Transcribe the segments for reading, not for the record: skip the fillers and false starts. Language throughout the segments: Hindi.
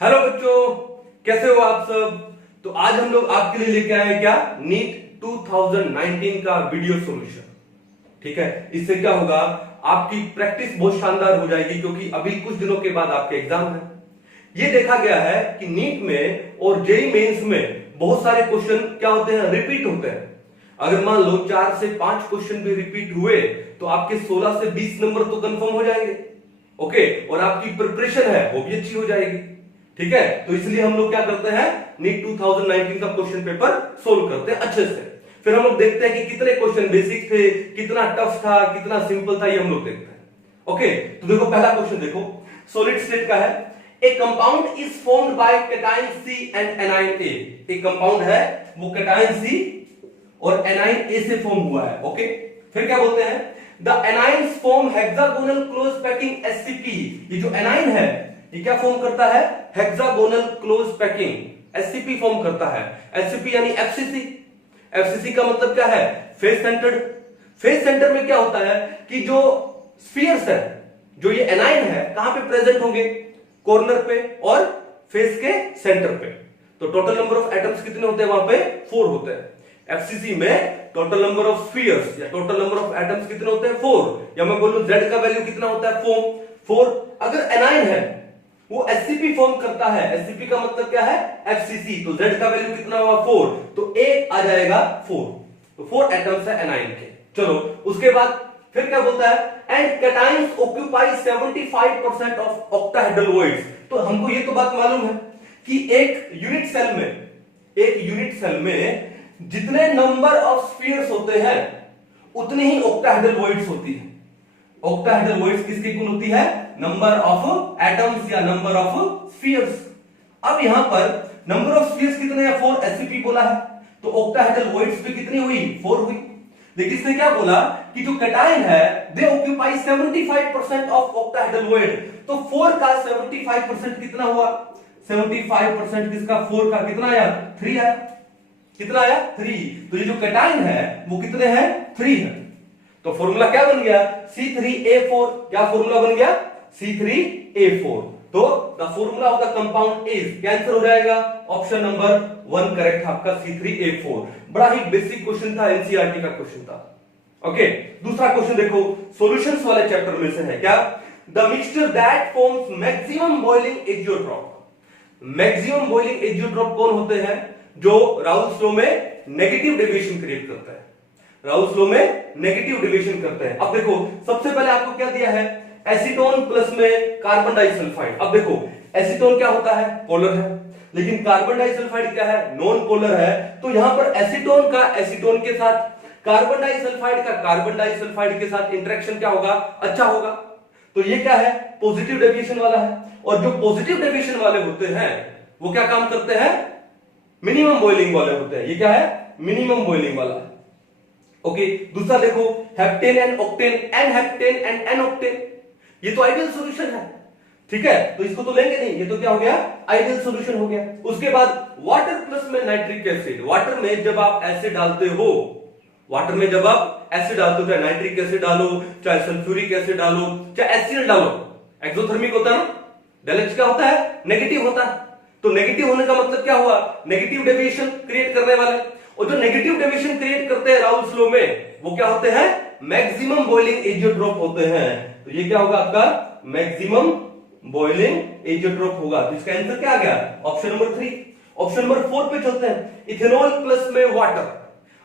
हेलो बच्चों, कैसे हो आप सब। तो आज हम लोग आपके लिए लेके आए क्या, नीट 2019 का वीडियो सॉल्यूशन। ठीक है, इससे क्या होगा, आपकी प्रैक्टिस बहुत शानदार हो जाएगी क्योंकि अभी कुछ दिनों के बाद आपके एग्जाम है। ये देखा गया है कि नीट में और जेईई मेंस में बहुत सारे क्वेश्चन क्या होते हैं, रिपीट होते हैं। अगर मान लो 4 से 5 क्वेश्चन भी रिपीट हुए तो आपके 16 से 20 नंबर तो कंफर्म हो जाएंगे। ओके, और आपकी प्रिपरेशन है वो भी अच्छी हो जाएगी। ठीक है, तो इसलिए हम लोग क्या करते हैं, नीट 2019 का क्वेश्चन पेपर सोल्व करते हैं अच्छे से। फिर हम लोग देखते हैं कि कितने क्वेश्चन बेसिक थे, कितना टफ था, कितना सिंपल था, ये हम लोग देखते हैं। ओके, तो देखो पहला क्वेश्चन देखो, सॉलिड स्टेट का है। ए compound is formed by cation C and anion A। एक कंपाउंड है वो कैटायन C और एनायन A से फॉर्म हुआ है। ओके, फिर क्या बोलते हैं, the anions form hexagonal close packing SCP। ये जो एनायन है ये क्या फॉर्म करता है, hexagonal close packing SCP form करता है। SCP यानी FCC। FCC का मतलब क्या है, फेस सेंटर्ड। फेस सेंटर में क्या होता है कि जो स्फीयर्स है, जो ये एनायन है, कहां पे प्रेजेंट होंगे, कॉर्नर पे और फेस के सेंटर पे। तो टोटल नंबर ऑफ एटम्स कितने होते हैं वहां पे, 4 होते हैं। FCC में टोटल नंबर ऑफ स्फीयर्स या टोटल नंबर ऑफ एटम्स कितने होते हैं, 4। या मैं बोलूं Z का वैल्यू कितना होता है, 4। अगर एनायन है वो SCP फॉर्म करता है, SCP का मतलब क्या है, FCC, तो Z का वैल्यू कितना हुआ, 4, तो A आ जाएगा 4। तो 4 एटम्स है एनायन के। चलो उसके बाद फिर क्या बोलता है, and cations occupy 75% of octahedral voids. तो हमको ये तो बात मालूम है कि एक यूनिट सेल में जितने नंबर ऑफ स्फीयर्स होते हैं उतनी ही ऑक्टाहेड्रल वॉइड्स होती है। ऑक्टाहेड्रल वॉइड्स किसकी इक्वल होती है, नंबर ऑफ एटम्स या नंबर ऑफ स्फीयर्स। अब यहां पर नंबर ऑफ स्फीयर्स कितने हैं, 4, SCP बोला है, तो ऑक्टाहेड्रल वॉइड्स भी कितनी हुई, 4 हुई। देखिए इसने क्या बोला कि जो कैटायन है दे ऑक्यूपाई 75% ऑफ ऑक्टाहेड्रल वॉइड। तो 4 का 75% कितना हुआ, 75% किसका, 4 का कितना आया, 3 आया। कितना आया, 3। तो ये जो कैटायन है वो कितने हैं, 3 है। तो फॉर्मूला क्या बन गया, C3A4। क्या फॉर्मूला बन गया, C3A4। तो the formula of the compound is, क्या आंसर हो जाएगा, ऑप्शन नंबर 1 करेक्ट आपका, C3A4। बड़ा ही बेसिक क्वेश्चन था, एनसीईआरटी का क्वेश्चन था। ओके, दूसरा क्वेश्चन देखो, सॉल्यूशंस वाले चैप्टर में से है क्या, the mixture that forms maximum boiling azeotrope. Maximum boiling azeotrope कौन होते हैं, जो राउल्स लॉ में नेगेटिव डेविएशन क्रिएट करता है। राउल्स लॉ में नेगेटिव डेविएशन करते हैं। अब देखो सबसे पहले आपको क्या दिया है, एसीटोन प्लस में कार्बन डाइसल्फाइड। अब देखो एसीटोन क्या होता है, पोलर है, लेकिन कार्बन डाइसल्फाइड क्या है, नॉन पोलर है। तो यहां पर एसीटोन का एसीटोन के साथ, कार्बन डाइसल्फाइड का कार्बन डाइसल्फाइड के साथ इंटरेक्शन क्या होगा, अच्छा होगा। तो ये क्या है, पॉजिटिव डेविएशन वाला है। और जो पॉजिटिव डेविएशन वाले होते हैं वो क्या काम करते हैं, मिनिमम बॉइलिंग वाले होते हैं। ये क्या है, मिनिमम बॉइलिंग वाला है। ओके, दूसरा देखो, heptane and octane, n heptane and n octane, ये तो आइडियल सॉल्यूशन है। ठीक है, तो इसको तो लेंगे नहीं, ये तो क्या हो गया, आइडियल सॉल्यूशन हो गया। उसके बाद वाटर प्लस में नाइट्रिक एसिड। वाटर में जब आप एसिड डालते हो, वाटर में जब आप एसिड डालते हो, चाहे नाइट्रिक एसिड डालो, चाहे सल्फ्यूरिक एसिड डालो, चाहे एसिड डालो, एक्सोथर्मिक होता है ना, डेल क्या होता है, नेगेटिव होता है। तो नेगेटिव होने का मतलब क्या हुआ, नेगेटिव डेविएशन क्रिएट करने वाले। और जो नेगेटिव डेविएशन क्रिएट करते हैं राउल्स लॉ में, वो क्या होते हैं, मैक्सिमम बॉइलिंग एजियोट्रॉप होते हैं। तो ये क्या होगा आपका, मैक्सिमम बॉइलिंग एजियोट्रॉप होगा। तो इसका आंसर क्या आ गया, ऑप्शन नंबर 3। ऑप्शन नंबर 4 पे चलते हैं, इथेनॉल प्लस में वाटर।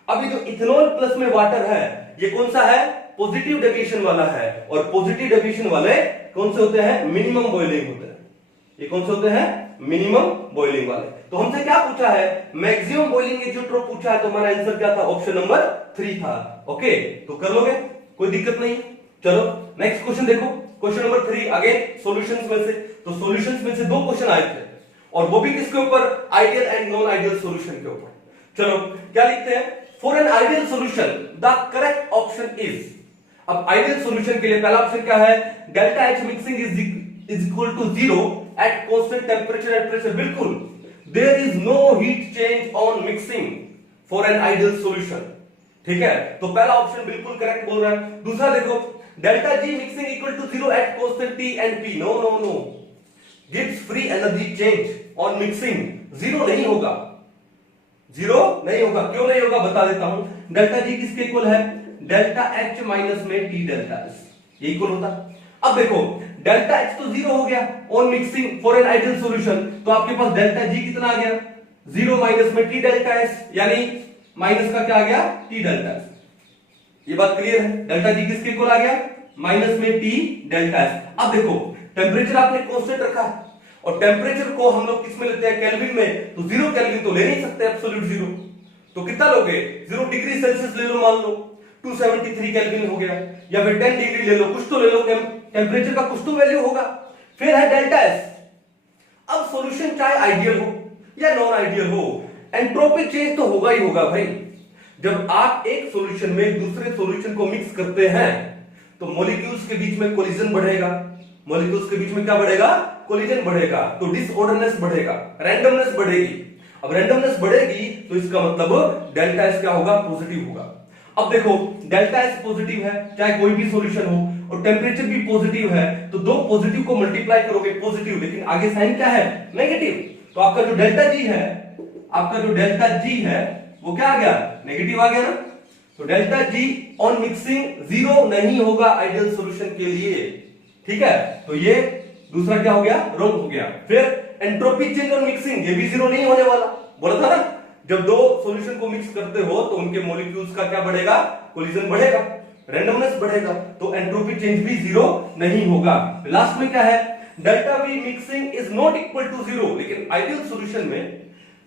अब ये जो इथेनॉल प्लस में वाटर है ये कौन सा है, पॉजिटिव डेविएशन वाला है। और पॉजिटिव डेविएशन वाले कौन से होते हैं, मिनिमम बॉइलिंग होते हैं। ये कौन से होते हैं, मिनिमम बॉइलिंग वाले। तो हमसे क्या पूछा है, मैक्सिमम बॉइलिंग एजियोट्रॉप पूछा है, तो हमारा आंसर क्या था, ऑप्शन नंबर 3 था। ओके, तो कर लोगे, कोई दिक्कत नहीं। चलो नेक्स्ट क्वेश्चन देखो, क्वेश्चन नंबर 3 अगेन सॉल्यूशंस में से। तो सॉल्यूशंस में से 2 क्वेश्चन आए थे और वो भी किसके ऊपर, ideal and non ideal solution के ऊपर। चलो क्या लिखते हैं, for an ideal solution the correct option is. अब आइडियल सॉल्यूशन के लिए पहला ऑप्शन क्या है, delta H mixing is equal to 0 at constant temperature and pressure. बिल्कुल, there is no heat change on mixing for an ideal solution. ठीक है, तो पहला ऑप्शन बिल्कुल करेक्ट बोल रहा है। दूसरा देखो, delta G mixing equal to 0 at constant T and P। No no no, gives free energy change on mixing, zero नहीं होगा, जीरो नहीं होगा। क्यों नहीं होगा बता देता हूं। डेल्टा जी किसके इक्वल है, डेल्टा एच माइनस में टी डेल्टा एस, ये इक्वल होता। अब देखो डेल्टा एच तो जीरो हो गया on mixing for an ideal solution, तो आपके पास डेल्टा जी कितना आ गया, जीरो माइनस में टी डेल्टा एस, यानी माइनस का क्या आ गया, टी डेल्टा एस। ये बात क्लियर है। डेल्टा जी किसके इक्वल आ गया, माइनस में टी डेल्टा एस। अब देखो टेम्परेचर आपने कांस्टेंट रखा है और टेम्परेचर को हम लोग किस में लेते हैं, केल्विन में, तो 0 केल्विन तो ले नहीं सकते एब्सोल्यूट जीरो, तो कितना लोगे, 0 डिग्री सेल्सियस ले लो, मान लो 273 केल्विन हो गया, या फिर 10 डिग्री ले लो, कुछ तो ले लो, टेम्परेचर का कुछ तो वैल्यू होगा। फिर है डेल्टा एस। अब सॉल्यूशन चाहे आइडियल हो या नॉन आइडियल हो, एंट्रोपिक चेंज तो होगा ही होगा भाई। जब आप एक सॉल्यूशन में दूसरे सॉल्यूशन को मिक्स करते हैं तो मॉलिक्यूल्स के बीच में कोलिजन बढ़ेगा, मॉलिक्यूल्स के बीच में क्या बढ़ेगा, कोलिजन बढ़ेगा, तो डिसऑर्डरनेस बढ़ेगा, रैंडमनेस बढ़ेगी। अब रैंडमनेस बढ़ेगी तो इसका मतलब डेल्टा एस क्या होगा, पॉजिटिव होगा। अब देखो डेल्टा एस पॉजिटिव है चाहे कोई भी सॉल्यूशन हो, और टेम्परेचर भी पॉजिटिव है, तो दो पॉजिटिव को मल्टीप्लाई करोगे पॉजिटिव, लेकिन आगे साइन क्या है, नेगेटिव, तो आपका जो डेल्टा जी है, आपका जो डेल्टा जी है वो क्या आ गया, नेगेटिव आ गया ना। तो delta G on mixing zero नहीं होगा आइडियल सॉल्यूशन के लिए, ठीक है। तो ये दूसरा क्या हो गया, रॉन्ग हो गया। फिर एंट्रोपी चेंज ऑन मिक्सिंग, ये भी जीरो नहीं होने वाला, बोला था ना, जब दो सॉल्यूशन को मिक्स करते हो तो उनके मॉलिक्यूल्स का क्या बढ़ेगा, कोलिजन बढ़ेगा, रैंडमनेस बढ़ेगा, तो एंट्रोपी चेंज भी जीरो नहीं होगा। लास्ट में क्या है, delta V mixing is not equal to zero, लेकिन आइडियल सॉल्यूशन में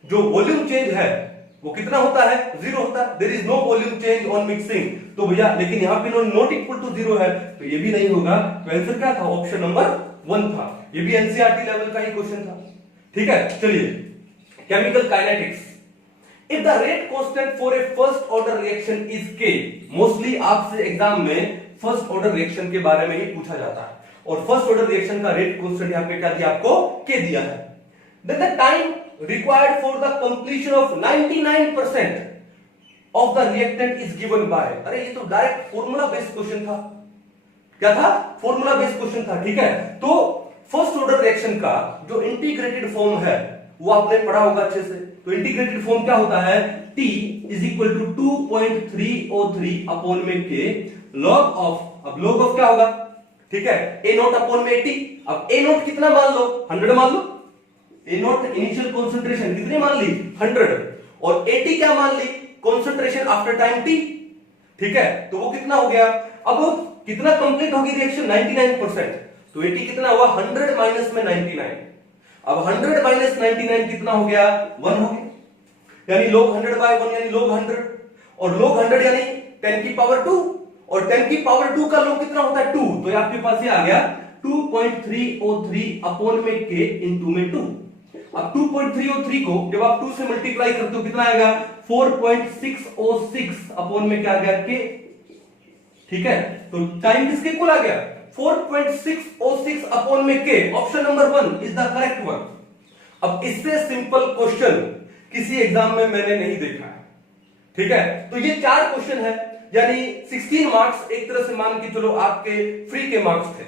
जो वॉल्यूम चेंज है वो कितना होता है, जीरो होता है। There is no volume change on mixing, तो भैया लेकिन यहां पे नॉट इक्वल टू जीरो है, तो ये भी नहीं होगा। तो आंसर क्या था, ऑप्शन नंबर 1 था। ये भी एनसीईआरटी लेवल का ही क्वेश्चन था, ठीक है। चलिए chemical kinetics, if the rate constant for a first order reaction is k, mostly आपसे एग्जाम में फर्स्ट ऑर्डर रिएक्शन के बारे में ही पूछा जाता है, और फर्स्ट ऑर्डर रिएक्शन का रेट कांस्टेंट यहां पे क्या दिया आपको, के दिया है। Then the time required for the completion of 99% of the reactant is given by, अरे ये तो डायरेक्ट फॉर्मूला बेस्ड क्वेश्चन था, क्या था, फॉर्मूला बेस्ड क्वेश्चन था, ठीक है। तो फर्स्ट ऑर्डर रिएक्शन का जो इंटीग्रेटेड फॉर्म है वो आपने पढ़ा होगा अच्छे से। तो इंटीग्रेटेड फॉर्म क्या होता है, T is equal to 2.303 upon में K log of, अब log of क्या होगा, ठीक है, A नॉट अपॉन में 80। अब A नॉट कितना मान लो, 100 मान लो, ए नॉट इनिशियल कॉन्सेंट्रेशन कितनी मान ली, 100, और 80 क्या मान ली, कॉन्सेंट्रेशन आफ्टर टाइम t, ठीक है। तो वो कितना हो गया, अब कितना कंप्लीट होगी रिएक्शन, 99%, तो 80 कितना हुआ, 100 माइनस में 99, अब 100 माइनस 99 कितना हो गया, 1 हो गया, यानी log 100 बाय 1 यानी log 100, और log 100 यानी 10 की पावर 2, और 10 की पावर 2 का log कितना होता है, 2, तो ये आपके पास ये आ गया 2.303 अपॉन में k इनटू में 2। अब 2.303 को जब आप 2 से मल्टीप्लाई करते हो कितना आएगा, 4.606 अपॉन में क्या आ गया, k, ठीक है। तो टाइम किसके इक्वल आ गया, 4.606 अपॉन में k, option number 1 is the correct one. अब इससे सिंपल क्वेश्चन किसी एग्जाम में मैंने नहीं देखा है, ठीक है। तो ये 4 क्वेश्चन है, यानी 16 मार्क्स एक तरह से मान के चलो आपके फ्री के मार्क्स थे,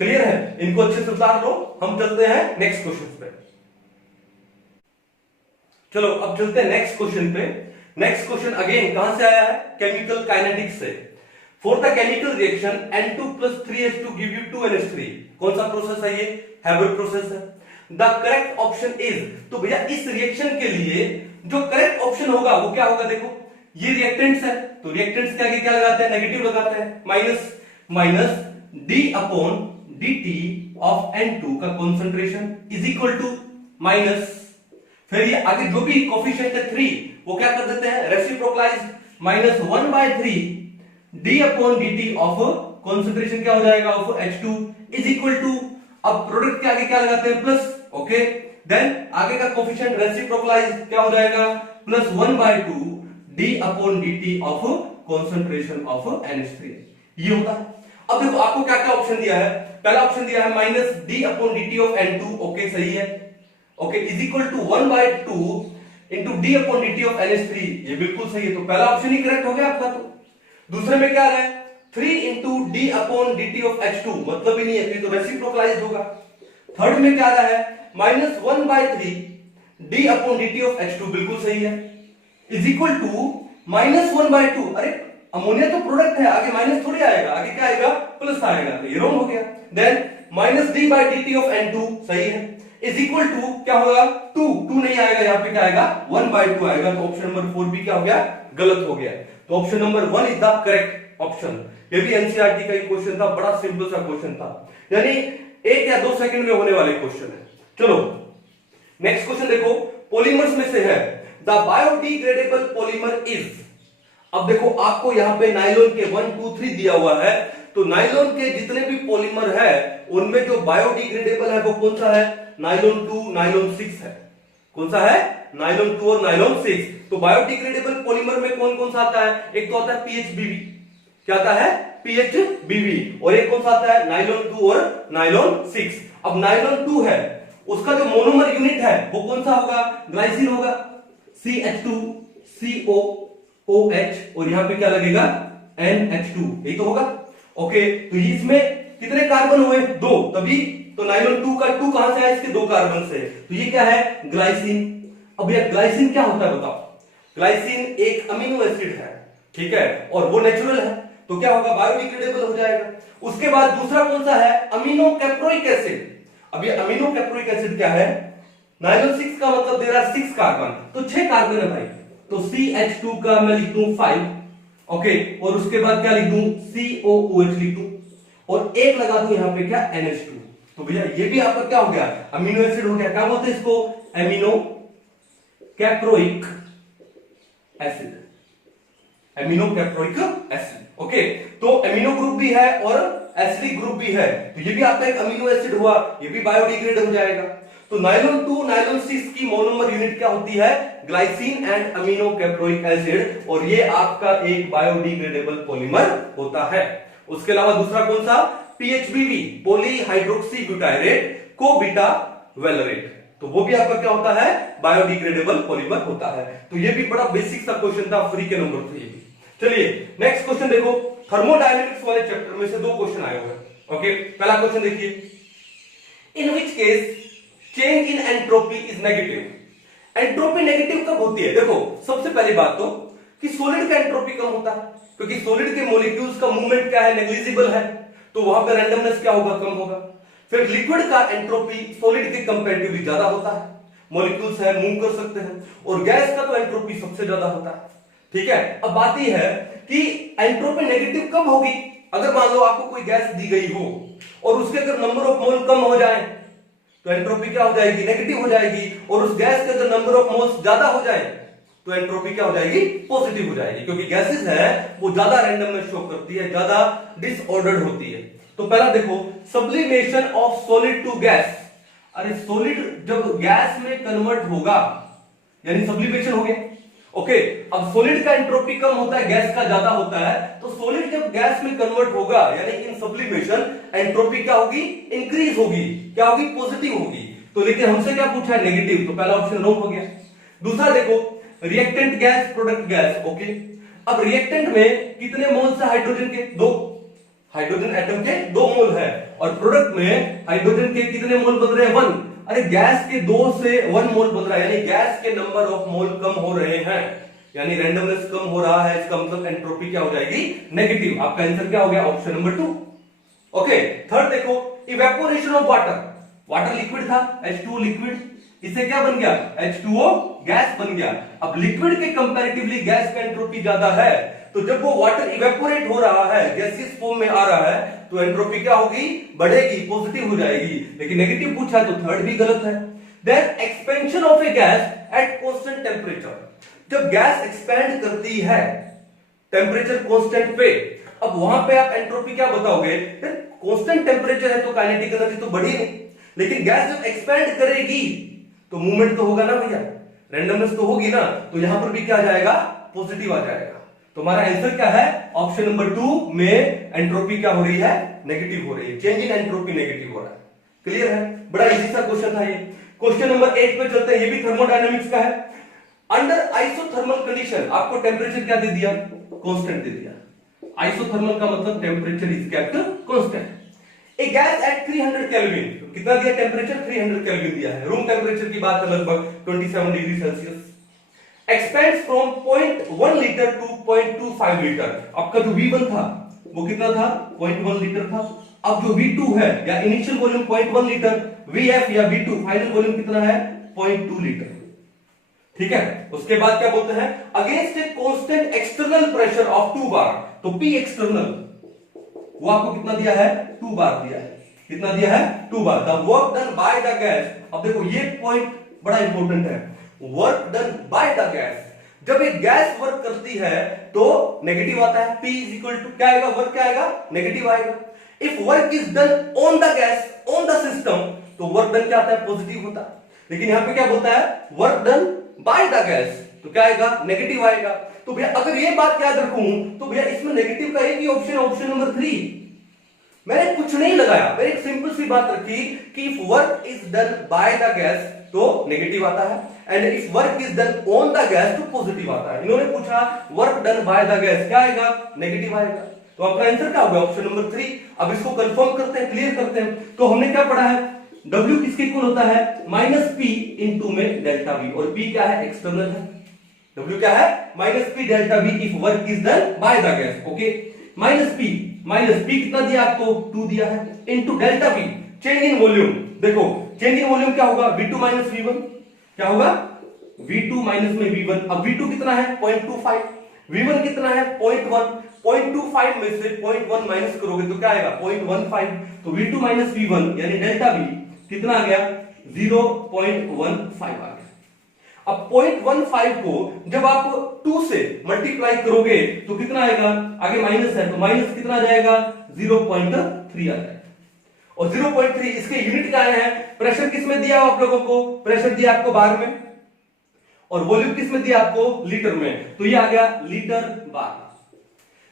क्लियर है। इनको अच्छे से उतार लो, हम चलते हैं नेक्स्ट क्वेश्चन पे। चलो अब चलते हैं नेक्स्ट क्वेश्चन पे। नेक्स्ट क्वेश्चन अगेन कहां से आया है, केमिकल काइनेटिक्स से। For the chemical reaction N2 + 3H2 give you 2NH3, कौन सा प्रोसेस है ये, हैबर प्रोसेस है। द करेक्ट ऑप्शन इज, तो भैया इस रिएक्शन के लिए जो करेक्ट ऑप्शन होगा वो क्या होगा, देखो ये रिएक्टेंट्स है, तो रिएक्टेंट्स के आगे क्या लगाते हैं, नेगेटिव लगाते हैं, minus d upon dt of N2 का concentration is equal to minus, फिर ये आगे जो भी कोफिशिएंट है 3 वो क्या कर देते हैं, reciprocalise, minus 1/3 d upon dt of concentration क्या हो जाएगा, of H2 is equal to, अब प्रोडक्ट के आगे क्या लगाते हैं, प्लस, ओके। देन आगे का कोफिशिएंट रेसिप्रोकलाइज क्या हो जाएगा, plus 1/2 d upon dt of concentration of NH3, ये होता है। अब देखो आपको क्या क्या ऑप्शन दिया है, पहला ऑप्शन दिया है minus d upon dt of N2, okay सही है, okay, is equal to 1/2 into d upon dt of NH3, ये बिल्कुल सही है, तो पहला ऑप्शन ही करेक्ट हो गया आपका। तो दूसरे में क्या है, 3 into d upon dt of H2, मतलब ही नहीं है, तो रेसिप्रोकलाइज होगा, थर्ड में क्या आ रहा है, -1/3 d upon dt of H2, बिल्कुल सही है, इज इक्वल टू -1/2। अरे अमोनिया तो प्रोडक्ट है, आगे माइनस थोड़ी आएगा, आगे क्या आएगा, प्लस आएगा, तो ये रॉन्ग हो गया। देन -d/dt ऑफ N2 सही है, इज इक्वल टू क्या होगा, 2 नहीं आएगा, यहां पे क्या आएगा, 1/2 आएगा, तो ऑप्शन नंबर 4 भी क्या हो गया, गलत हो गया। तो option number 1 is the correct option. ये भी एनसीईआरटी का ही क्वेश्चन था, बड़ा सिंपल सा क्वेश्चन था, यानी 1 या 2 सेकंड में होने वाले क्वेश्चन है। चलो नेक्स्ट क्वेश्चन देखो, पॉलीमर्स में से है, द बायोडिग्रेडेबल पॉलीमर इज। अब देखो आपको यहां पे नायलॉन के 1 2 3 दिया हुआ है, तो नायलॉन के जितने भी पॉलीमर है उनमें जो बायोडिग्रेडेबल है वो कौन सा है, नायलॉन 2 नायलॉन 6 है। कौन सा है, नायलॉन 2 और नायलॉन 6। तो बायोडिग्रेडेबल पॉलीमर में कौन कौन सा आता है, एक तो आता है पीएचबीवी, क्या आता है, पीएचबीवी, और एक कौन सा आता है, नायलॉन 2 और नायलॉन 6। अब नायलॉन 2 है, उसका जो मोनोमर यूनिट है वो कौन सा होगा, ग्लाइसिन होगा, CH2 COOH, और यहां पे क्या लगेगा, NH2, यही तो होगा। ओके, तो इसमें कितने कार्बन हुए, 2, तभी तो नायलॉन 2 का 2 कहां से आया, इसके 2 कार्बन से, तो ये क्या है, ग्लाइसिन। अब ये ग्लाइसिन क्या होता है बताओ, ग्लाइसिन एक अमीनो एसिड है, ठीक है, और वो नेचुरल है, तो क्या होगा, बायोडिग्रेडेबल हो जाएगा। उसके बाद दूसरा कौन सा है, अमीनो कैप्रोइक एसिड। अब ये अमीनो कैप्रोइक एसिड क्या है, नायलॉन 6 का मतलब दे रहा है 6 कार्बन, तो 6 कार्बन है भाई, तो CH2 का मैं लिख दूं 5, ओके, और उसके बाद क्या लिख दूं, COOH लिख दूं, और एक लगा दूं यहां पे क्या, NH2। तो भैया ये भी आपका क्या हो गया, अमीनो एसिड हो गया, क्या बोलते हैं इसको, amino caproic acid, amino caproic acid. Okay, तो एमिनो ग्रुप भी है और एसिडिक ग्रुप भी है, तो ये भी आपका एक अमीनो एसिड हुआ, ये भी बायोडिग्रेड हो जाएगा। तो नायलॉन 2 नायलॉन 6 की मोनोमर यूनिट क्या होती है, glycine and amino caproic acid, और ये आपका एक बायोडिग्रेडेबल पॉलीमर होता है। उसके अलावा दूसरा कौन सा, पीएचबीवी, पॉलीहाइड्रोक्सी ब्यूटायरेट को बीटा वेलरेट, तो वो भी आपका क्या होता है, बायोडिग्रेडेबल पॉलीमर होता है। तो ये भी बड़ा बेसिक सा क्वेश्चन था, फ्री के नंबर थे ये भी। चलिए नेक्स्ट क्वेश्चन देखो, थर्मोडायनेमिक्स वाले चैप्टर में से 2 क्वेश्चन आए हुए हैं। ओके, पहला क्वेश्चन देखिए, in which case change in entropy is negative. Entropy negative कब होती है, देखो सबसे पहली बात तो कि सॉलिड का एंट्रोपी कम होता है, क्योंकि सॉलिड के मॉलिक्यूल्स का मूवमेंट क्या है, नेग्लिजिबल है, तो वहां पे रैंडमनेस क्या होगा, कम होगा। फिर लिक्विड का एंट्रोपी सॉलिड के कंपैरेटिवली ज्यादा होता है, मॉलिक्यूल्स है, मूव कर सकते हैं, और गैस का तो एंट्रोपी सबसे ज्यादा होता है, ठीक है। अब बात यह है कि एंट्रोपी नेगेटिव कब होगी, अगर मान लो आपको कोई गैस दी गई हो और उसके अगर नंबर ऑफ मोल कम हो जाए तो एंट्रोपी क्या हो जाएगी, नेगेटिव हो जाएगी, और उस गैस के अगर नंबर ऑफ मोल्स ज्यादा हो जाए तो एंट्रोपी क्या हो जाएगी, पॉजिटिव हो जाएगी, क्योंकि गैसेस है वो ज्यादा रैंडमनेस शो करती है, ज्यादा डिसऑर्डर्ड होती है। तो पहला देखो, sublimation of solid to gas. अरे सॉलिड जब गैस में कन्वर्ट होगा यानी सब्लिमेशन हो गया, ओके। अब सॉलिड का एंट्रोपी कम होता है, गैस का ज्यादा होता है, तो सॉलिड जब गैस में कन्वर्ट होगा यानी इन सब्लिमेशन, एंट्रोपी क्या होगी, इंक्रीज होगी, क्या होगी, पॉजिटिव होगी। तो लेकिन हमसे क्या पूछा है, नेगेटिव, तो पहला ऑप्शन रॉन्ग हो गया। दूसरा देखो, reactant gas product gas, okay. अब रिएक्टेंट में कितने मोल्स है हाइड्रोजन के, 2, हाइड्रोजन एटम के 2 मोल है, और प्रोडक्ट में हाइड्रोजन के कितने मोल बन रहे हैं, 1। अरे गैस के 2 से 1 मोल बन रहा है, यानी गैस के नंबर ऑफ मोल कम हो रहे हैं, यानी रैंडमनेस कम हो रहा है, इसका मतलब एंट्रोपी क्या हो जाएगी, नेगेटिव। आपका आंसर क्या हो गया, ऑप्शन नंबर 2। ओके, थर्ड देखो, evaporation of water. Water liquid था, H2O लिक्विड, इससे क्या बन गया, H2O गैस बन गया। अब लिक्विड के कंपैरेटिवली गैस का एंट्रोपी ज्यादा है, तो जब वो वाटर इवेपोरेट हो रहा है, गैसियस फॉर्म में आ रहा है, तो एंट्रोपी क्या होगी, बढ़ेगी, पॉजिटिव हो जाएगी। लेकिन नेगेटिव पूछा है तो थर्ड भी गलत है। Then expansion of a gas at constant temperature. जब गैस एक्सपेंड करती है टेंपरेचर कांस्टेंट पे, अब वहां पे आप एंट्रोपी क्या बताओगे, कांस्टेंट टेंपरेचर है तो काइनेटिक एनर्जी तो बढ़ी नहीं, लेकिन गैस जब एक्सपेंड करेगी तो मूवमेंट तो होगा ना भैया, रैंडमनेस तो होगी ना, तो यहां पर भी क्या आ जाएगा, पॉजिटिव आ जाएगा। तो हमारा आंसर क्या है, ऑप्शन नंबर 2 में एंट्रोपी क्या हो रही है, नेगेटिव हो रही है, चेंज इन एंट्रोपी नेगेटिव हो रहा है। क्लियर है, बड़ा इजी सा क्वेश्चन था ये। क्वेश्चन नंबर 8 पे चलते हैं, ये भी थर्मोडायनामिक्स का है। अंडर आइसोथर्मल कंडीशन आपको टेंपरेचर क्या दे दिया, कांस्टेंट दे दिया। आइसोथर्मल का मतलब temperature is kept constant. A gas eight 300 kelvin, कितना दिया टेम्परेचर, 300 केल्विन दिया है, रूम टेम्परेचर की बात है लगभग 27 degree Celsius, expands from 0.1 litre to 0.25 litre. आपका जो V1 था वो कितना था, 0.1 लीटर था। अब जो V2 है या इनिशियल वॉल्यूम 0.1 लीटर, VF या V2 फाइनल वॉल्यूम कितना है, 0.2 लीटर। ठीक है, उसके बाद क्या बोलते हैं, against a constant external pressure of 2 बार, तो P एक्सटर्नल वो आपको कितना दिया है, 2 बार दिया है, कितना दिया है, 2 बार। The work done by the gas, अब देखो ये पॉइंट बड़ा इंपॉर्टेंट है, work done by the gas, जब एक गैस वर्क करती है तो नेगेटिव आता है, P इज इक्वल टू क्या आएगा, वर्क क्या आएगा, नेगेटिव आएगा। If work is done on the gas, on the system, तो वर्क डन क्या आता है, पॉजिटिव होता है। लेकिन यहां पे क्या बोलता है, work done by the gas, तो क्या आएगा, नेगेटिव आएगा। तो भैया अगर ये बात याद रखूं तो भैया इसमें नेगेटिव का एक ही ऑप्शन, ऑप्शन नंबर 3। मैंने कुछ नहीं लगाया, मैंने एक सिंपल सी बात रखी कि if work is done by the gas तो नेगेटिव आता है, and if work is done on the gas तो पॉजिटिव आता है। इन्होंने पूछा work done by the gas, क्या आएगा, नेगेटिव आएगा। तो आपका आंसर क्या होगा, ऑप्शन नंबर 3। अब इसको कंफर्म करते हैं, क्लियर करते हैं। तो हमने क्या पढ़ा है, W किसके इक्वल होता है, -P इनटू में डेल्टा V, और P क्या है, एक्सटर्नल है। W क्या है, -P delta V if work is done by the gas. Okay, -P कितना दिया आपको, 2 दिया है, into delta V, change in volume. देखो चेंज इन वॉल्यूम क्या होगा, V2 - V1, क्या होगा, V2 माइनस में V1। अब V2 कितना है, 0.25, V1 कितना है, 0.1, 0.25 में से 0.1 माइनस करोगे तो क्या आएगा, 0.15। तो V2 - V1 यानी डेल्टा V कितना आ गया, 0.15 आ गया। अब 0.15 को जब आप 2 से मल्टीप्लाई करोगे तो कितना आएगा, आगे माइनस है तो माइनस कितना आ जाएगा, 0.3 आ जाएगा। और 0.3 इसके यूनिट क्या है, प्रेशर किसमें दिया आप लोगों को, प्रेशर दिया आपको बार में, और वॉल्यूम किसमें दिया आपको, लीटर में, तो ये आ गया लीटर बार।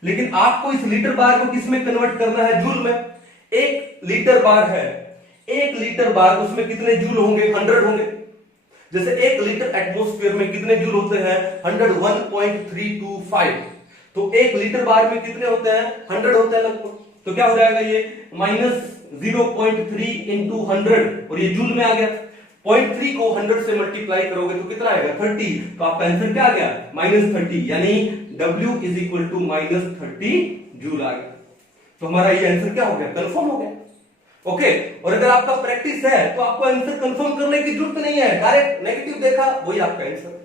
लेकिन आपको इस लीटर बार को किसमें कन्वर्ट करना है, जूल में। 1 लीटर बार है, 1 लीटर बार, उसमें कितने जूल होंगे, 100 होंगे। जैसे 1 लीटर एटमॉस्फेयर में कितने जूल होते हैं, 101.325, तो 1 लीटर बार में कितने होते हैं, 100 होते हैं लगभग। तो क्या हो जाएगा ये, -0.3 इंटू 100, और ये जूल में आ गया। 0.3 को 100 से मल्टीप्लाई करोगे तो कितना आएगा, 30। तो आपका आंसर क्या आ गया, -30, यानी W is equal to -30 joule आ गया। तो हमारा ये आंसर क्या हो गया, कंफर्म हो गया। ओके, और अगर आपका प्रैक्टिस है तो आपको आंसर कंफर्म करने की जरूरत नहीं है, डायरेक्ट नेगेटिव देखा वही आपका आंसर।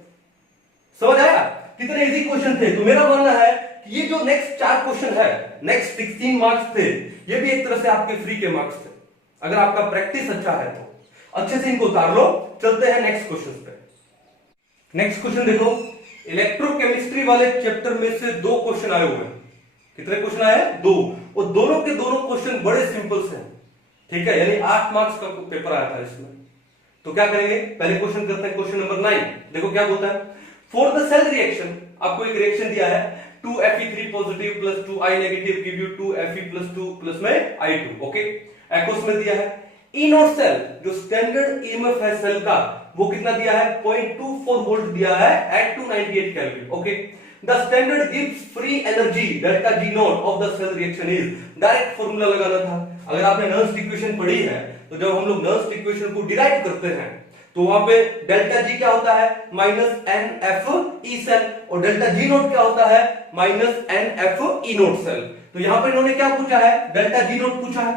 समझ आया, कितने इजी क्वेश्चन थे। तो मेरा मानना है कि ये जो नेक्स्ट 4 क्वेश्चन है, नेक्स्ट 16 मार्क्स थे, ये भी एक तरह से आपके फ्री के मार्क्स थे। अगर आपका प्रैक्टिस अच्छा है तो अच्छे से इनको उतार लो। चलते हैं नेक्स्ट क्वेश्चन पे। नेक्स्ट क्वेश्चन देखो, इलेक्ट्रोकेमिस्ट्री वाले चैप्टर में से 2 क्वेश्चन आए हुए हैं। कितने क्वेश्चन आए, 2, और दोनों के दोनों क्वेश्चन बड़े सिंपल से हैं। ठीक है, यानी 8 मार्क्स का पेपर आया था इसमें। तो क्या करेंगे, पहले क्वेश्चन करते हैं, क्वेश्चन नंबर 9। देखो क्या बोलता है, फॉर द सेल रिएक्शन, आपको एक रिएक्शन दिया है, 2Fe3 positive plus 2I negative give you 2Fe plus 2 plus में I2। ओके, एक्वस में दिया है E नॉट सेल, जो स्टैंडर्ड ईएमएफ है सेल का, वो कितना दिया है, 0.24 वोल्ट दिया है at 298 kelvin. Okay, the standard गिव्स free energy delta G naught of the cell reaction is, direct formula लगाना था। अगर आपने नर्स्ट इक्वेशन पढ़ी है तो जब हम लोग नर्स्ट इक्वेशन को डिराइव करते हैं तो वहां पे डेल्टा G क्या होता है, -NFE सेल, और डेल्टा G नॉट क्या होता है, -NFE नॉट सेल। तो यहां पर इन्होंने क्या पूछा है, डेल्टा G नॉट पूछा है।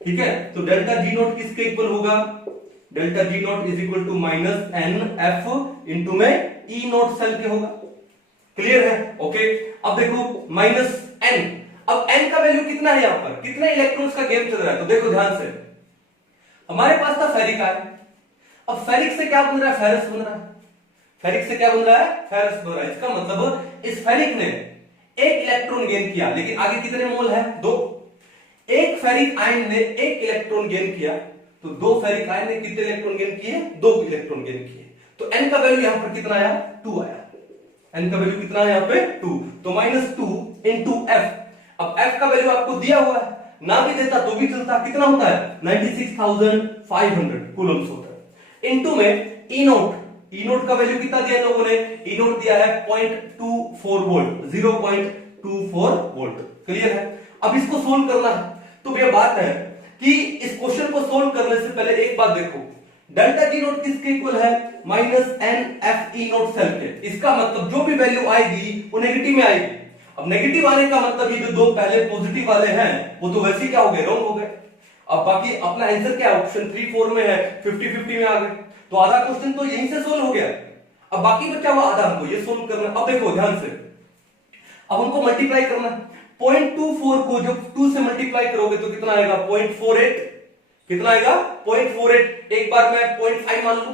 ठीक है, तो डेल्टा G नॉट किसके इक्वल होगा, delta G naught is equal to -NF into में E नॉट सेल के होगा। क्लियर है, ओके। अब देखो -N, अब N का वैल्यू कितना है, यहां पर कितने इलेक्ट्रॉन्स का गेम चल रहा है, तो देखो ध्यान से, हमारे पास था फेरिक आयन। अब फेरिक से क्या बन रहा है, फेरस बन रहा है। फेरिक से क्या बन रहा है, फेरस बन रहा है। इसका मतलब इस फेरिक ने 1 इलेक्ट्रॉन गेन किया, लेकिन आगे कितने मोल है, 2। एक फेरिक आयन ने 1 इलेक्ट्रॉन गेन किया, तो 2 फेरिक आयन ने कितने इलेक्ट्रॉन गेन किए, 2 इलेक्ट्रॉन गेन किए। तो N का वैल्यू यहां पर कितना आया, 2 आया। N का वैल्यू कितना है यहां पे, 2, तो -2 इंटू F। अब F का वैल्यू आपको दिया हुआ है, ना भी देता तो भी चलता, कितना होता है, 96,500 कूलम्स होता है, इनटू में E नॉट। E नॉट का वैल्यू कितना दिया लोगों ने, E नॉट दिया है 0.24 वोल्ट, 0.24 वोल्ट। क्लियर है। अब इसको सोल्व करना है, तो ये बात है कि इस क्वेश्चन को सोल्व करने से पहले एक बात देखो, डेल्टा जी नोट किसके इक्वल है? Minus N F E note cell के। इसका मतलब जो भी वैल्यू आएगी वो नेगेटिव में आएगी। अब नेगेटिव आने का मतलब ये जो दो पहले पॉजिटिव वाले हैं वो तो वैसे क्या हो गए, रॉन्ग हो गए। अब बाकी अपना आंसर क्या है? ऑप्शन 3 4 में है, 50-50 में आ गए, तो आधा क्वेश्चन तो यहीं से सोल्व हो गया। अब बाकी बचा हुआ आधा हमको ये सोल्व करना। अब देखो ध्यान से, अब हमको मल्टीप्लाई करना है। 0.24 को जब 2 से मल्टीप्लाई करोगे तो कितना आएगा? 0.48। कितना आएगा? 0.48। एक बार मैं 0.5 मान लूं,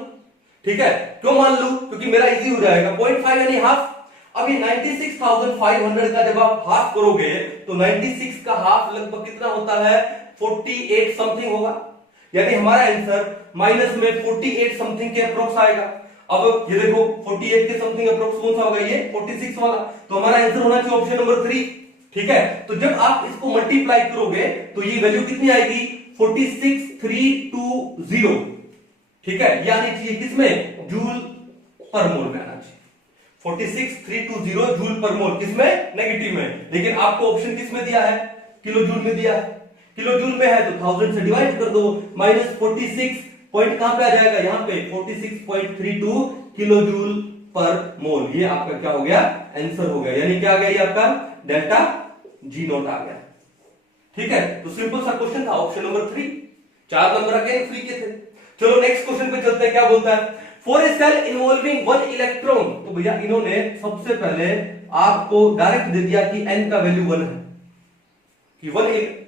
ठीक है? क्यों मान लूं? क्योंकि मेरा इजी हो जाएगा। 0.5 यानी हाफ। अब ये 96,500 का जब आप हाफ करोगे तो 96 का हाफ लगभग कितना होता है? 48 समथिंग होगा। यानी हमारा आंसर माइनस में 48 समथिंग के अप्रोक्स आएगा। अब ये देखो 48 के समथिंग अप्रोक्स कौन सा होगा? ये 46 वाला। तो हमारा आंसर होना चाहिए ऑप्शन नंबर 3, ठीक है? तो जब आप इसको मल्टीप्लाई करोगे तो ये वैल्यू कितनी आएगी? 46320, ठीक है? यानी चाहिए किसमें? जूल पर मोल में आना चाहिए। 46320 जूल पर मोल किसमें? नेगेटिव में। लेकिन आपको ऑप्शन किसमें दिया है? किलो जूल में दिया है। किलो जूल में है तो 1000 से डिवाइड कर दो, माइनस 46 पॉइंट कहां पे आ जाएगा? यहां पे 46.32 किलो जूल पर मोल। ये आपका क्या हो गया? आंसर हो गया। यानी क्या आ गया? ये आपका डेल्टा जी नोट आ गया, ठीक है? तो सिंपल सा क्वेश्चन था, option number 3। 4 number again free के थे। चलो नेक्स्ट क्वेश्चन पे चलते हैं। क्या बोलता है? For a cell involving 1 electron. तो भैया इन्होंने सबसे पहले आपको डायरेक्ट दे दिया कि n का वैल्यू 1 है, कि 1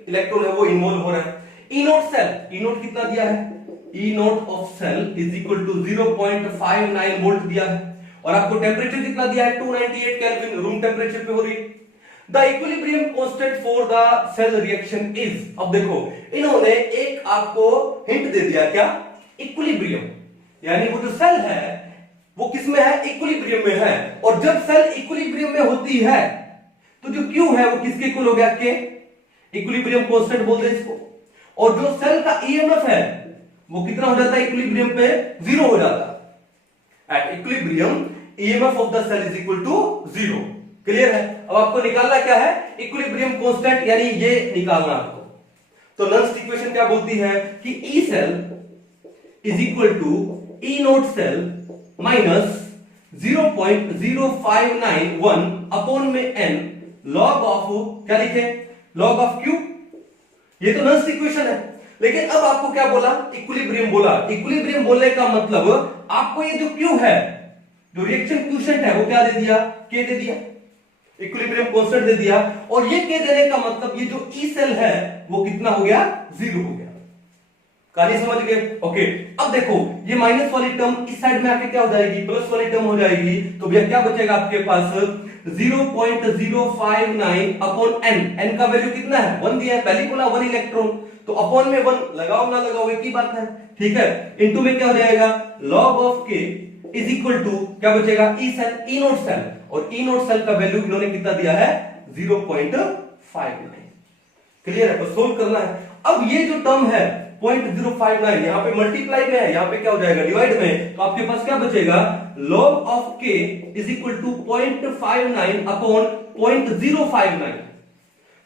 इलेक्ट्रॉन है वो इन्वॉल्व हो रहा है। E note cell, E nought कितना दिया है? E nought of cell is equal to 0.59 volt दिया है, और आपको टेम्परेचर कितना दिया है? 298 केल्विन, रूम टेम्परेचर पे हो रही है। The equilibrium constant for the cell reaction is. अब देखो इन्होंने एक आपको हिंट दे दिया, क्या? इक्विलिब्रियम, यानी वो जो सेल है वो किसमें है? इक्विलिब्रियम में है। और जब सेल इक्विलिब्रियम में होती है तो जो Q है वो किसके इक्वल हो गया? के। इक्विलिब्रियम कांस्टेंट बोलते हैं इसको। और जो सेल का ईएमएफ है वो कितना हो जाता है? इक्विलिब्रियम पे 0 हो जाता है। At equilibrium EMF of the cell is equal to 0। Clear है? अब आपको निकालना क्या है? इक्विलिब्रियम कांस्टेंट, यानी ये निकालना आपको। तो नल्स इक्वेशन क्या बोलती है कि E cell is equal to E note cell minus 0.0591 upon में n लॉग ऑफ, क्या लिखे? Log of Q। ये तो नल्स इक्वेशन है। लेकिन अब आपको क्या बोला? इक्विलिब्रियम बोला। इक्विलिब्रियम बोलने का मतलब आपको ये जो Q है, जो रिएक्शन क्वोशिएंट है वो क्या दे दिया? K दे दिया। इक्विलिब्रियम कांस्टेंट दे दिया, और ये K देने का मतलब ये जो ई सेल है वो कितना हो गया? 0 हो गया। कहानी समझ गए? ओके। अब देखो ये माइनस वाली टर्म इस साइड में आके क्या हो जाएगी? प्लस वाली टर्म हो जाएगी। तो भैया क्या बचेगा आपके पास? 0.059 अपॉन n। n का वैल्यू कितना है? 1 दिया है, पहले बोला 1 इलेक्ट्रॉन, तो अपॉन में 1 लगाओ ना लगाओ एक ही बात है, ठीक है? इनटू में क्या हो जाएगा? log of k is equal to क्या बचेगा? E cell, E note cell. और ई नोट सेल का वैल्यू इन्होंने कितना दिया है? 0.59। क्लियर है? तो सोल्व करना है। अब ये जो टर्म है 0.059 यहां पे मल्टीप्लाई में है, यहां पे क्या हो जाएगा? डिवाइड में। तो आपके पास क्या बचेगा? log of k is equal to 0.59 upon 0.059।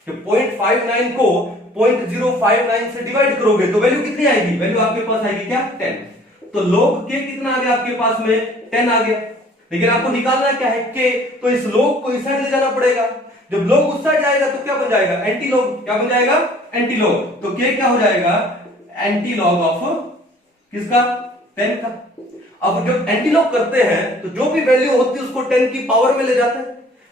0.59 को 0.059 से डिवाइड करोगे तो वैल्यू कितनी आएगी? वैल्यू आपके पास आएगी क्या? 10। तो log k कितना आ गया आपके पास में? 10 आ गया। लेकिन आपको निकालना क्या है? k। तो इस log को इस साइड ले जाना पड़ेगा। जब log उस साइड जाएगा तो क्या बन जाएगा? Anti log. क्या बन जाएगा? Anti log. तो k क्या हो जाएगा? एंटी लॉग ऑफ किसका? 10 का। अब जब एंटी लॉग करते हैं तो जो भी वैल्यू होती है उसको 10 की पावर में ले जाते हैं।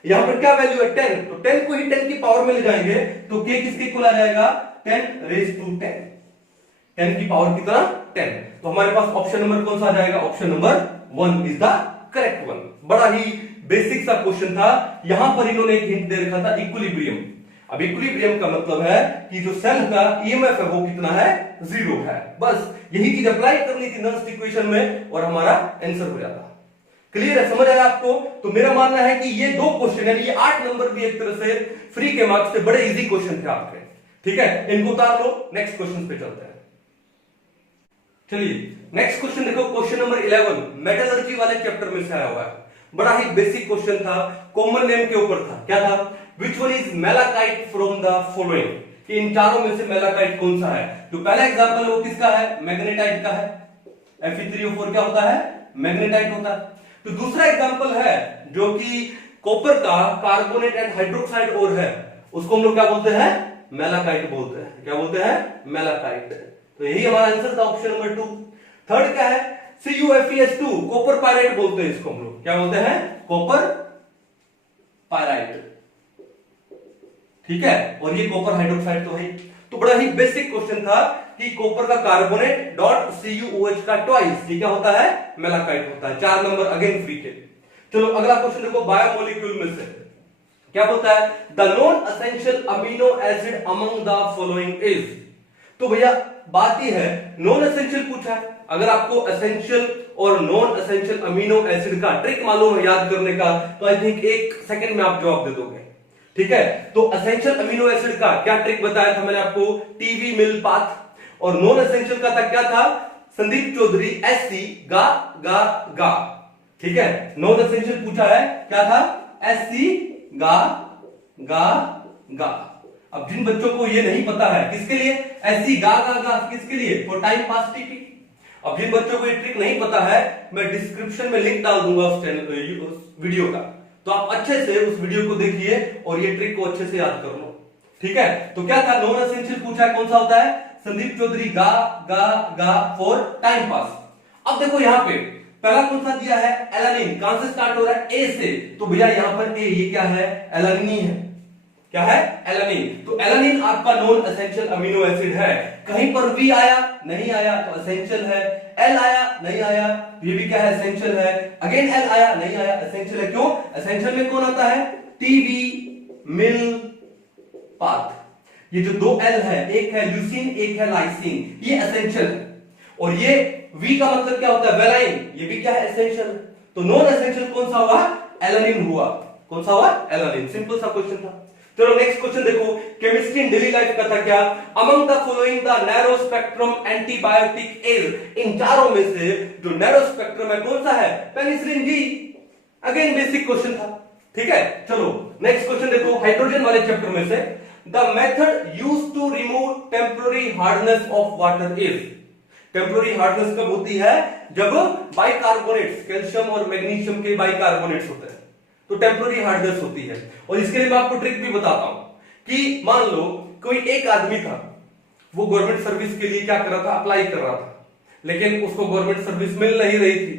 यहां पर क्या वैल्यू है? 10, तो 10 को ही 10 की पावर में ले जाएंगे तो k किसके इक्वल आ जाएगा? 10 रेज़ टू 10। 10 की पावर कितना? 10। तो हमारे पास ऑप्शन नंबर कौन सा आ जाएगा? Option number 1 is the correct one. बड़ा ही बेसिक सा क्वेश्चन था। यहां पर इन्होंने एक हिंट दे रखा था इक्विलिब्रियम। अब इक्विलिब्रियम का मतलब है कि जो सेल का ईएमएफ है वो कितना है? 0 है। बस यही चीज अप्लाई करनी थी नल्स इक्वेशन में और हमारा आंसर हो जाता। क्लियर है? समझ आया आपको? तो मेरा मानना है कि ये 2 क्वेश्चन यानी ये 8 नंबर भी एक तरह से फ्री के मार्क्स से बड़े इजी क्वेश्चन थे आपके, ठीक है? इनको उतार लो। नेक्स्ट क्वेश्चन पे चलते हैं। चलिए नेक्स्ट क्वेश्चन देखो, क्वेश्चन नंबर 11 मेटलर्जी वाले चैप्टर में से आया हुआ है। बड़ा ही बेसिक क्वेश्चन था, कॉमन नेम के ऊपर था। क्या था? Which one is malachite from the following? कि इन चारों में से मेलाकाइट कौन सा है। तो पहला एग्जांपल वो किसका है, मैग्नेटाइट का है। Fe3O4 क्या होता है, मैग्नेटाइट होता है। तो दूसरा एग्जांपल है जो कि कॉपर का कार्बोनेट एंड हाइड्रोक्साइड और है, उसको हम लोग क्या बोलते हैं, मेलाकाइट बोलते हैं। क्या बोलते हैं, मेलाकाइट। तो यही हमारा आंसर था, ऑप्शन नंबर 2। थर्ड क्या है, CuFeS2, कॉपर पायराइट बोलते हैं इसको हम लोग। क्या बोलते हैं, कॉपर पायराइट। ठीक है, और ये कॉपर हाइड्रोक्साइड तो है। तो बड़ा ही बेसिक क्वेश्चन था कि कॉपर का कार्बोनेट डॉट CuOH का ट्वाइस, ये क्या होता है, मेलाकाइट होता है। 4 नंबर अगेन फ्री के। चलो अगला क्वेश्चन देखो, बायोमोलिक्यूल में से क्या बोलता है, the non essential amino acid among the following is. तो भैया बात ही है, नॉन एसेंशियल पूछा है। अगर आपको एसेंशियल और नॉन एसेंशियल अमीनो एसिड का ट्रिक मालूम है याद करने का, तो आई थिंक 1 सेकंड में आप जवाब दे दोगे। ठीक है, तो एसेंशियल अमीनो एसिड का क्या ट्रिक बताया था मैंने आपको, टीवी मिल पाथ। और नॉन एसेंशियल का था क्या था, संदीप चौधरी SC गा गा गा। ठीक है, नॉन एसेंशियल पूछा है, क्या था, SC गा गा गा। अब जिन बच्चों को ये नहीं पता है, किसके लिए SC गा गा गा, किसके लिए, फॉर टाइम पास टीपी। अब जिन बच्चों को ये ट्रिक नहीं पता है, मैं डिस्क्रिप्शन में लिंक डाल दूंगा उस वीडियो का, तो आप अच्छे से उस वीडियो को देखिए और ये ट्रिक को अच्छे से याद कर लो। ठीक है, तो क्या था, नॉन एसेंशियल पूछा है, कौन सा होता है, संदीप चौधरी गा गा गा फॉर टाइम पास। अब देखो यहां पे पहला कौन सा दिया है, एलानिन। कहां से स्टार्ट हो रहा है, ए से। तो भैया यहां पर ए, ये क्या है, एलानिन है। क्या है, एलानिन। तो एलानिन आपका नॉन एसेंशियल अमीनो एसिड है। कहीं पर वी आया, नहीं आया तो एसेंशियल है। एल आया, नहीं आया, ये भी क्या है, एसेंशियल है। अगेन एल आया, नहीं आया, एसेंशियल है। क्यों, एसेंशियल में कौन आता है, टीवी मिल पाथ। ये जो 2 एल है, एक है ल्यूसीन, एक है लाइसिन, ये एसेंशियल है। और ये वी का मतलब क्या होता है, वेलाइन, ये भी क्या है, एसेंशियल। तो नॉन एसेंशियल कौन सा हुआ, एलानिन हुआ। कौन सा हुआ, एलानिन। सिंपल सा क्वेश्चन था। चलो नेक्स्ट क्वेश्चन देखो, केमिस्ट्री इन डेली लाइफ का था क्या, among the following the narrow spectrum antibiotic is. इन चारों में से जो नैरो स्पेक्ट्रम है कौन सा है, penicillin G. Again basic question था। ठीक है, चलो नेक्स्ट क्वेश्चन देखो, हाइड्रोजन वाले चैप्टर में से, the method used to remove temporary hardness of water is. Temporary hardness कब होती है, जब बाइकार्बोनेट्स, कैल्शियम और मैग्नीशियम के बाइकार्बोनेट्स होते हैं, तो टेम्पररी हार्डनेस होती है। और इसके लिए मैं आपको ट्रिक भी बताता हूं कि मान लो कोई एक आदमी था, वो गवर्नमेंट सर्विस के लिए क्या कर रहा था, अप्लाई कर रहा था, लेकिन उसको गवर्नमेंट सर्विस मिल नहीं रही थी।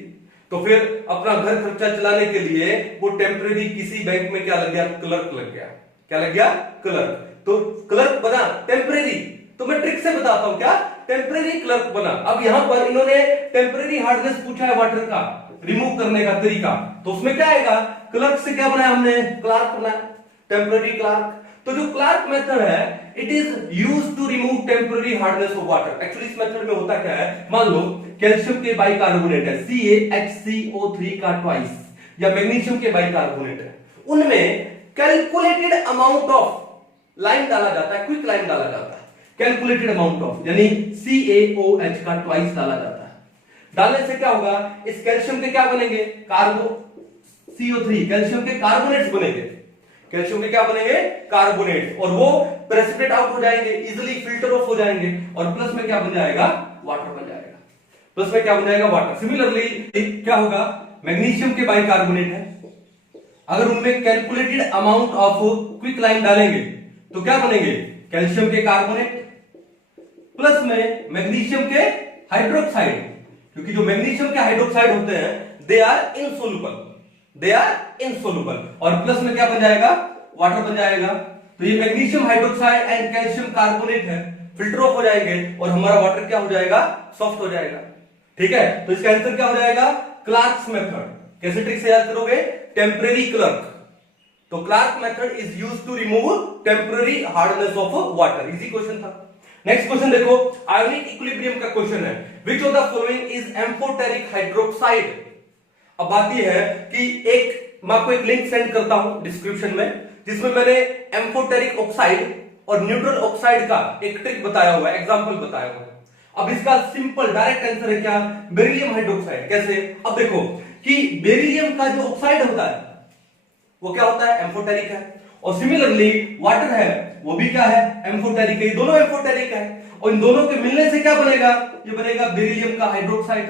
तो फिर अपना घर खर्चा चलाने के लिए वो टेम्पररी किसी बैंक में क्या लग गया, क्लर्क लग गया। क्या लग गया, क्लर्क। तो क्लर्क बना टेम्पररी। तो मैं ट्रिक से बताता हूं, क्या, टेम्पररी क्लर्क बना। अब यहां पर इन्होंने टेम्पररी हार्डनेस पूछा है वाटर का, रिमूव करने का तरीका। तो उसमें क्या आएगा, क्लर्क से क्या बनाया हमने, क्लार्क बनाया, टेम्पररी क्लार्क। तो जो क्लार्क मेथड है, it is used to remove temporary hardness of water. Actually इस मेथड में होता क्या है, मान लो कैल्शियम के बाइकार्बोनेट है, CaHCO3 का ट्वाइस, या मैग्नीशियम के बाइकार्बोनेट है, उनमें कैलकुलेटेड अमाउंट ऑफ लाइम डाला जाता है, क्विक लाइम डाला जाता है, कैलकुलेटेड अमाउंट ऑफ, यानी CaOH का ट्वाइस डाला जाता है। डालने से क्या होगा, इस कैल्शियम के क्या बनेंगे, कार्बो CO3, कैल्शियम के कार्बोनेट्स बनेंगे। कैल्शियम के क्या बनेंगे, कार्बोनेट, और वो प्रेसिपिटेट आउट हो जाएंगे, इजीली फिल्टर ऑफ हो जाएंगे, और प्लस में क्या बन जाएगा, वाटर बन जाएगा। प्लस में क्या बन जाएगा, वाटर। सिमिलरली क्या होगा, मैग्नीशियम के बाइकार्बोनेट है, अगर उनमें calculated amount of quick lime डालेंगे तो क्या बनेंगे, कैल्शियम के कार्बोनेट प्लस में मैग्नीशियम के हाइड्रोक्साइड, क्योंकि जो मैग्नीशियम के हाइड्रोक्साइड होते हैं दे आर इनसोल्युबल, और प्लस में क्या बन जाएगा, वाटर बन जाएगा। तो ये magnesium hydroxide and calcium carbonate है, फिल्टर ऑफ हो जाएंगे और हमारा वाटर क्या हो जाएगा, सॉफ्ट हो जाएगा। ठीक है, तो इसका आंसर क्या हो जाएगा, क्लार्क्स मेथड। कैसे ट्रिक से याद करोगे, टेम्पररी क्लर्क। तो Clark method is used to remove temporary hardness of water. Easy question था। नेक्स्ट क्वेश्चन देखो, आयोनिक इक्विलिब्रियम का क्वेश्चन है, which of the following is amphoteric hydroxide. अब बात यह है कि मैं आपको एक लिंक सेंड करता हूं डिस्क्रिप्शन में, जिसमें मैंने एम्फोटेरिक ऑक्साइड और न्यूट्रल ऑक्साइड का एक ट्रिक बताया हुआ है, एग्जांपल बताया हुआ है। अब इसका सिंपल डायरेक्ट आंसर है क्या, बेरिलियम हाइड्रोक्साइड। कैसे, अब देखो कि बेरिलियम का जो ऑक्साइड होता है वो क्या होता है, एम्फोटेरिक है, और सिमिलरली वाटर है वो भी क्या है, एम्फोटेरिक है, दोनों एम्फोटेरिक है, और इन दोनों के मिलने से क्या बनेगा, ये बनेगा बेरिलियम का हाइड्रोक्साइड।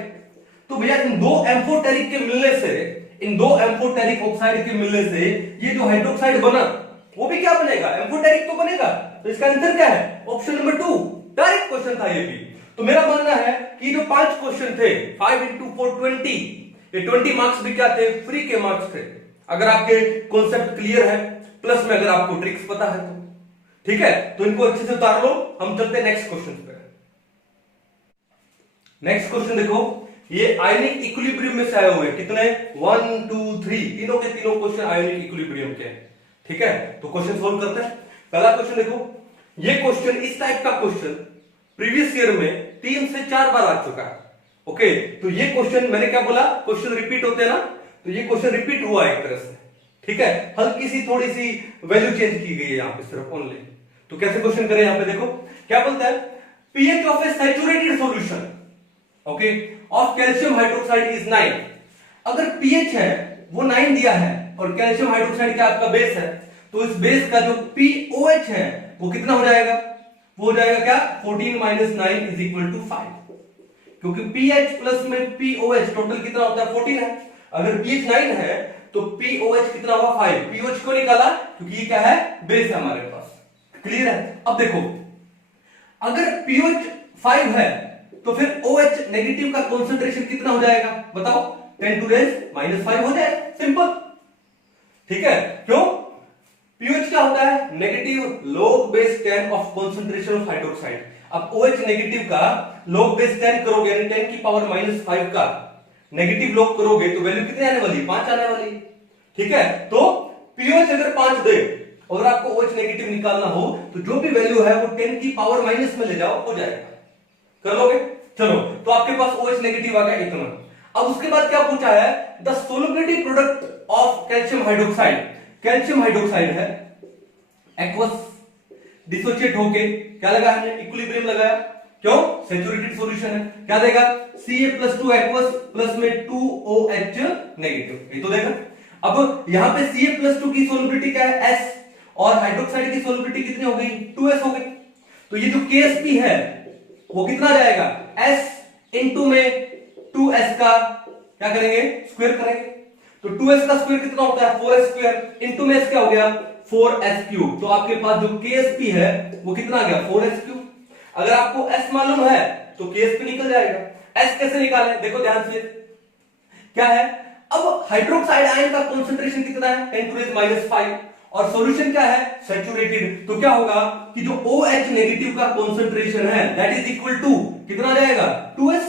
तो भैया इन दो एम्फोटेरिक के मिलने से, इन दो एम्फोटेरिक ऑक्साइड के मिलने से ये जो हाइड्रोक्साइड बना वो भी क्या बनेगा, एम्फोटेरिक तो बनेगा। तो इसका आंसर क्या है, ऑप्शन नंबर 2, डायरेक्ट क्वेश्चन था ये भी। तो मेरा मानना है कि जो 5 क्वेश्चन थे 5 into 4 20, ये 20 मार्क्स भी क्या थे, फ्री के मार्क्स थे, अगर आपके कॉन्सेप्ट क्लियर है, प्लस में अगर आपको ट्रिक्स पता है तो ठीक है। तो इनको अच्छे से उतार लो, हम चलते हैं नेक्स्ट क्वेश्चन पे। नेक्स्ट क्वेश्चन देखो, ये आयनिक इक्विलिब्रियम में से आए हुए कितने, 1 2 3, तीनों के तीनों क्वेश्चन आयनिक इक्विलिब्रियम के हैं, ठीक है। तो क्वेश्चन सोल्व करते हैं। पहला क्वेश्चन देखो, ये क्वेश्चन, इस टाइप का क्वेश्चन प्रीवियस ईयर में 3 से 4 बार आ चुका है। ओके, तो ये क्वेश्चन मैंने क्या बोला, क्वेश्चन रिपीट होते हैं ना, तो ये क्वेश्चन रिपीट हुआ एक तरह से, ठीक है। हल्की सी थोड़ी सी वैल्यू चेंज की गई है यहाँ पे सिर्फ ओनली। तो कैसे क्वेश्चन करें, यहाँ पे देखो क्या बोलता है, pH of A saturated solution okay of calcium hydroxide is 9। अगर पीएच है वो 9 दिया है और कैल्शियम हाइड्रोक्साइड क्या आपका बेस है, तो इस बेस का जो पीओएच है वो कितना हो जाएगा, वो हो जाएगा क्या, 14 - 9 = 5, क्योंकि पीएच प्लस में पीओएच टोटल कितना होता है, 14 है। अगर पीएच 9 है तो पीओएच कितना होगा, 5। पीओएच को निकाला क्योंकि ये क्या है, बेस है हमारे पास, क्लियर है। अब देखो, अगर पीओएच 5 है तो फिर OH नेगेटिव का कंसंट्रेशन कितना हो जाएगा, बताओ, 10⁻⁻5 हो जाएगा, सिंपल, ठीक है। क्यों, पीओएच क्या होता है, negative log base 10 of concentration of hydroxide. अब OH नेगेटिव का लॉग बेस 10 करोगे, यानी 10⁻⁵ का नेगेटिव लॉग करोगे तो वैल्यू कितनी आने वाली, 5 आने वाली, ठीक है। तो पीओएच अगर 5 दे और आपको OH नेगेटिव निकालना हो तो जो भी वैल्यू है वो 10⁻⁻ में ले जाओ, हो जाएगा, कर लोगे। चलो, तो आपके पास OH नेगेटिव आ गया इतना। अब उसके बाद क्या पूछा है, the solubility product of calcium hydroxide. Calcium hydroxide है एक्वस, डिसोसिएट होके क्या लगा हमने, इक्विलिब्रियम लगाया, क्यों, सैचुरेटेड सॉल्यूशन है, क्या देगा, Ca+2 एक्वस प्लस में 2OH नेगेटिव, ये तो देगा। अब यहां पे Ca+2 की सोलबिलिटी क्या है, S, और हाइड्रोक्साइड की सोलबिलिटी कितनी हो गई, 2S हो गई। तो ये जो KSP है वो कितना जाएगा, S इंटू में 2S का क्या करेंगे, स्क्वायर करेंगे। तो 2S का स्क्वायर कितना होता है, 4S स्क्वायर, इंटू में S क्या हो गया, 4S क्यूब। तो आपके पास जो KSP है वो कितना आ गया, 4S क्यूब। अगर आपको S मालूम है तो KSP निकल जाएगा। S कैसे निकालें, देखो ध्यान से, क्या है, अब हाइड्रोक्साइड आयन का कंसंट्रेशन कितना है, 10⁻⁵, और सॉल्यूशन क्या है, सैचुरेटेड। तो क्या होगा कि जो OH नेगेटिव का कंसंट्रेशन है दैट इज इक्वल टू कितना आ जाएगा, 2S,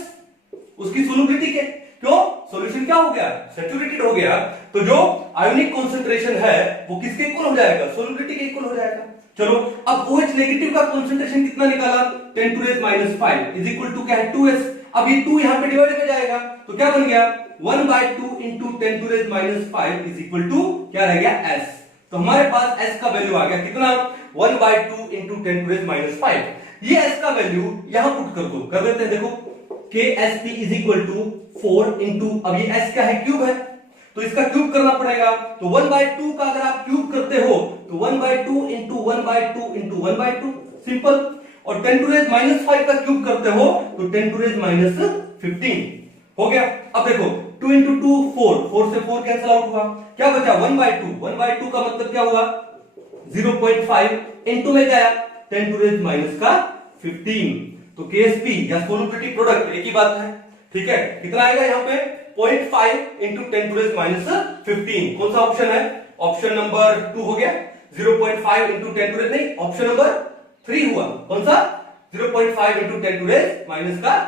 उसकी सोलबिलिटी के, क्यों, सॉल्यूशन क्या हो गया, सैचुरेटेड हो गया। तो जो आयोनिक कंसंट्रेशन है वो किसके इक्वल हो जाएगा, सोलबिलिटी के इक्वल हो जाएगा। चलो, अब OH नेगेटिव का कंसंट्रेशन कितना निकाला, 10⁻⁵ इज इक्वल टू क्या है, 2S। अब ये 2 यहां पे डिवाइड हो जाएगा तो क्या बन गया, 1/2 इंटू 10⁻⁵ इज इक्वल टू क्या रह गया, S। तो हमारे पास S का वैल्यू आ गया कितना, 1/2 इंटू 10⁻⁵। ये S का वैल्यू यहां पुट कर दो, कर देते हैं, देखो KSP is equal to 4 into, अब ये S क्या है, क्यूब है, तो इसका क्यूब करना पड़ेगा। तो 1/2 का अगर आप क्यूब करते हो तो 1/2 इंटू 1/2 इंटू 1/2, सिंपल। और 10⁻⁵ का क्यूब करते हो तो 10⁻15 हो गया। अब देखो 2 इंटू 2 4 से 4 कैंसिल आउट हुआ, क्या बचा, 1/2। 1/2 का मतलब क्या हुआ, 0.5 इंटू में क्या आया, 10⁻15। तो KSP या सोलबिलिटी प्रोडक्ट एक ही बात है, ठीक है। कितना आएगा यहाँ पे, 0.5 इंटू 10⁻15। कौन सा ऑप्शन है, ऑप्शन नंबर 2 हो गया। 0.5 इंटू 10 नहीं, ऑप्शन नंबर 3 हुआ, कौन सा, 0.5 इंटू 10⁻15।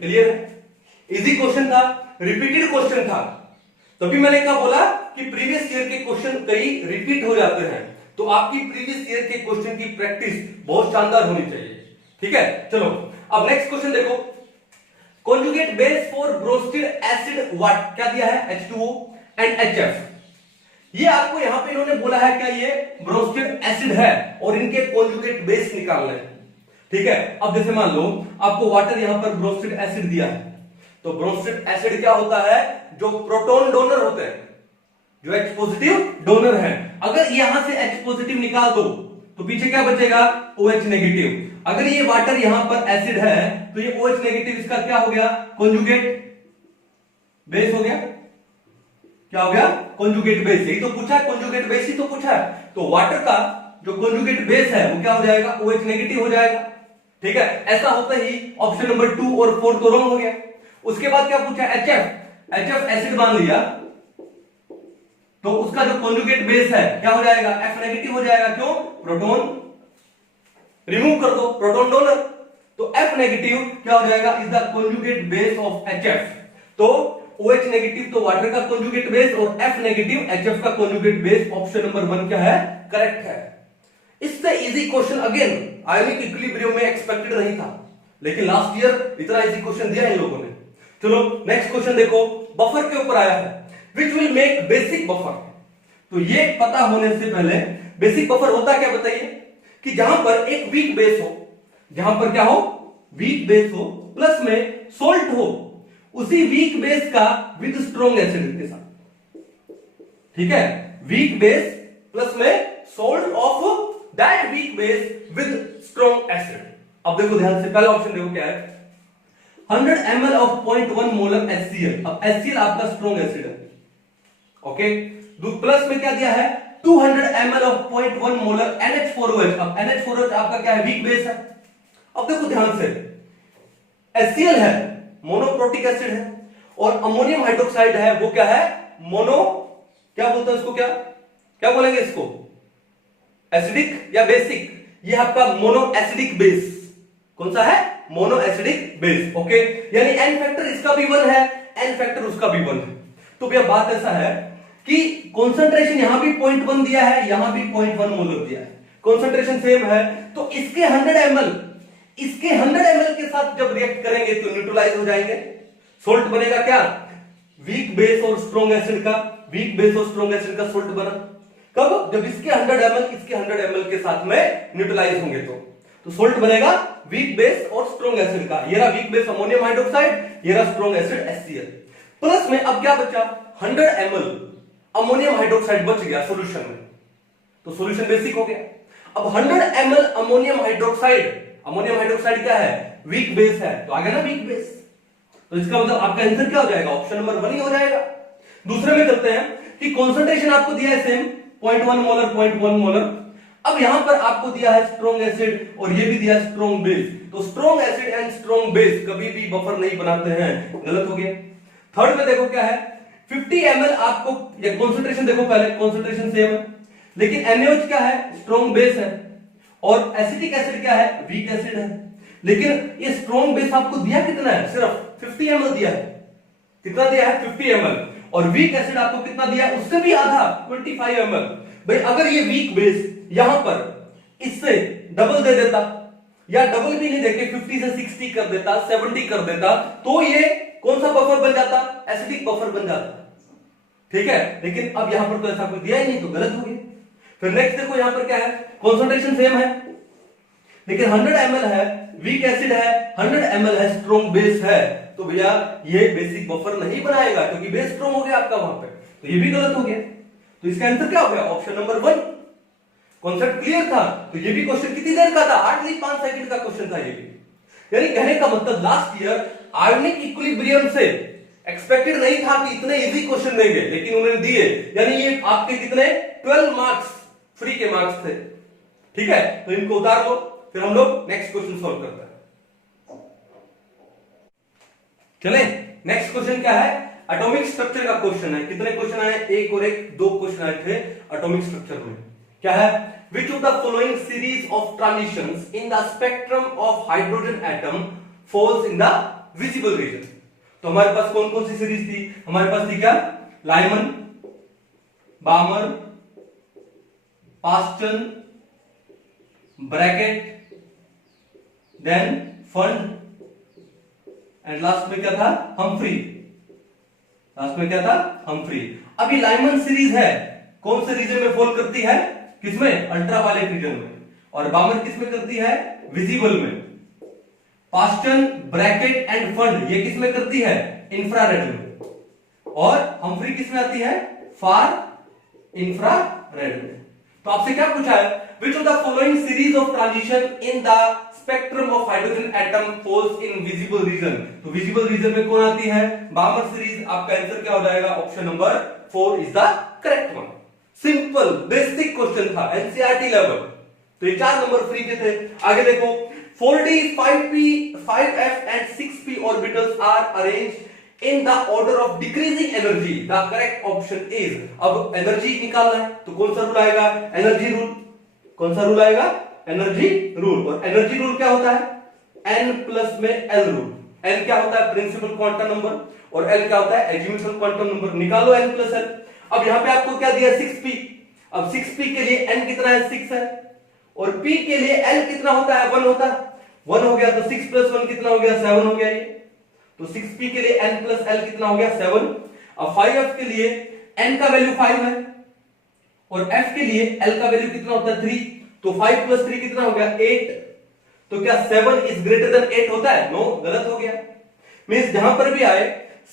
क्लियर है, इजी क्वेश्चन था, रिपीटेड क्वेश्चन था। तभी मैंने क्या बोला कि प्रीवियस ईयर के क्वेश्चन कई रिपीट हो जाते हैं, तो आपकी प्रीवियस ईयर के क्वेश्चन की प्रैक्टिस बहुत शानदार होनी चाहिए, ठीक है। चलो, अब नेक्स्ट क्वेश्चन देखो, conjugate base for Bronsted acid what, क्या दिया है, H2O एंड HF। ये आपको यहां पे इन्होंने बोला है क्या, ये ब्रोस्टेड एसिड है और इनके कॉन्जुगेट बेस निकालने हैं, ठीक है। अब जैसे मान लो आपको वाटर यहां पर ब्रोस्टेड एसिड दिया है, तो ब्रोस्टेड एसिड क्या होता है, जो प्रोटॉन डोनर होते हैं, जो H पॉजिटिव डोनर है। अगर यहां से H पॉजिटिव निकाल दो तो पीछे क्या बचेगा, OH नेगेटिव। अगर ये वाटर यहां पर एसिड है तो ये OH नेगेटिव इसका क्या हो गया, कॉन्जुगेट बेस हो गया। क्या हो गया, कॉन्जुगेट बेस। यही तो पूछा है, कॉन्जुगेट बेस ही तो पूछा है। तो वाटर का जो कॉन्जुगेट बेस है वो क्या हो जाएगा, OH नेगेटिव हो जाएगा। ठीक है, ऐसा होता ही ऑप्शन नंबर 2 और 4 तो रॉन्ग हो गया। उसके बाद क्या पूछा, HF एसिड मान लिया तो उसका जो कॉन्जुगेट बेस है क्या हो जाएगा, F नेगेटिव हो जाएगा। क्यों, प्रोटॉन रिमूव कर दो, प्रोटॉन डोनर। तो F नेगेटिव क्या हो जाएगा, is the conjugate base of HF। तो OH नेगेटिव तो वाटर का कॉन्जुगेट बेस और F नेगेटिव HF का कॉन्जुगेट बेस। ऑप्शन नंबर 1 क्या है, करेक्ट है। इससे easy question again ionic equilibrium में एक्सपेक्टेड नहीं था, लेकिन लास्ट ईयर इतना इजी क्वेश्चन दिया इन लोगों ने। चलो नेक्स्ट क्वेश्चन देखो, बफर के ऊपर आया है, which will make basic buffer. तो ये पता होने से पहले बेसिक बफर होता क्या बताइए, कि जहां पर एक वीक बेस हो, जहां पर क्या हो, वीक बेस हो प्लस में सोल्ट हो, उसी वीक बेस का विद स्ट्रॉन्ग एसिड के साथ। ठीक है, वीक बेस प्लस में salt of that weak base with strong acid. अब देखो ध्यान से, पहला ऑप्शन देखो क्या है, 100 ml ऑफ 0.1 मोलर HCl। अब HCl आपका स्ट्रॉन्ग एसिड है, ओके। प्लस में क्या दिया है, 200 ml ऑफ 0.1 मोलर NH4OH। अब NH4OH आपका क्या है, वीक बेस है। अब देखो ध्यान से, HCl है, मोनोप्रोटिक एसिड है, और अमोनियम हाइड्रोक्साइड है, वो क्या है, मोनो, क्या बोलते हैं इसको, क्या बोलेंगे इसको, एसिडिक या बेसिक। ये आपका मोनो एसिडिक बेस। कौन सा है, मोनो एसिडिक बेस, ओके। यानी एन फैक्टर इसका भी 1 है, एन फैक्टर उसका भी 1 है। तो भैया बात ऐसा है कि कंसंट्रेशन यहां भी 0.1 दिया है, यहां भी 0.1 मोलर दिया है, कंसंट्रेशन सेम है। तो इसके 100 ml के साथ जब रिएक्ट करेंगे तो न्यूट्रलाइज हो जाएंगे, सोल्ट बनेगा क्या, वीक बेस और स्ट्रॉन्ग एसिड का, वीक बेस और स्ट्रॉन्ग एसिड का सोल्ट बना। कब, जब इसके 100 ml इसके 100 ml के साथ में न्यूट्रलाइज होंगे तो सोल्ट बनेगा वीक बेस और स्ट्रॉन्ग एसिड का। ये रहा वीक बेस अमोनियम हाइड्रोक्साइड, ये रहा स्ट्रॉन्ग एसिड HCl। प्लस में अब क्या बचा, 100 ml अमोनियम हाइड्रोक्साइड बच गया सॉल्यूशन में, तो सॉल्यूशन बेसिक हो गया। अब 100 ml अमोनियम हाइड्रोक्साइड क्या है, वीक बेस है, तो आ गया ना वीक बेस। तो इसका मतलब आपका आंसर क्या हो जाएगा, ऑप्शन नंबर 1 ही हो जाएगा। दूसरे में चलते हैं कि कंसंट्रेशन आपको दिया है सेम 0.1 मोलर 0.1 मोलर। अब यहां पर आपको दिया है स्ट्रॉन्ग एसिड और ये भी दिया है स्ट्रॉन्ग बेस। तो strong acid and strong base कभी भी बफर नहीं बनाते हैं, गलत हो गया। थर्ड में देखो क्या है, 50 ml आपको, ये कंसंट्रेशन देखो पहले, कंसंट्रेशन सेम है, लेकिन NaOH क्या है, स्ट्रॉन्ग बेस है, और एसिटिक एसिड क्या है, वीक एसिड है। लेकिन ये स्ट्रॉन्ग बेस आपको दिया कितना है, सिर्फ 50 ml दिया है। कितना दिया है, 50 ml। और वीक एसिड आपको कितना दिया है, उससे भी आधा, 25 ml। भाई अगर ये वीक बेस यहां पर इससे डबल दे देता, या डबल भी नहीं देके 50 से 60 कर देता, 70 कर देता, तो ये कौन सा बफर बन जाता, एसिडिक बफर बन जाता। ठीक है, लेकिन अब यहां पर तो ऐसा कोई दिया ही नहीं, तो गलत हो गया। फिर नेक्स्ट देखो यहां पर क्या है, कंसंट्रेशन सेम है, लेकिन 100 ml है, वीक एसिड है, 100 ml है, स्ट्रॉन्ग बेस है, तो भैया ये बेसिक बफर नहीं बनाएगा, क्योंकि बेस स्ट्रॉन्ग हो गया आपका वहां पे, तो ये भी गलत हो गया। तो इसका आंसर क्या हो गया, ऑप्शन नंबर 1। कॉन्सेप्ट क्लियर था। तो ये भी क्वेश्चन कितनी देर का था, हार्डली 5 सेकंड का क्वेश्चन था ये भी। यानी कहने का मतलब लास्ट ईयर आयोनिक इक्विलिब्रियम से एक्सपेक्टेड नहीं था कि इतने इजी क्वेश्चन देंगे, लेकिन उन्होंने दिए। यानी ये आपके कितने 12 मार्क्स फ्री के मार्क्स थे। ठीक है, तो इनको उतार दो, फिर हम लोग नेक्स्ट क्वेश्चन सॉल्व करते हैं। चले, नेक्स्ट क्वेश्चन क्या है, एटॉमिक स्ट्रक्चर का क्वेश्चन है। कितने क्वेश्चन आए, एक और एक, 2 क्वेश्चन आए थे एटॉमिक स्ट्रक्चर में। क्या है, which of the following series of transitions in the spectrum of hydrogen atom falls in the visible region। तो हमारे पास कौन कौन सी सीरीज थी, हमारे पास थी क्या, Lyman, Balmer, Paschen, Brackett, then Pfund, and last में क्या था, हम्फ्री। लास्ट में क्या था, हम्फ्री। अभी लाइमन सीरीज है, कौन से रीजन में फॉल करती है, किसमें, अल्ट्रावायलेट रीजन में। और बामर किसमें करती है, विजिबल में। पास्टन, ब्रैकेट एंड फंड ये किसमें करती है, इंफ्रारेड में। और हम्फ्री किसमें आती है, फार इंफ्रारेड में। तो आपसे क्या पूछा है, which of the following series of transition in the spectrum of hydrogen atom falls in visible region। तो visible region में कौन आती है, बामर सीरीज। आपका आंसर क्या हो जाएगा, option number 4 is the correct one. Simple basic question था, एनसीईआरटी लेवल। तो ये 4 नंबर फ्री के थे। आगे देखो, 4d 5p 5f and 6p orbitals are arranged in the order of decreasing energy। the correct option is। अब एनर्जी निकालना है तो कौन सा रूल आएगा, एनर्जी रूल। कौन सा रूल आएगा, एनर्जी रूल। और एनर्जी रूल क्या होता है, n प्लस में l रूल। n क्या होता है, प्रिंसिपल क्वांटम नंबर, और l क्या होता है, एजिमुथल क्वांटम नंबर। निकालो n प्लस l। अब यहां पे आपको क्या दिया, 6p। अब 6p के लिए n कितना है, 6 है, और p के लिए l कितना होता है, 1 होता है। 1 हो गया तो 6 प्लस 1 कितना हो गया, 7 हो गया ये। तो 6p के लिए n प्लस l कितना हो गया, 7। अब 5f के लिए n का वैल्यू 5 है, और f के लिए l का वैल्यू कितना होता है, 3। तो 5 प्लस 3 कितना हो गया, 8। तो क्या 7 इज ग्रेटर देन 8 होता है, नो, गलत हो गया। मींस जहां पर भी आए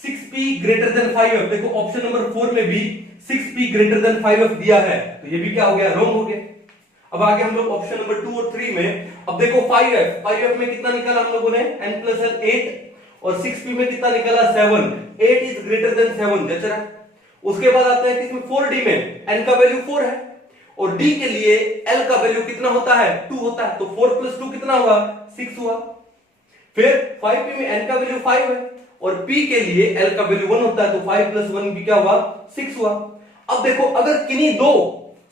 6p ग्रेटर देन 5f, देखो ऑप्शन नंबर 4 में भी 6p ग्रेटर देन 5f दिया है, तो ये भी क्या हो गया, रॉन्ग हो गया। अब आगे हम लोग ऑप्शन नंबर 2 और 3 में, अब देखो 5f में कितना निकाला हम लोगों ने, n प्लस l 8, और 6p में कितना निकाला, 7। 8 इज ग्रेटर देन 7, जच रहा। उसके बाद आते हैं कि इसमें 4d में n का वैल्यू 4 है, और d के लिए l का वैल्यू कितना होता है, 2 होता है। तो 4 प्लस 2 कितना हुआ, 6 हुआ। फिर 5p में n का वैल्यू 5 है, और p के लिए l का वैल्यू 1 होता है। तो 5 प्लस 1 भी क्या हुआ, 6 हुआ। अब देखो, अगर किन्हीं दो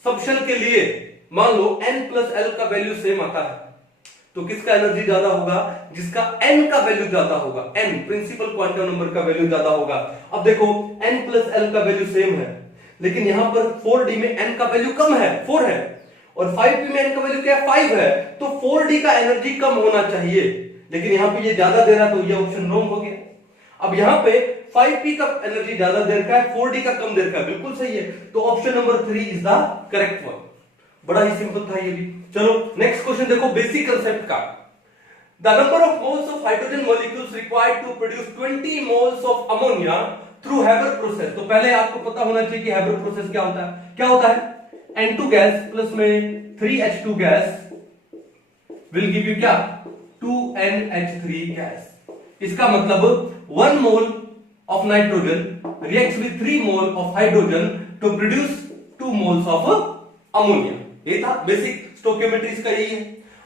सबशेल के लिए मान लो n प्लस l का वैल्यू सेम आता है, तो किसका एनर्जी ज्यादा होगा, जिसका n का वैल्यू ज्यादा होगा। n प्रिंसिपल क्वांटम नंबर का वैल्यू ज्यादा होगा। अब देखो n प्लस l का वैल्यू सेम है, लेकिन यहां पर 4d में n का वैल्यू कम है, 4 है, और 5p में n का वैल्यू क्या है, 5 है। तो 4d का एनर्जी कम होना चाहिए, लेकिन यहां पे ये ज्यादा दे रहा, तो ये ऑप्शन रॉन्ग हो गया। अब यहां पे 5p का एनर्जी ज्यादा दे रखा है, 4d का कम दे रखा है, बिल्कुल सही है। तो option number 3 is the correct one. बड़ा ही सिंपल था ये भी। चलो नेक्स्ट क्वेश्चन देखो, बेसिक कंसेप्ट का। The number of moles of hydrogen molecules required to produce 20 moles of ammonia through Haber process. तो पहले आपको पता होना चाहिए कि हैबर प्रोसेस क्या होता है। क्या होता है, N2 गैस प्लस में 3H2 gas will give you क्या, 2NH3 गैस। इसका मतलब 1 mole of nitrogen reacts with 3 mole of hydrogen to produce 2 moles of ammonia. ये था बेसिक स्टोकियोमेट्री का, यही है।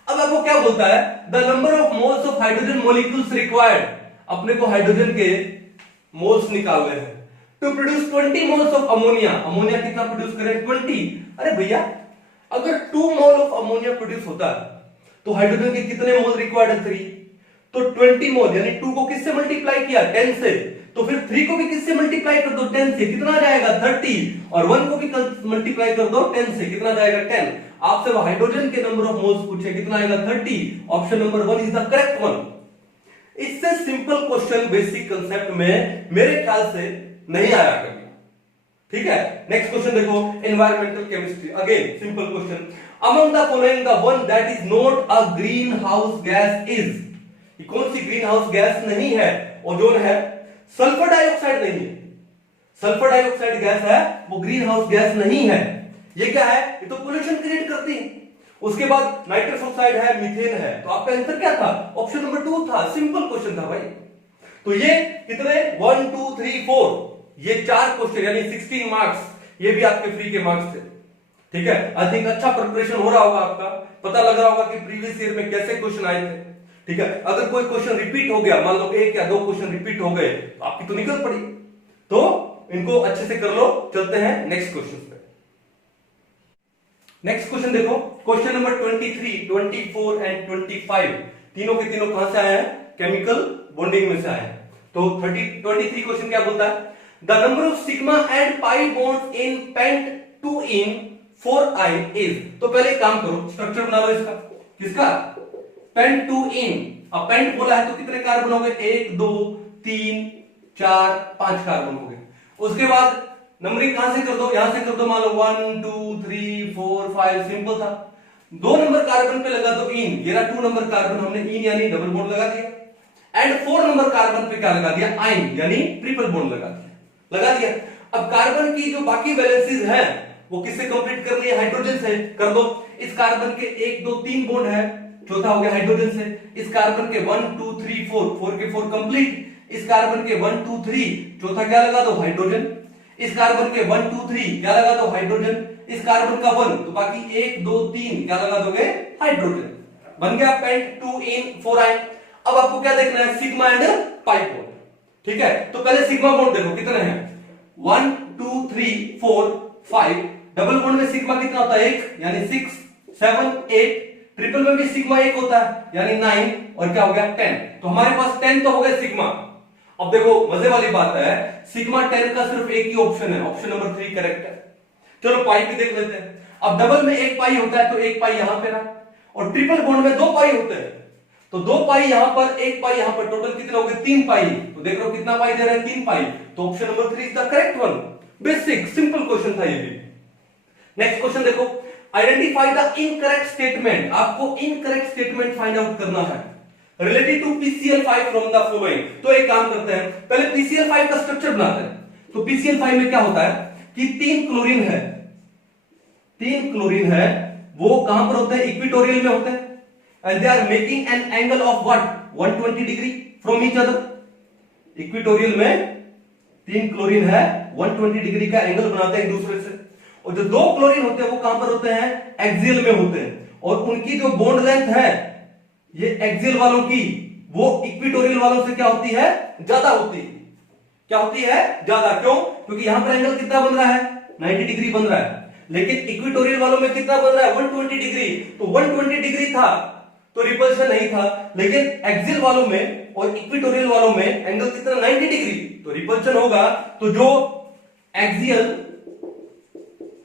अब आपको क्या बोलता है, the number of moles of hydrogen molecules required. अपने को हाइड्रोजन के मोल्स निकालने हैं to produce 20 moles of ammonia. Ammonia कितना प्रोड्यूस करें, 20। अरे भैया, अगर 2 मोल ऑफ अमोनिया प्रोड्यूस होता है तो हाइड्रोजन के कितने मोल रिक्वायर्ड है, 3। तो 20 मोल यानी 2 को किससे मल्टीप्लाई किया, 10 से। तो फिर 3 को भी किससे मल्टीप्लाई कर दो, 10 से, कितना जाएगा, 30। और 1 को भी मल्टीप्लाई कर दो 10 से, कितना जाएगा, 10। आपसे वो हाइड्रोजन के नंबर ऑफ मोल्स पूछे, कितना आएगा, 30। Option number 1 is the correct one. इससे सिंपल क्वेश्चन बेसिक कंसेप्ट में मेरे ख्याल से नहीं आया कभी, ठीक है। नेक्स्ट क्वेश्चन देखो, environmental chemistry, again simple question. Among the following the one that is not a green house gas is. कौन सी ग्रीन हाउस गैस नहीं है, ओजोन है, सल्फर डाइऑक्साइड नहीं है। सल्फर डाइऑक्साइड गैस है, वो ग्रीन हाउस गैस नहीं है। ये क्या है, ये तो पोल्यूशन क्रिएट करती है। उसके बाद नाइट्रस ऑक्साइड है, मीथेन है। तो आपका आंसर क्या था, ऑप्शन नंबर 2 था। सिंपल क्वेश्चन था भाई। तो ये कितने, 1 2 3 4, ये 4 क्वेश्चन यानी 16 मार्क्स, ये भी आपके फ्री के मार्क्स थे, ठीक है। आई थिंक अच्छा प्रिपरेशन हो रहा होगा आपका, पता लग रहा होगा कि प्रीवियस ईयर में कैसे क्वेश्चन आए थे, ठीक है। अगर कोई क्वेश्चन रिपीट हो गया, मान लो 1 या 2 क्वेश्चन रिपीट हो गए, तो आपकी तो निकल पड़ी। तो इनको अच्छे से कर लो। चलते हैं नेक्स्ट क्वेश्चन पे। नेक्स्ट क्वेश्चन देखो, क्वेश्चन नंबर 23, 24 एंड 25, तीनों के तीनों कहां से आए हैं, केमिकल बॉन्डिंग में से आए हैं। तो 23 क्वेश्चन क्या बोलता है, the number of sigma and pi bonds in pent 2इन 4i इज। तो पहले एक काम करो, स्ट्रक्चर बना लो इसका, किसका, पेंट 2इन। अब पेंट बोला है तो कितने कार्बन हो गए, 1 2 3 4 5 कार्बन हो गए। उसके बाद नंबरिंग कहां से कर दो, यहां से कर दो, मान लो 1 2 3 4 5, सिंपल था। 2 नंबर कार्बन पे लगा दो इन, ये रहा 2 नंबर कार्बन, हमने इन यानी डबल बॉन्ड लगा दिया। एंड 4 नंबर कार्बन पे क्या लगा दिया, आइन यानी ट्रिपल बॉन्ड लगा दिया। अब कार्बन की जो बाकी वैलेंसीज हैं वो किससे कंप्लीट करनी है? हाइड्रोजन से। कर दो। इस कार्बन के 1 2 3 बॉन्ड है, चौथा हो गया हाइड्रोजन से। इस कार्बन के 1 2 3 4 के 4 कंप्लीट। इस कार्बन के 1 2 3 चौथा क्या लगा दो? हाइड्रोजन। इस कार्बन के 1 2 3 क्या लगा दो? हाइड्रोजन। इस कार्बन का 1 तो बाकी 1 2 3 क्या लगा दोगे? हाइड्रोजन। बन गया पेंट 2 इन 4 आयन। अब आपको क्या देखना है? Sigma and pi bond. ठीक है, तो पहले सिग्मा बॉन्ड देखो कितने हैं? 1 2 3 4 5। डबल बॉन्ड में सिग्मा कितना होता है? 1, यानी 6 7 8। ट्रिपल में भी सिग्मा 1 होता है, यानी 9। और क्या हो गया? 10। तो हमारे पास 10 तो हो गए सिग्मा। अब देखो मजे वाली बात है, सिग्मा 10 का सिर्फ एक ही ऑप्शन है, ऑप्शन नंबर 3 करेक्ट है। चलो पाई भी देख लेते हैं। अब डबल में 1 पाई होता है तो 1 पाई यहां पे रहा, और ट्रिपल बॉन्ड में 2 पाई होते हैं तो 2 पाई यहां पर, 1 पाई यहां पर, टोटल कितने हो गए? 3 पाई। तो देख रहे हो कितना पाई दे रहे हैं? 3 पाई। तो option number 3 is the correct one. Basic simple question था ये भी। नेक्स्ट क्वेश्चन देखो, आइडेंटिफाई द इनकरेक्ट स्टेटमेंट। आपको इनकरेक्ट स्टेटमेंट फाइंड आउट करना है related to PCl5 from the following. तो एक काम करते हैं, पहले PCl5 का स्ट्रक्चर बनाते हैं। तो PCl5 में क्या होता है कि 3 क्लोरीन है, 3 क्लोरीन है, वो कहां पर होते हैं? इक्वेटोरियल में होते हैं। And they are making an angle of what? 120 degree from each other. Equatorial में 3 क्लोरीन है, 120 डिग्री का एंगल बनाते हैं एक दूसरे से। और जो 2 क्लोरीन होते हैं वो कहां पर होते हैं? एक्सियल में होते हैं। और उनकी जो बॉन्ड लेंथ है, ये एक्सियल वालों की, वो इक्वेटोरियल वालों से क्या होती है? ज्यादा होती है। क्या होती है? ज्यादा। क्यों? क्योंकि यहां पर एंगल कितना बन रहा है? 90 डिग्री बन रहा है, लेकिन इक्वेटोरियल वालों में कितना बन रहा है? 120 डिग्री। तो 120 डिग्री था तो रिपल्शन नहीं था, लेकिन एक्सियल वालों में और इक्वेटोरियल वालों में एंगल कितना? 90 डिग्री, तो रिपल्शन होगा। तो जो एक्सियल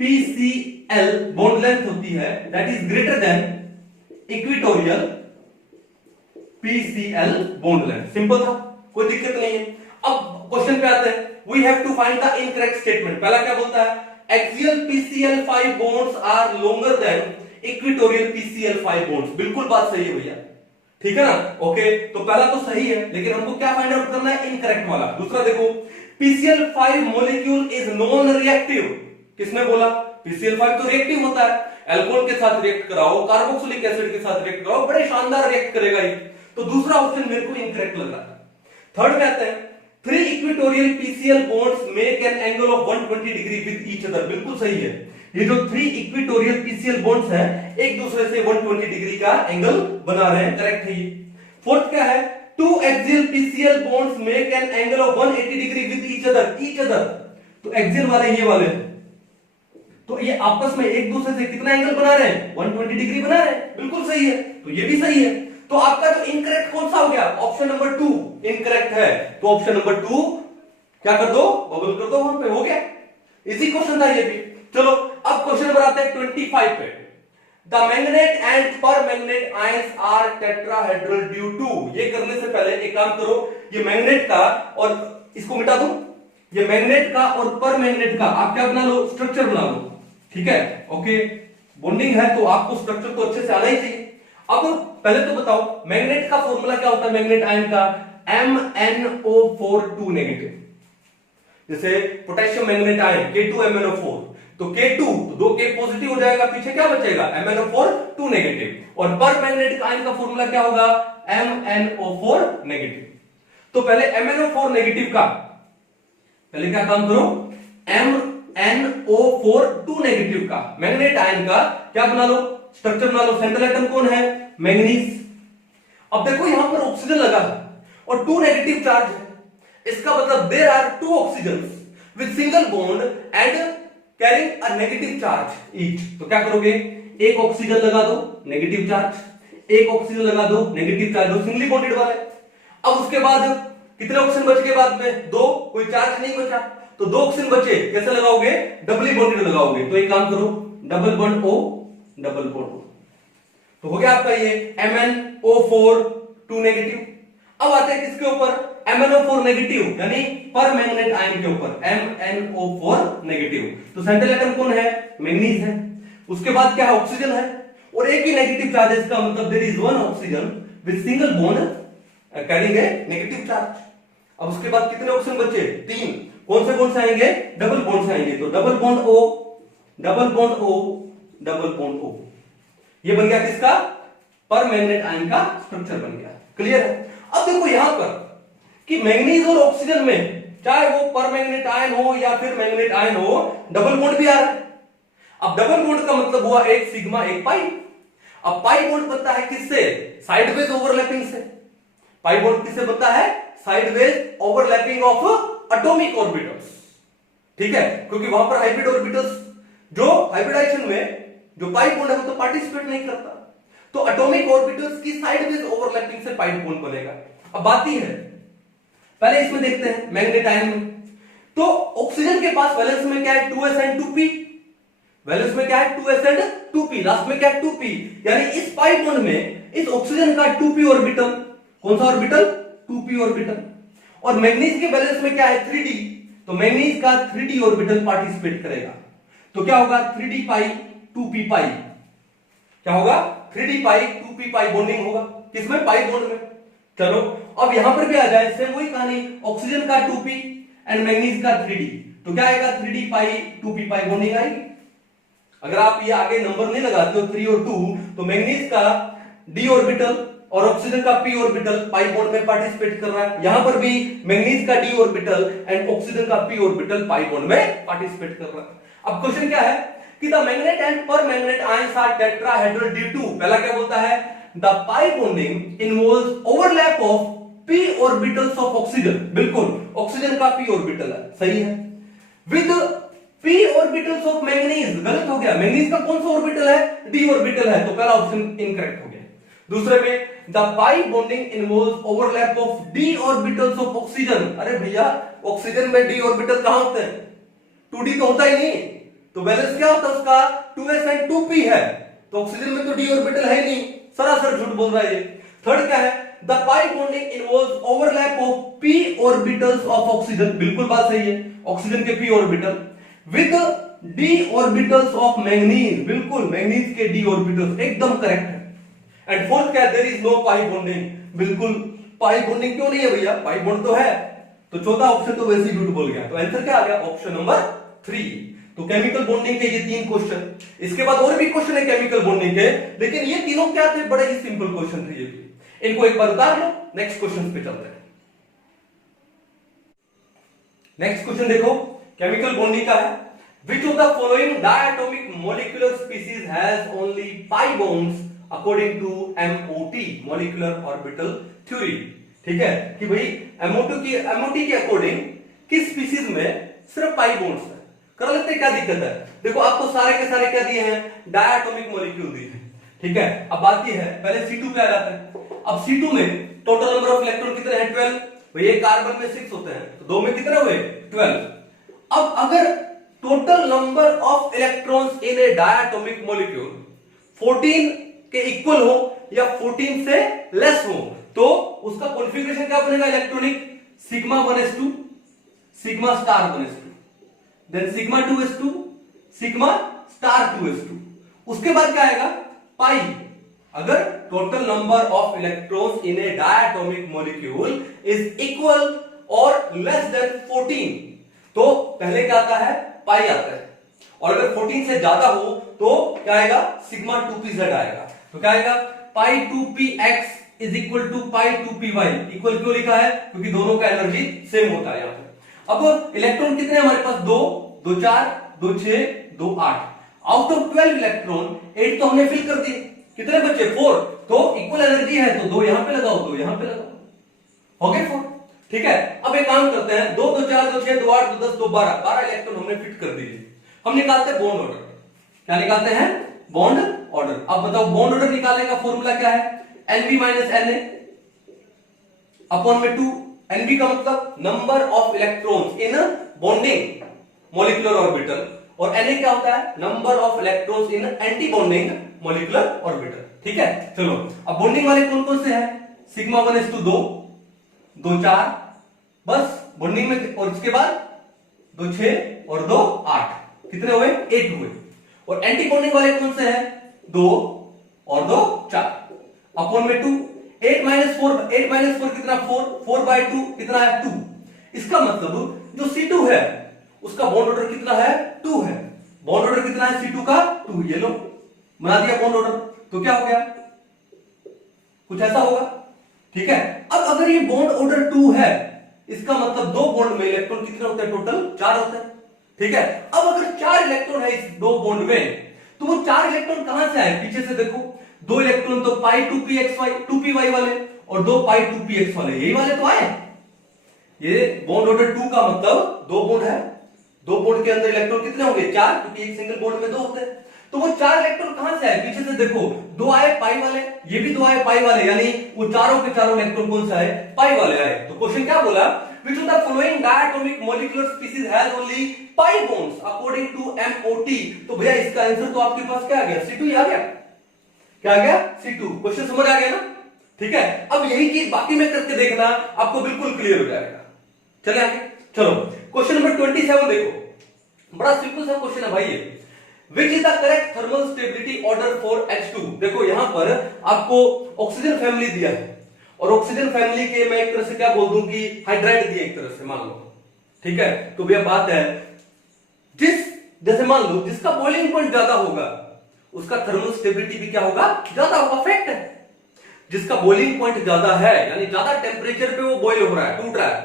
PCl बॉन्ड लेंथ होती है that is greater than equatorial PCl bond length. Simple था, कोई दिक्कत नहीं है। अब क्वेश्चन पे आते हैं, we have to find the incorrect statement. पहला क्या बोलता है? Axial PCl5 bonds are longer than equatorial PCl5 bonds। बिल्कुल बात सही है भैया, ठीक है ना? ओके, तो पहला तो सही है, लेकिन हमको क्या फाइंड आउट करना है? इनकरेक्ट वाला। दूसरा देखो, PCl5 molecule is non reactive. किसने बोला? PCl5 तो रिएक्टिव होता है, अल्कोहल के साथ रिएक्ट कराओ, कार्बोक्सिलिक एसिड के साथ रिएक्ट कराओ, बड़े शानदार रिएक्ट करेगा ये। तो दूसरा ऑप्शन मेरे को इनकरेक्ट लग रहा है। थर्ड में आते हैं, 3 equatorial PCl bonds make an angle of 120 degree with each other। बिल्कुल सही है, ये जो 3 इक्वेटोरियल PCl bonds है एक दूसरे से 120 डिग्री का एंगल बना रहे हैं, करेक्ट है ये। फोर्थ क्या है? 2 axial PCl bonds make an angle of 180 degree with each other। each other तो एक्सियल वाले ये वाले, तो ये आपस में एक दूसरे से कितना एंगल बना रहे हैं? 120 डिग्री बना रहे हैं। बिल्कुल सही है, तो ये भी सही है। तो आपका जो इनकरेक्ट कौन सा हो गया? ऑप्शन नंबर 2 इनकरेक्ट है। तो ऑप्शन नंबर 2 क्या कर दो? बबल कर दो वहां पे, हो गया। इजी क्वेश्चन था ये भी। चलो अब क्वेश्चन नंबर आते हैं 25 पे। The manganate and permanganate ions are tetrahedral due to. ये करने से पहले एक काम करो, ये मैग्नेट का और इसको मिटा दो, ये मैग्नेट का और पर मैग्नेट का आप क्या बना लो? स्ट्रक्चर बना लो, ठीक है? ओके, बॉन्डिंग है तो आपको स्ट्रक्चर तो अच्छे से आना ही चाहिए। अब पहले तो बताओ मैग्नेट का फॉर्मूला क्या होता है? मैग्नेट आयन का MnO4 नेगेटिव। जैसे पोटेशियम मैग्नेट आयन K2MnO4, तो K2 तो 2K पॉजिटिव हो जाएगा, पीछे क्या बचेगा? MnO4 2 negative. और पर मैग्नेटिक आयन का फॉर्मूला क्या होगा? MnO4 negative. तो पहले MnO4 नेगेटिव का पहले क्या काम करो? MnO4 2 नेगेटिव का मैग्नेट आयन का क्या बना लो? स्ट्रक्चर बना लो। सेंट्रल एटम कौन है? मैंगनीज। अब देखो यहां पर ऑक्सीजन लगा है और 2 नेगेटिव चार्ज है, इसका मतलब there are 2 oxygens with single bond and carrying a negative charge each. तो क्या करोगे? एक ऑक्सीजन लगा दो नेगेटिव चार्ज, एक ऑक्सीजन लगा दो नेगेटिव चार्ज, जो सिंगली बॉन्डेड वाला है। अब उसके बाद कितने ऑक्सीजन बच के बाद में? 2, कोई चार्ज नहीं बचा, तो 2 ऑक्सीजन बचे, कैसे लगाओगे? डबली बॉन्डेड लगाओगे। तो एक काम करो, double bond O, double bond O, तो हो गया आपका ये MnO4 2 नेगेटिव। अब आते हैं किसके ऊपर? MnO4 नेगेटिव, यानी पर मैग्नेट आयन के ऊपर MnO4 नेगेटिव। तो सेंट्रल एटम कौन है? मैंगनीज है। उसके बाद क्या है? ऑक्सीजन है और एक ही नेगेटिव चार्ज है, इसका मतलब there is 1 oxygen with single bond carrying a negative charge. अब उसके बाद कितने ऑक्सीजन बचे? 3। कौन से आएंगे? डबल बॉन्ड से आएंगे। तो double bond O double bond O, double bond O। ये बन गया किसका? पर मैग्नेट आयन का स्ट्रक्चर बन गया। क्लियर है? अब देखो यहां पर कि मैग्नीज और ऑक्सीजन में चाहे वो पर मैग्नेट आयन हो या फिर मैग्नेट आयन हो, डबल बॉन्ड भी आ रहा है। अब डबल बॉन्ड का मतलब हुआ एक सिग्मा एक पाई। अब पाई बॉन्ड बनता है किससे? साइडवेज ओवरलैपिंग से। पाई बॉन्ड किससे बनता है? Sideways overlapping of atomic orbitals. ठीक है, क्योंकि वहां पर हाइब्रिड ऑर्बिटल्स, जो हाइब्रिडाइजेशन में जो पाई बॉन्ड है वो तो पार्टिसिपेट नहीं करता, तो एटॉमिक ऑर्बिटल्स की साइडवेज ओवरलैपिंग से पाई बॉन्ड बनेगा। अब बात ही है, पहले इसमें देखते हैं मैग्नेट आयन में। तो ऑक्सीजन के पास वैलेंस में क्या है? 2s and 2p। वैलेंस में क्या है? 2s and 2p। लास्ट में क्या है? 2p। यानी इस पाई बॉन्ड में इस ऑक्सीजन का 2p ऑर्बिटल, कौन सा ऑर्बिटल? 2p orbital. और मैग्नीज के वैलेंस में क्या है? 3d। तो मैग्नीज का 3d ऑर्बिटल पार्टिसिपेट करेगा। तो क्या होगा? 3d पाई 2p पाई। क्या होगा? 3d पाई 2p पाई बॉन्डिंग होगा। किसमें? पाई बॉन्ड में। चलो अब यहां पर भी आ जाए, सेम वही कहानी, ऑक्सीजन का 2p एंड मैग्नीज का 3d। तो क्या आएगा? 3d पाई 2p पाई बॉन्डिंग आएगी। अगर आप ये आगे नंबर नहीं लगाते हो 3 और 2, तो मैग्नीज का d ऑर्बिटल और ऑक्सीजन का p ऑर्बिटल पाई बॉन्ड में पार्टिसिपेट कर रहा है। यहां पर भी मैग्नीज का d ऑर्बिटल एंड ऑक्सीजन का p ऑर्बिटल पाई बॉन्ड में पार्टिसिपेट कर रहा है। अब क्वेश्चन क्या है कि the manganate and permanganate ions are tetrahedral due to, पहला क्या बोलता है? The pi bonding involves overlap of p orbitals of oxygen. बिल्कुल, ऑक्सीजन का p ऑर्बिटल है, सही है। With p orbitals of manganese, गलत हो गया। मैग्नीज का कौन सा ऑर्बिटल है? d ऑर्बिटल है, तो पहला ऑप्शन इनकरेक्ट हो गया। दूसरे में the pi bonding involves overlap of d orbitals of oxygen. अरे भैया, ऑक्सीजन में d ऑर्बिटल कहां होते हैं? 2d तो होता ही नहीं। तो बैलेंस क्या होता है उसका? 2s एंड 2p है। तो ऑक्सीजन में तो d ऑर्बिटल है नहीं, सरासर झूठ बोल रहा है ये। थर्ड क्या है? The pi bonding involves overlap of p orbitals of oxygen. बिल्कुल बात सही है, ऑक्सीजन के p orbital with d orbitals of manganese. बिल्कुल, मैग्नीज के d ऑर्बिटल्स, एकदम करेक्ट है। एंड फोर्थ क्या है? There is no pi bonding. बिल्कुल, पाई बॉन्डिंग क्यों नहीं है भैया? पाई बॉन्ड तो है। तो चौथा ऑप्शन तो वैसे ही झूठ बोल गया। तो आंसर क्या आ गया? Option number 3। तो केमिकल बॉन्डिंग के ये 3 क्वेश्चन, इसके बाद और भी क्वेश्चन है केमिकल बॉन्डिंग के, लेकिन ये तीनों क्या थे? बड़े ही सिंपल क्वेश्चन थे ये भी। इनको एक बार उतार लो, नेक्स्ट क्वेश्चन पे चलते हैं। नेक्स्ट क्वेश्चन देखो, केमिकल बॉन्डिंग का है। Which of the following diatomic molecular species has only pi bonds according to MOT, molecular orbital theory? ठीक है कि भाई MOT के अकॉर्डिंग किस स्पीसीज में सिर्फ पाई बॉन्ड्स है? कर लेते हैं, क्या दिक्कत है? देखो आपको सारे के सारे क्या दिए हैं? डायटोमिक मॉलिक्यूल दिए हैं। ठीक है, अब बात ये है, पहले C2 पे आ जाता है। अब C2 में टोटल नंबर ऑफ इलेक्ट्रॉन कितने हैं? 12। भाई कार्बन में 6 होते हैं, तो 2 में कितने हुए? 12। अब अगर total number of electrons in A diatomic molecule 14 के इक्वल हो या 14 से लेस हो, तो उसका कॉन्फ़िगरेशन क्या बनेगा? Electronic sigma 1s2, sigma star 1s2, then sigma 2s2, sigma star 2s2। उसके बाद क्या आएगा? पाई। अगर total number of electrons in A diatomic molecule is equal और लेस देन 14, तो पहले क्या आता है? पाई आता है। और अगर 14 से ज्यादा हो तो क्या आएगा? सिग्मा 2pz आएगा। तो क्या आएगा? Pi 2px is equal to pi 2py। Equal क्यों लिखा है? क्योंकि दोनों का एनर्जी सेम होता है यहाँ पे। अब इलेक्ट्रॉन कितने हमारे पास? 2, 2 4, 2 6, 2 8। आउट ऑफ 12 इलेक्ट्रॉन 8 तो हमने फिल कर दिए। कितने बचे? 4। तो इक्वल एनर्जी है, तो 2 यहां पे लगाओ, 2 यहां पे लगाओ, हो गए 4। ठीक है, अब एक काम करते हैं, 2 2 4 2 6 2 8 2 10 2 12 इलेक्ट्रॉन हमने फिट कर दिए। हम निकालते हैं बॉन्ड ऑर्डर। क्या निकालते हैं? Bond order. अब बताओ बॉन्ड ऑर्डर निकालने का फॉर्मूला क्या है? Nb माइनस Na अपॉन में 2। Nb का मतलब number of electrons in bonding molecular orbital, और Na क्या होता है? Number of electrons in anti bonding molecular orbital. ठीक है, चलो अब बॉन्डिंग वाले कौन कौन से हैं? सिग्मा 1s2 2, 2 4, बस बॉन्डिंग में, और इसके बाद 2 6 और 2 8, कितने हुए? 8 हुए। और एंटी बॉन्डिंग वाले कौन से हैं? 2 और 2 4, अपॉन में 2। 8 माइनस 4 कितना? 4, 4/2 कितना है? 2। इसका मतलब जो C2 है उसका बॉन्ड ऑर्डर कितना है? 2 है। बॉन्ड ऑर्डर कितना है C2 का 2, ये लो बना दिया बॉन्ड ऑर्डर, तो क्या हो गया, कुछ ऐसा होगा। ठीक है, अब अगर ये बॉन्ड ऑर्डर 2 है, इसका मतलब दो बॉन्ड में इलेक्ट्रॉन कितने होते हैं, टोटल 4 होते हैं। ठीक है, अब अगर 4 इलेक्ट्रॉन है इस दो बॉन्ड में, तो वो 4 इलेक्ट्रॉन कहां से आए, पीछे से देखो, 2 इलेक्ट्रॉन तो पाई 2py वाले और 2 पाई 2px वाले, यही वाले तो आए। ये बॉन्ड ऑर्डर 2 का मतलब दो बॉन्ड है, दो बॉन्ड के अंदर इलेक्ट्रॉन कितने होंगे, 4, क्योंकि एक सिंगल बॉन्ड में 2 होते हैं। तो वो 4 इलेक्ट्रॉन कहां से आए, पीछे से देखो, 2 आए पाई वाले, ये भी 2 आए पाई वाले, यानी वो चारों के चारों इलेक्ट्रॉन कौन से आए, पाई वाले आए। तो क्वेश्चन क्या बोला, which of the following diatomic molecular species has only pi bonds according to MOT। तो भैया इसका आंसर तो आपके पास क्या आ गया, C2 ही आ गया। क्या आ गया, C2। क्वेश्चन समझ आ गया ना। ठीक है, अब यही चीज बाकी में करके देखना, आपको बिल्कुल क्लियर हो जाएगा। चले आगे, चलो क्वेश्चन नंबर 27 देखो, बड़ा सिंपल सा क्वेश्चन है भाई ये। Which is the correct thermal stability order for H2। देखो यहां पर आपको ऑक्सीजन फैमिली दिया है, और ऑक्सीजन फैमिली के मैं एक तरह से क्या बोल दूं कि हाइड्राइड दिया एक तरह से, मान लो। ठीक है, तो भैया बात है, जैसे मान लो जिसका बॉइलिंग पॉइंट ज्यादा होगा उसका थर्मल स्टेबिलिटी भी क्या होगा, ज्यादा होगा। फैक्ट है, जिसका बॉइलिंग पॉइंट ज्यादा है, यानी ज्यादा टेम्परेचर पे वो बॉइल हो रहा है, टूट रहा है,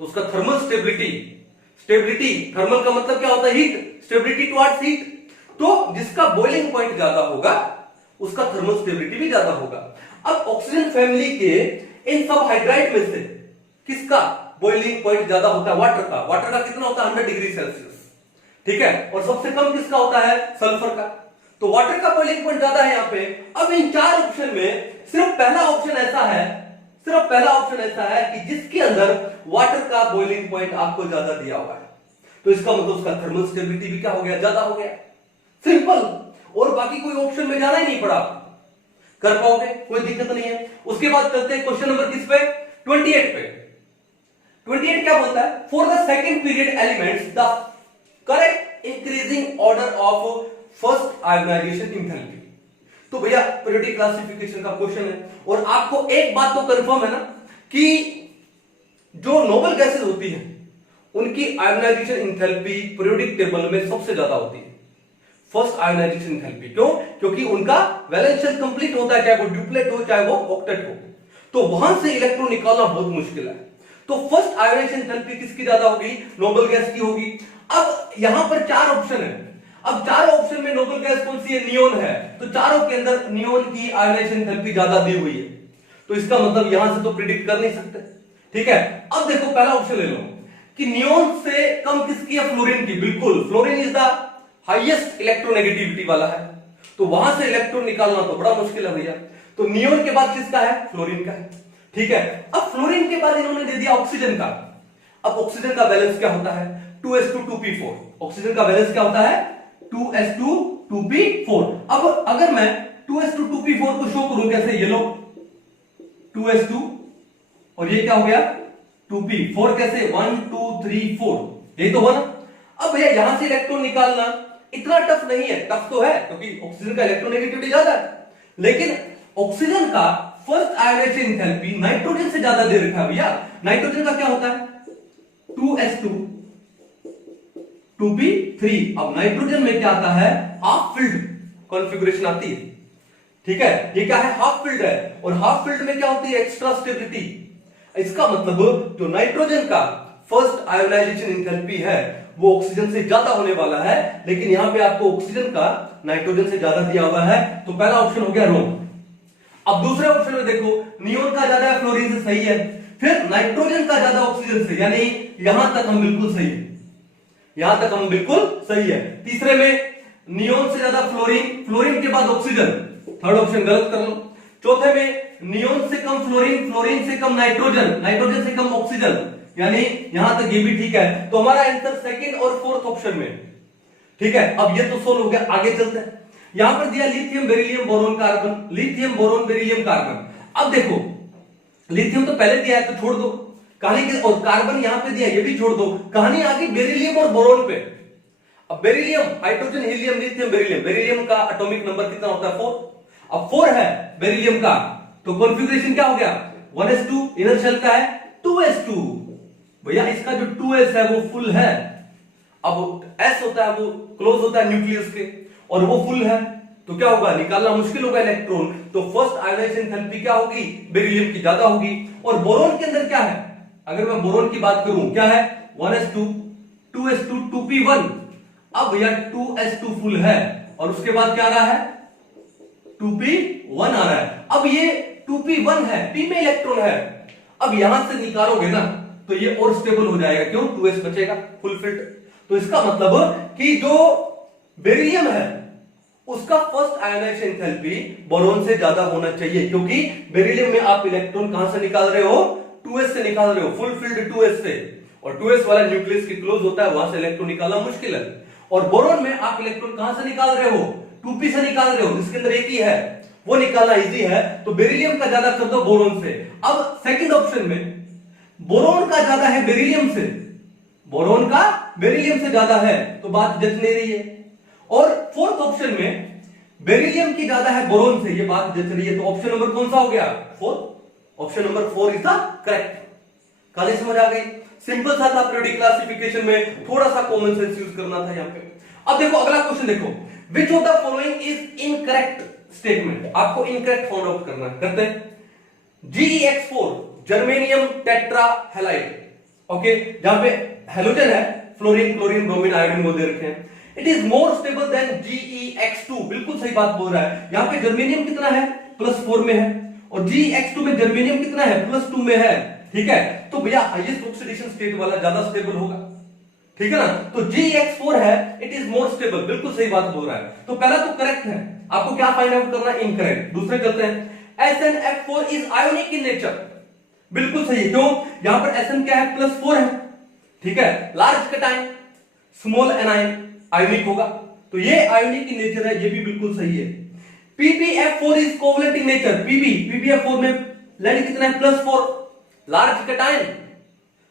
तो उसका थर्मल स्टेबिलिटी थर्मल का मतलब क्या होता है, हीट, स्टेबिलिटी टुवर्ड्स हीट। तो जिसका बॉइलिंग पॉइंट ज्यादा होगा उसका थर्मल स्टेबिलिटी भी ज्यादा होगा। अब ऑक्सीजन फैमिली के इन सब हाइड्राइड में से किसका बॉइलिंग पॉइंट ज्यादा होता है, वाटर का कितना होता है, 100 डिग्री सेल्सियस। ठीक है, और सबसे कम किसका होता है, सल्फर का। तो वाटर का बॉइलिंग पॉइंट ज्यादा है यहां पे। अब इन 4 ऑप्शन में सिर्फ पहला ऑप्शन ऐसा है कि जिसके अंदर वाटर का बॉइलिंग पॉइंट आपको ज्यादा दिया हुआ है, तो इसका मतलब उसका थर्मल स्टेबिलिटी भी क्या हो गया, ज्यादा हो गया। सिंपल, और बाकी कोई ऑप्शन में जाना ही नहीं पड़ा, कर पाओगे, कोई दिक्कत नहीं है। उसके बाद चलते हैं क्वेश्चन नंबर किस पे, 28 पे। 28 क्या बोलता है, for the second period elements the correct increasing order of first ionization enthalpy. तो भैया पीरियोडिक क्लासिफिकेशन का क्वेश्चन है, और आपको एक बात तो कंफर्म है ना कि जो नोबल गैसेस होती है उनकी आयोनाइजेशन एंथैल्पी पीरियोडिक टेबल में सबसे ज्यादा होती है, फर्स्ट आयोनाइजेशन एंथैल्पी। क्यों, क्योंकि उनका वैलेंस शेल कंप्लीट होता है, चाहे वो ड्यूप्लेट हो चाहे वो ऑक्टेट हो, तो वहां से इलेक्ट्रॉन निकालना बहुत मुश्किल है। तो फर्स्ट आयोनाइजेशन एंथैल्पी किसकी ज्यादा होगी, नोबल गैस की होगी। अब यहां पर 4 ऑप्शन है, अब 4 ऑप्शन में नोबल गैस कौन सी है, नियोन है, तो चारों के अंदर नियोन की आयोनाइजेशन एंथैल्पी ज्यादा दी हुई है, तो इसका मतलब यहां से तो प्रिडिक्ट कर नहीं सकते। ठीक है, अब देखो पहला ऑप्शन ले लो कि नियोन से कम किसकी है, फ्लोरीन की। बिल्कुल, fluorine is the highest electronegativity वाला है, तो वहां से इलेक्ट्रॉन निकालना तो बड़ा मुश्किल है भैया। तो नियोन के बाद किसका है, फ्लोरीन का है। ठीक है, अब फ्लोरीन के बाद इन्होंने दे दिया ऑक्सीजन का। अब ऑक्सीजन का बैलेंस क्या होता है, 2s2 2p4। ऑक्सीजन का बैलेंस क्या होता है, 2s2 2p4। अब अगर मैं 2s2 2p4 को शो करूं कैसे, ये लो 2s2 और ये क्या हो गया 2p4, कैसे 1 2 3 4, यही तो हुआ ना। अब भैया यहां से इलेक्ट्रॉन निकालना इतना टफ नहीं है, टफ तो है क्योंकि ऑक्सीजन का इलेक्ट्रोनेगेटिविटी ज्यादा है, लेकिन ऑक्सीजन का फर्स्ट आयोनाइजेशन एंथैल्पी नाइट्रोजन से ज्यादा दे रखा है भैया। नाइट्रोजन का क्या होता है 2s2 2p3। अब नाइट्रोजन में क्या आता है, हाफ फिल्ड कॉन्फ़िगरेशन आती है। ठीक है, ये क्या है, हाफ फिल्ड है, और हाफ फिल्ड में क्या होती है, एक्स्ट्रा स्टेबिलिटी। इसका मतलब जो नाइट्रोजन का फर्स्ट आयोनाइजेशन एंथैल्पी है वो ऑक्सीजन से ज्यादा होने वाला है, लेकिन यहां पे आपको ऑक्सीजन का नाइट्रोजन से ज्यादा दिया हुआ है, तो पहला ऑप्शन हो गया रॉन्ग। अब दूसरे ऑप्शन में देखो, नियोन का ज्यादा है फ्लोरीन से, सही है, फिर नाइट्रोजन का ज्यादा ऑक्सीजन से, यानी यहां तक हम बिल्कुल सही है, यहां तक हम बिल्कुल सही है। तीसरे में नियोन से ज्यादा फ्लोरीन, फ्लोरीन के बाद ऑक्सीजन, थर्ड ऑप्शन गलत कर लो। चौथे में नियोन से कम फ्लोरीन, फ्लोरीन से कम नाइट्रोजन, नाइट्रोजन से कम ऑक्सीजन, यानी यहां तक ये भी ठीक है, तो हमारा आंसर सेकंड और फोर्थ ऑप्शन में। ठीक है, अब ये तो सोल्व हो गया, आगे चलते हैं। यहां पर दिया lithium beryllium boron carbon, lithium boron beryllium carbon. अब देखो लिथियम तो पहले दिया है तो छोड़ दो कहानी के, और कार्बन यहां पे दिया ये भी छोड़ दो, कहानी आ गई बेरिलियम और बोरोन पे। अब beryllium, hydrogen helium lithium beryllium, beryllium का एटॉमिक नंबर कितना होता है 4। अब 4 है बेरिलियम का, तो कॉन्फ़िगरेशन क्या हो गया 1s2, इनर शेल का है 2s2। भैया इसका जो 2s है वो फुल है, अब S होता है वो क्लोज होता है न्यूक्लियस के और वो फुल है, तो क्या होगा, निकालना मुश्किल होगा इलेक्ट्रॉन। तो फर्स्ट आयोनाइजेशन एंथैल्पी क्या होगी, बेरिलियम की ज्यादा होगी। और बोरोन के अंदर क्या है, अगर मैं बोरोन की बात करूं क्या है, 1s2 2s2 2p1। अब भैया 2s2 फुल है और उसके बाद क्या आ रहा है, 2p1 आ रहा है। अब ये 2p1 है, p में इलेक्ट्रॉन है, अब यहां से निकालोगे ना तो ये और स्टेबल हो जाएगा, क्यों, 2s बचेगा फुल फिल्ड। तो इसका मतलब कि जो बेरिलियम है उसका फर्स्ट आयोनाइजेशन एंथैल्पी बोरोन से ज्यादा होना चाहिए, क्योंकि बेरिलियम में आप इलेक्ट्रॉन कहां से निकाल रहे हो, 2s से निकाल रहे हो, फुल फिल्ड 2s से, और 2s वाला न्यूक्लियस के क्लोज होता है, वहां से इलेक्ट्रॉन निकालना मुश्किल है। और बोरोन में आप इलेक्ट्रॉन कहां से निकाल रहे हो, 2p से निकाल रहे हो, जिसके अंदर एक ही है, वो निकालना इजी है, तो बेरिलियम का ज्यादा कर दो बोरोन से। अब सेकंड ऑप्शन में बोरोन का ज्यादा है बेरिलियम से, बोरोन का बेरिलियम से ज्यादा है, तो बात जच नहीं रही है। और फोर्थ ऑप्शन में बेरिलियम की ज्यादा है बोरोन से, ये बात जच रही है, तो ऑप्शन नंबर कौन सा हो गया, fourth, option number 4 is the correct. खाली समझ आ गई, सिंपल सा था, पीरियोडिक क्लासिफिकेशन में थोड़ा सा कॉमन सेंस यूज करना था यहां पे। अब देखो अगला क्वेश्चन देखो, विच of the following is incorrect statement, आपको इनकरेक्ट फाइंड आउट करना है, करते हैं। GeX4 germanium tetra halide, okay, जहां पे हेलोजन है, फ्लोरीन क्लोरीन ब्रोमीन आयोडीन वो दे रखे हैं। It is more stable then GeX2, बिल्कुल सही बात बोल रहा है, यहां पे जर्मेनियम कितना है, +4 में है, और GeX2 में जर्मेनियम कितना है, +2 में है, ठीक है। तो भैया हाईएस्ट ऑक्सीडेशन स्टेट वाला ज्यादा स्टेबल होगा, ठीक है ना, तो GeX4 है, इट इज मोर स्टेबल, बिल्कुल सही बात बोल रहा है। तो पहला तो करेक्ट है, आपको क्या फाइंड आउट करना है, इनकरेक्ट। दूसरे चलते हैं, SnF4 is ionic in nature, बिल्कुल सही है, क्यों, यहां पर Sn क्या है, +4 है, ठीक है, large cation small anion ionic होगा, तो ये आयोनिक इन नेचर है, ये भी बिल्कुल सही है। PbF4 is covalent in nature, PbF4 में लेड कितना है, +4, large cation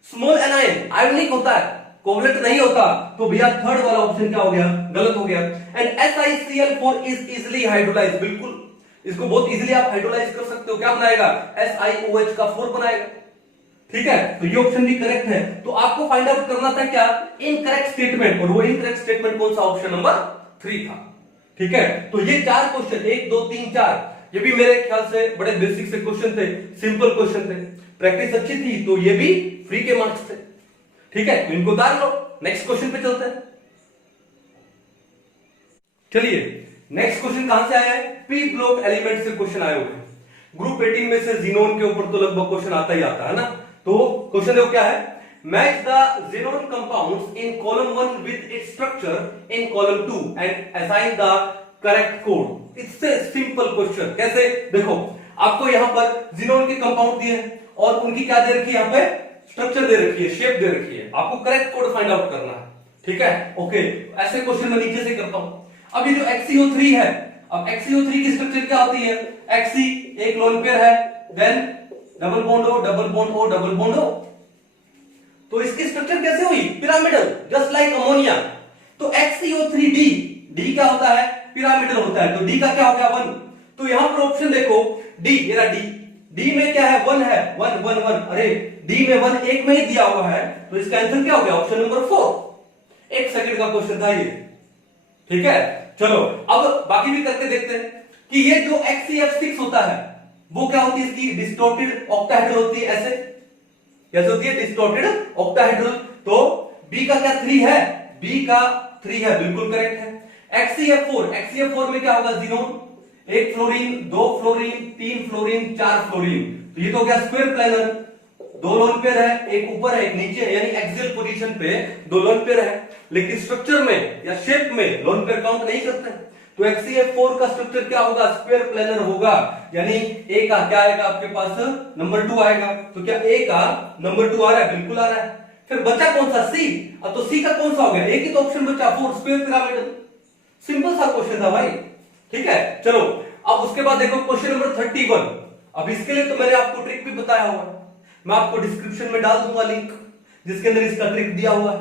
small anion ionic होता है, कोवलेंट नहीं होता, तो भैया थर्ड वाला ऑप्शन क्या हो गया, गलत हो गया। And SiCl4 is easily hydrolyse, बिल्कुल इसको बहुत इजीली आप हाइड्रोलाइज कर सकते हो, क्या बनाएगा, SiOH का 4 बनाएगा, ठीक है, तो ये ऑप्शन भी करेक्ट है। तो आपको फाइंड आउट करना था क्या, इनकरेक्ट स्टेटमेंट, और वो इनकरेक्ट स्टेटमेंट कौन सा, ऑप्शन नंबर 3 था, ठीक है। तो ये 4 क्वेश्चन, 1 2 3 4, ये भी मेरे ख्याल से बड़े बेसिक से क्वेश्चन थे, सिंपल क्वेश्चन थे, प्रैक्टिस अच्छी थी तो ये भी फ्री के मार्क्स थे, ठीक है, तो इनको उतार लो। नेक्स्ट क्वेश्चन पे चलते हैं, चलिए नेक्स्ट क्वेश्चन कहां से आया है, पी ब्लॉक एलिमेंट से क्वेश्चन आए हुए हैं। ग्रुप 18 में से जीनोन के ऊपर तो लगभग क्वेश्चन आता ही आता है ना। तो क्वेश्चन देखो क्या है, match the xenon compounds in column 1 with its structure in column 2 and assign the correct code. It's a simple question, कैसे, देखो आपको यहां पर जीनोन के कंपाउंड दिए हैं और उनकी क्या दे रखी है, यहां पे स्ट्रक्चर दे रखी है, शेप दे रखी है, आपको करेक्ट कोड फाइंड आउट करना है, ठीक है, ओके। ऐसे क्वेश्चन मैं नीचे से करता हूं। अब ये जो XCO3 है, अब XCO3 की स्ट्रक्चर क्या होती है, Xc एक लोन पेयर है, then double bond O double bond O double bond O, तो इसकी स्ट्रक्चर कैसे हुई, पिरामिडल, जस्ट लाइक अमोनिया। तो XCO3D, D क्या होता है, पिरामिडल होता है, तो D का क्या हो गया, 1। तो यहां पर ऑप्शन देखो, D, मेरा D में क्या है, 1 है, 1 1 1, अरे D में 1 एक में ही दिया हुआ है, तो इसका आंसर क्या हो गया, ऑप्शन नंबर 4। 1 सेकंड का क्वेश्चन था ये, ठीक है। चलो अब बाकी भी करके देखते हैं कि ये जो XCF6 होता है वो क्या होती है, इसकी डिस्टॉर्टेड ऑक्टाहेड्रल होती है, ऐसे कैसे होती है, डिस्टॉर्टेड ऑक्टाहेड्रल। तो B का क्या 3 है, B का 3 है, बिल्कुल करेक्ट है। XCF4 में क्या होगा, xenon, 1 fluorine 2 fluorine 3 fluorine 4 fluorine, तो ये तो हो गया स्क्वायर प्लेनर, 2 लोन पेयर है, एक ऊपर है एक नीचे है, यानी एक्सियल पोजीशन पे 2 लोन पेयर है, लेकिन स्ट्रक्चर में या शेप में लोन पेयर काउंट नहीं करते। तो XCF4 का स्ट्रक्चर क्या होगा, स्क्वायर प्लेनर होगा, यानी A का क्या आएगा आपके पास, नंबर 2 आएगा। तो क्या A का नंबर 2 आ रहा है, बिल्कुल आ रहा है। फिर बचा कौन सा, C, अब तो C का कौन सा हो गया, एक ही तो ऑप्शन बचा, 4 स्क्वायर पिरामिडल, सिंपल सा क्वेश्चन था भाई, ठीक है। चलो अब उसके बाद देखो क्वेश्चन नंबर 31। अब इसके लिए तो मैंने आपको ट्रिक भी बताया हुआ है, मैं आपको डिस्क्रिप्शन में डाल दूंगा लिंक, जिसके अंदर इसका ट्रिक दिया हुआ है,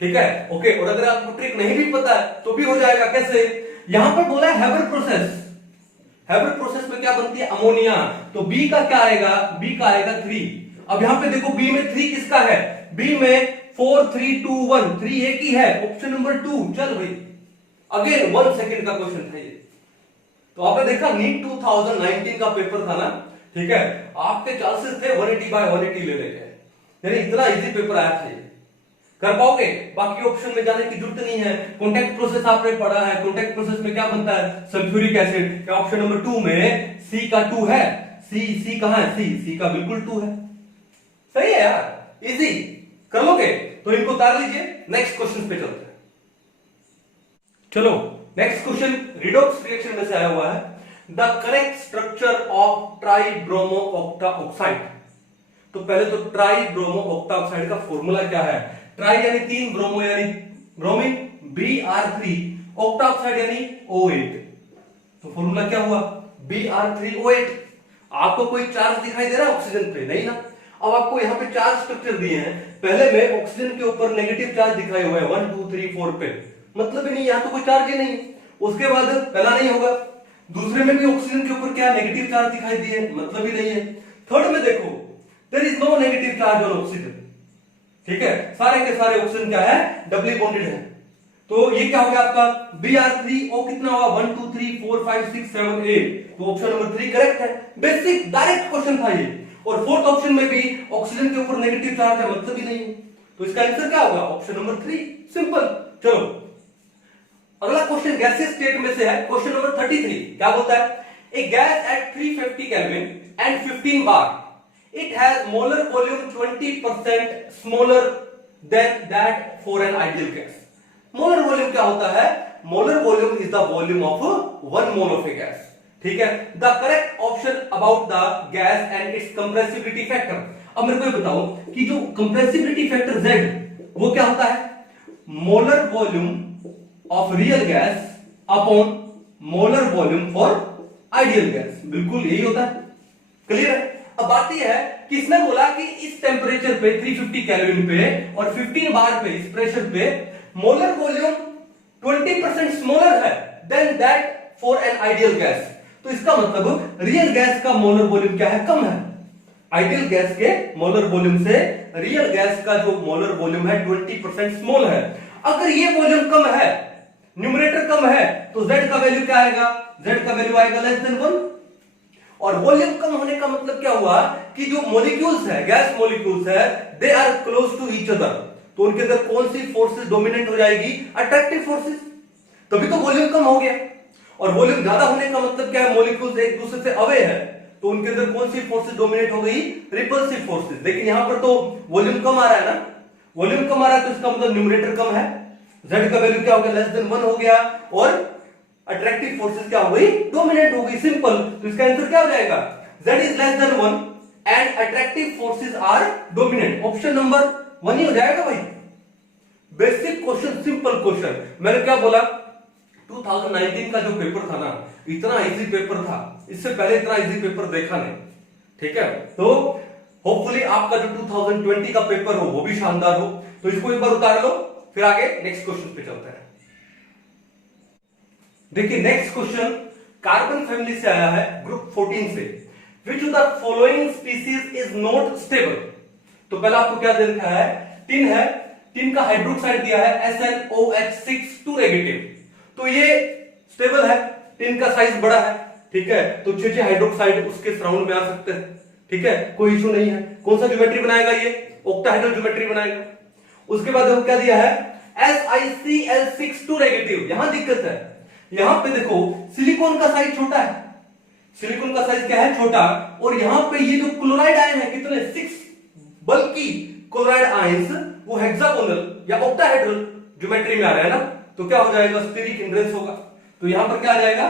ठीक है, ओके। और अगर आपको ट्रिक नहीं भी पता है तो भी हो जाएगा, कैसे, यहां पर बोला है हैबर प्रोसेस, हैबर प्रोसेस में क्या बनती है, अमोनिया, तो B का क्या आएगा, B का आएगा 3। अब यहां पे देखो B में 3 किसका है, B में 4 3 2 1, 3 एक ही है, ऑप्शन नंबर 2। चल भाई, अगेन 1 सेकंड का क्वेश्चन था ये। तो आपने देखा नीट 2019 का पेपर था ना, ठीक है, आपके चांसेस थे 180 बाय 180 लेने के, यानी इतना इजी पेपर आया था ये। कर पाओगे? बाकी ऑप्शन में जाने की जरूरत नहीं है। कॉन्टैक्ट प्रोसेस आपने पढ़ा है, कॉन्टैक्ट प्रोसेस में क्या बनता है, सल्फ्यूरिक एसिड। क्या ऑप्शन नंबर 2 में सी का 2 है? सी कहां है? सी का बिल्कुल 2 है। सही है यार, इजी कर लोगे तो इनको उतार लीजिए। नेक्स्ट क्वेश्चन पे चलते हैं। चलो नेक्स्ट क्वेश्चन रिडॉक्स रिएक्शन में से आया हुआ है। The correct structure of tribromo octa oxide. तो पहले तो ट्राइब्रोमो ऑक्टा ऑक्साइड का फॉर्मूला क्या है? ट्राई यानी 3, ब्रोमो यानी ब्रोमीन, Br3, ऑक्टा ऑक्साइड यानी O8। तो फॉर्मूला क्या हुआ? Br3O8। आपको कोई चार्ज दिखाई दे रहा है ऑक्सीजन पे? नहीं ना। अब आपको यहाँ पे चार्ज स्ट्रक्चर दिए हैं, पहले में ऑक्सीजन के ऊपर नेगेटिव चार्ज दिखाए हुए हैं 1 2 3 4 पे, मतलब ही नहीं, यहाँ तो कोई चार्ज ही नहीं। उसके बाद पहला नहीं होगा, दूसरे में भी ऑक्सीजन के ऊपर क्या नेगेटिव चार्ज दिखाई दिए, मतलब ही नहीं है। थर्ड में देखो, there is no negative charge on oxygen, ठीक है, सारे के सारे ऑक्सीजन क्या है, डबली बॉन्डेड है। तो ये क्या हो गया आपका Br3O कितना होगा 1 2 3 4 5 6 7 8। तो ऑप्शन नंबर 3 करेक्ट है। बेसिक डायरेक्ट क्वेश्चन था ये। और फोर्थ ऑप्शन में भी ऑक्सीजन के ऊपर नेगेटिव चार्ज है, मतलब ही नहीं है। तो इसका आंसर क्या होगा? Option number 3, simple. चलो अगला क्वेश्चन गैसियस स्टेट में से है, क्वेश्चन नंबर 33। क्या बोलता है? A gas at 350 kelvin and 15 bar, it has molar volume 20% smaller than that for an ideal gas. Molar volume क्या होता है? Molar volume is the volume of 1 mole of a gas, ठीक है। The correct option about the gas and it's compressibility factor. अब मेरे को ये बताओ कि जो कंप्रेसिबिलिटी फैक्टर Z वो क्या होता है? Molar volume of real gas upon molar volume for ideal gas, बिल्कुल यही होता है। क्लियर है? अब बात यह है कि इसने बोला कि इस टेम्परेचर पे 350 केल्विन पे और 15 बार पे इस प्रेशर पे मोलर वॉल्यूम 20% स्मॉलर है than that for an ideal gas. तो इसका मतलब रियल गैस का मोलर वॉल्यूम क्या है? कम है। आइडियल गैस के मोलर वॉल्यूम से रियल गैस का जो मोलर वॉल्यूम है 20% स्मॉल है। अगर ये वॉल्यूम कम है, न्यूमरेटर कम है, तो Z का वैल्यू क्या आएगा? Z का वैल्यू आएगा लेस देन 1। और वॉल्यूम कम होने का मतलब क्या हुआ कि जो मॉलिक्यूल्स है, गैस मॉलिक्यूल्स है, they are close to each other. तो उनके अंदर कौन सी फोर्सेस डोमिनेट हो जाएगी? Attractive forces. तभी तो वॉल्यूम कम हो गया। और वॉल्यूम ज्यादा होने का मतलब क्या है? मॉलिक्यूल्स एक दूसरे से अवे है, तो उनके अंदर कौन सी फोर्सेस डोमिनेट हो गई? Repulsive forces. लेकिन यहां पर तो वॉल्यूम कम आ रहा है ना, वॉल्यूम कम आ रहा है, तो इसका मतलब न्यूमरेटर कम है, Z का वैल्यू क्या हो गया? लेस देन 1 हो गया, और अट्रैक्टिव फोर्सेस क्या हो गई? डोमिनेट हो गई, सिंपल। तो इसका आंसर क्या हो जाएगा? Z is less than 1 and attractive forces are dominate. Option number 1 ही हो जाएगा भाई। Basic question, simple question. मैंने क्या बोला? 2019 का जो पेपर था ना, इतना इजी पेपर था, इससे पहले इतना इजी पेपर देखा नहीं, ठीक है। तो होपफुली आपका जो 2020 का पेपर हो वो भी शानदार हो। तो इसको एक बार उतार लो, फिर आगे नेक्स्ट क्वेश्चन पे चलते हैं। देखिए नेक्स्ट क्वेश्चन कार्बन फैमिली से आया है, ग्रुप 14 से। विच of the following species is not stable. तो पहला आपको क्या दे रखा है? टिन है, टिन का हाइड्रोक्साइड दिया है SnOH6 2 नेगेटिव। तो ये स्टेबल है, टिन का साइज बड़ा है, ठीक है, तो 6 हाइड्रोक्साइड उसके सराउंड में आ सकते हैं, ठीक है, कोई इशू नहीं है। कौन सा ज्योमेट्री बनाएगा? ये ऑक्टाहेड्रल ज्योमेट्री बनाएगा। उसके बाद देखो क्या दिया है? SiCl6 2 negative. यहां दिक्कत है, यहां पे देखो सिलिकॉन का साइज छोटा है, सिलिकॉन का साइज क्या है? छोटा। और यहां पे ये जो क्लोराइड आयन है कितने? 6, बल्कि क्लोराइड आयंस वो हेक्सागोनल या ऑक्टाहेड्रल ज्योमेट्री में आ रहा है ना, तो क्या हो जाएगा? स्टीरिक हिंड्रेंस होगा। तो यहां पर क्या आ जाएगा?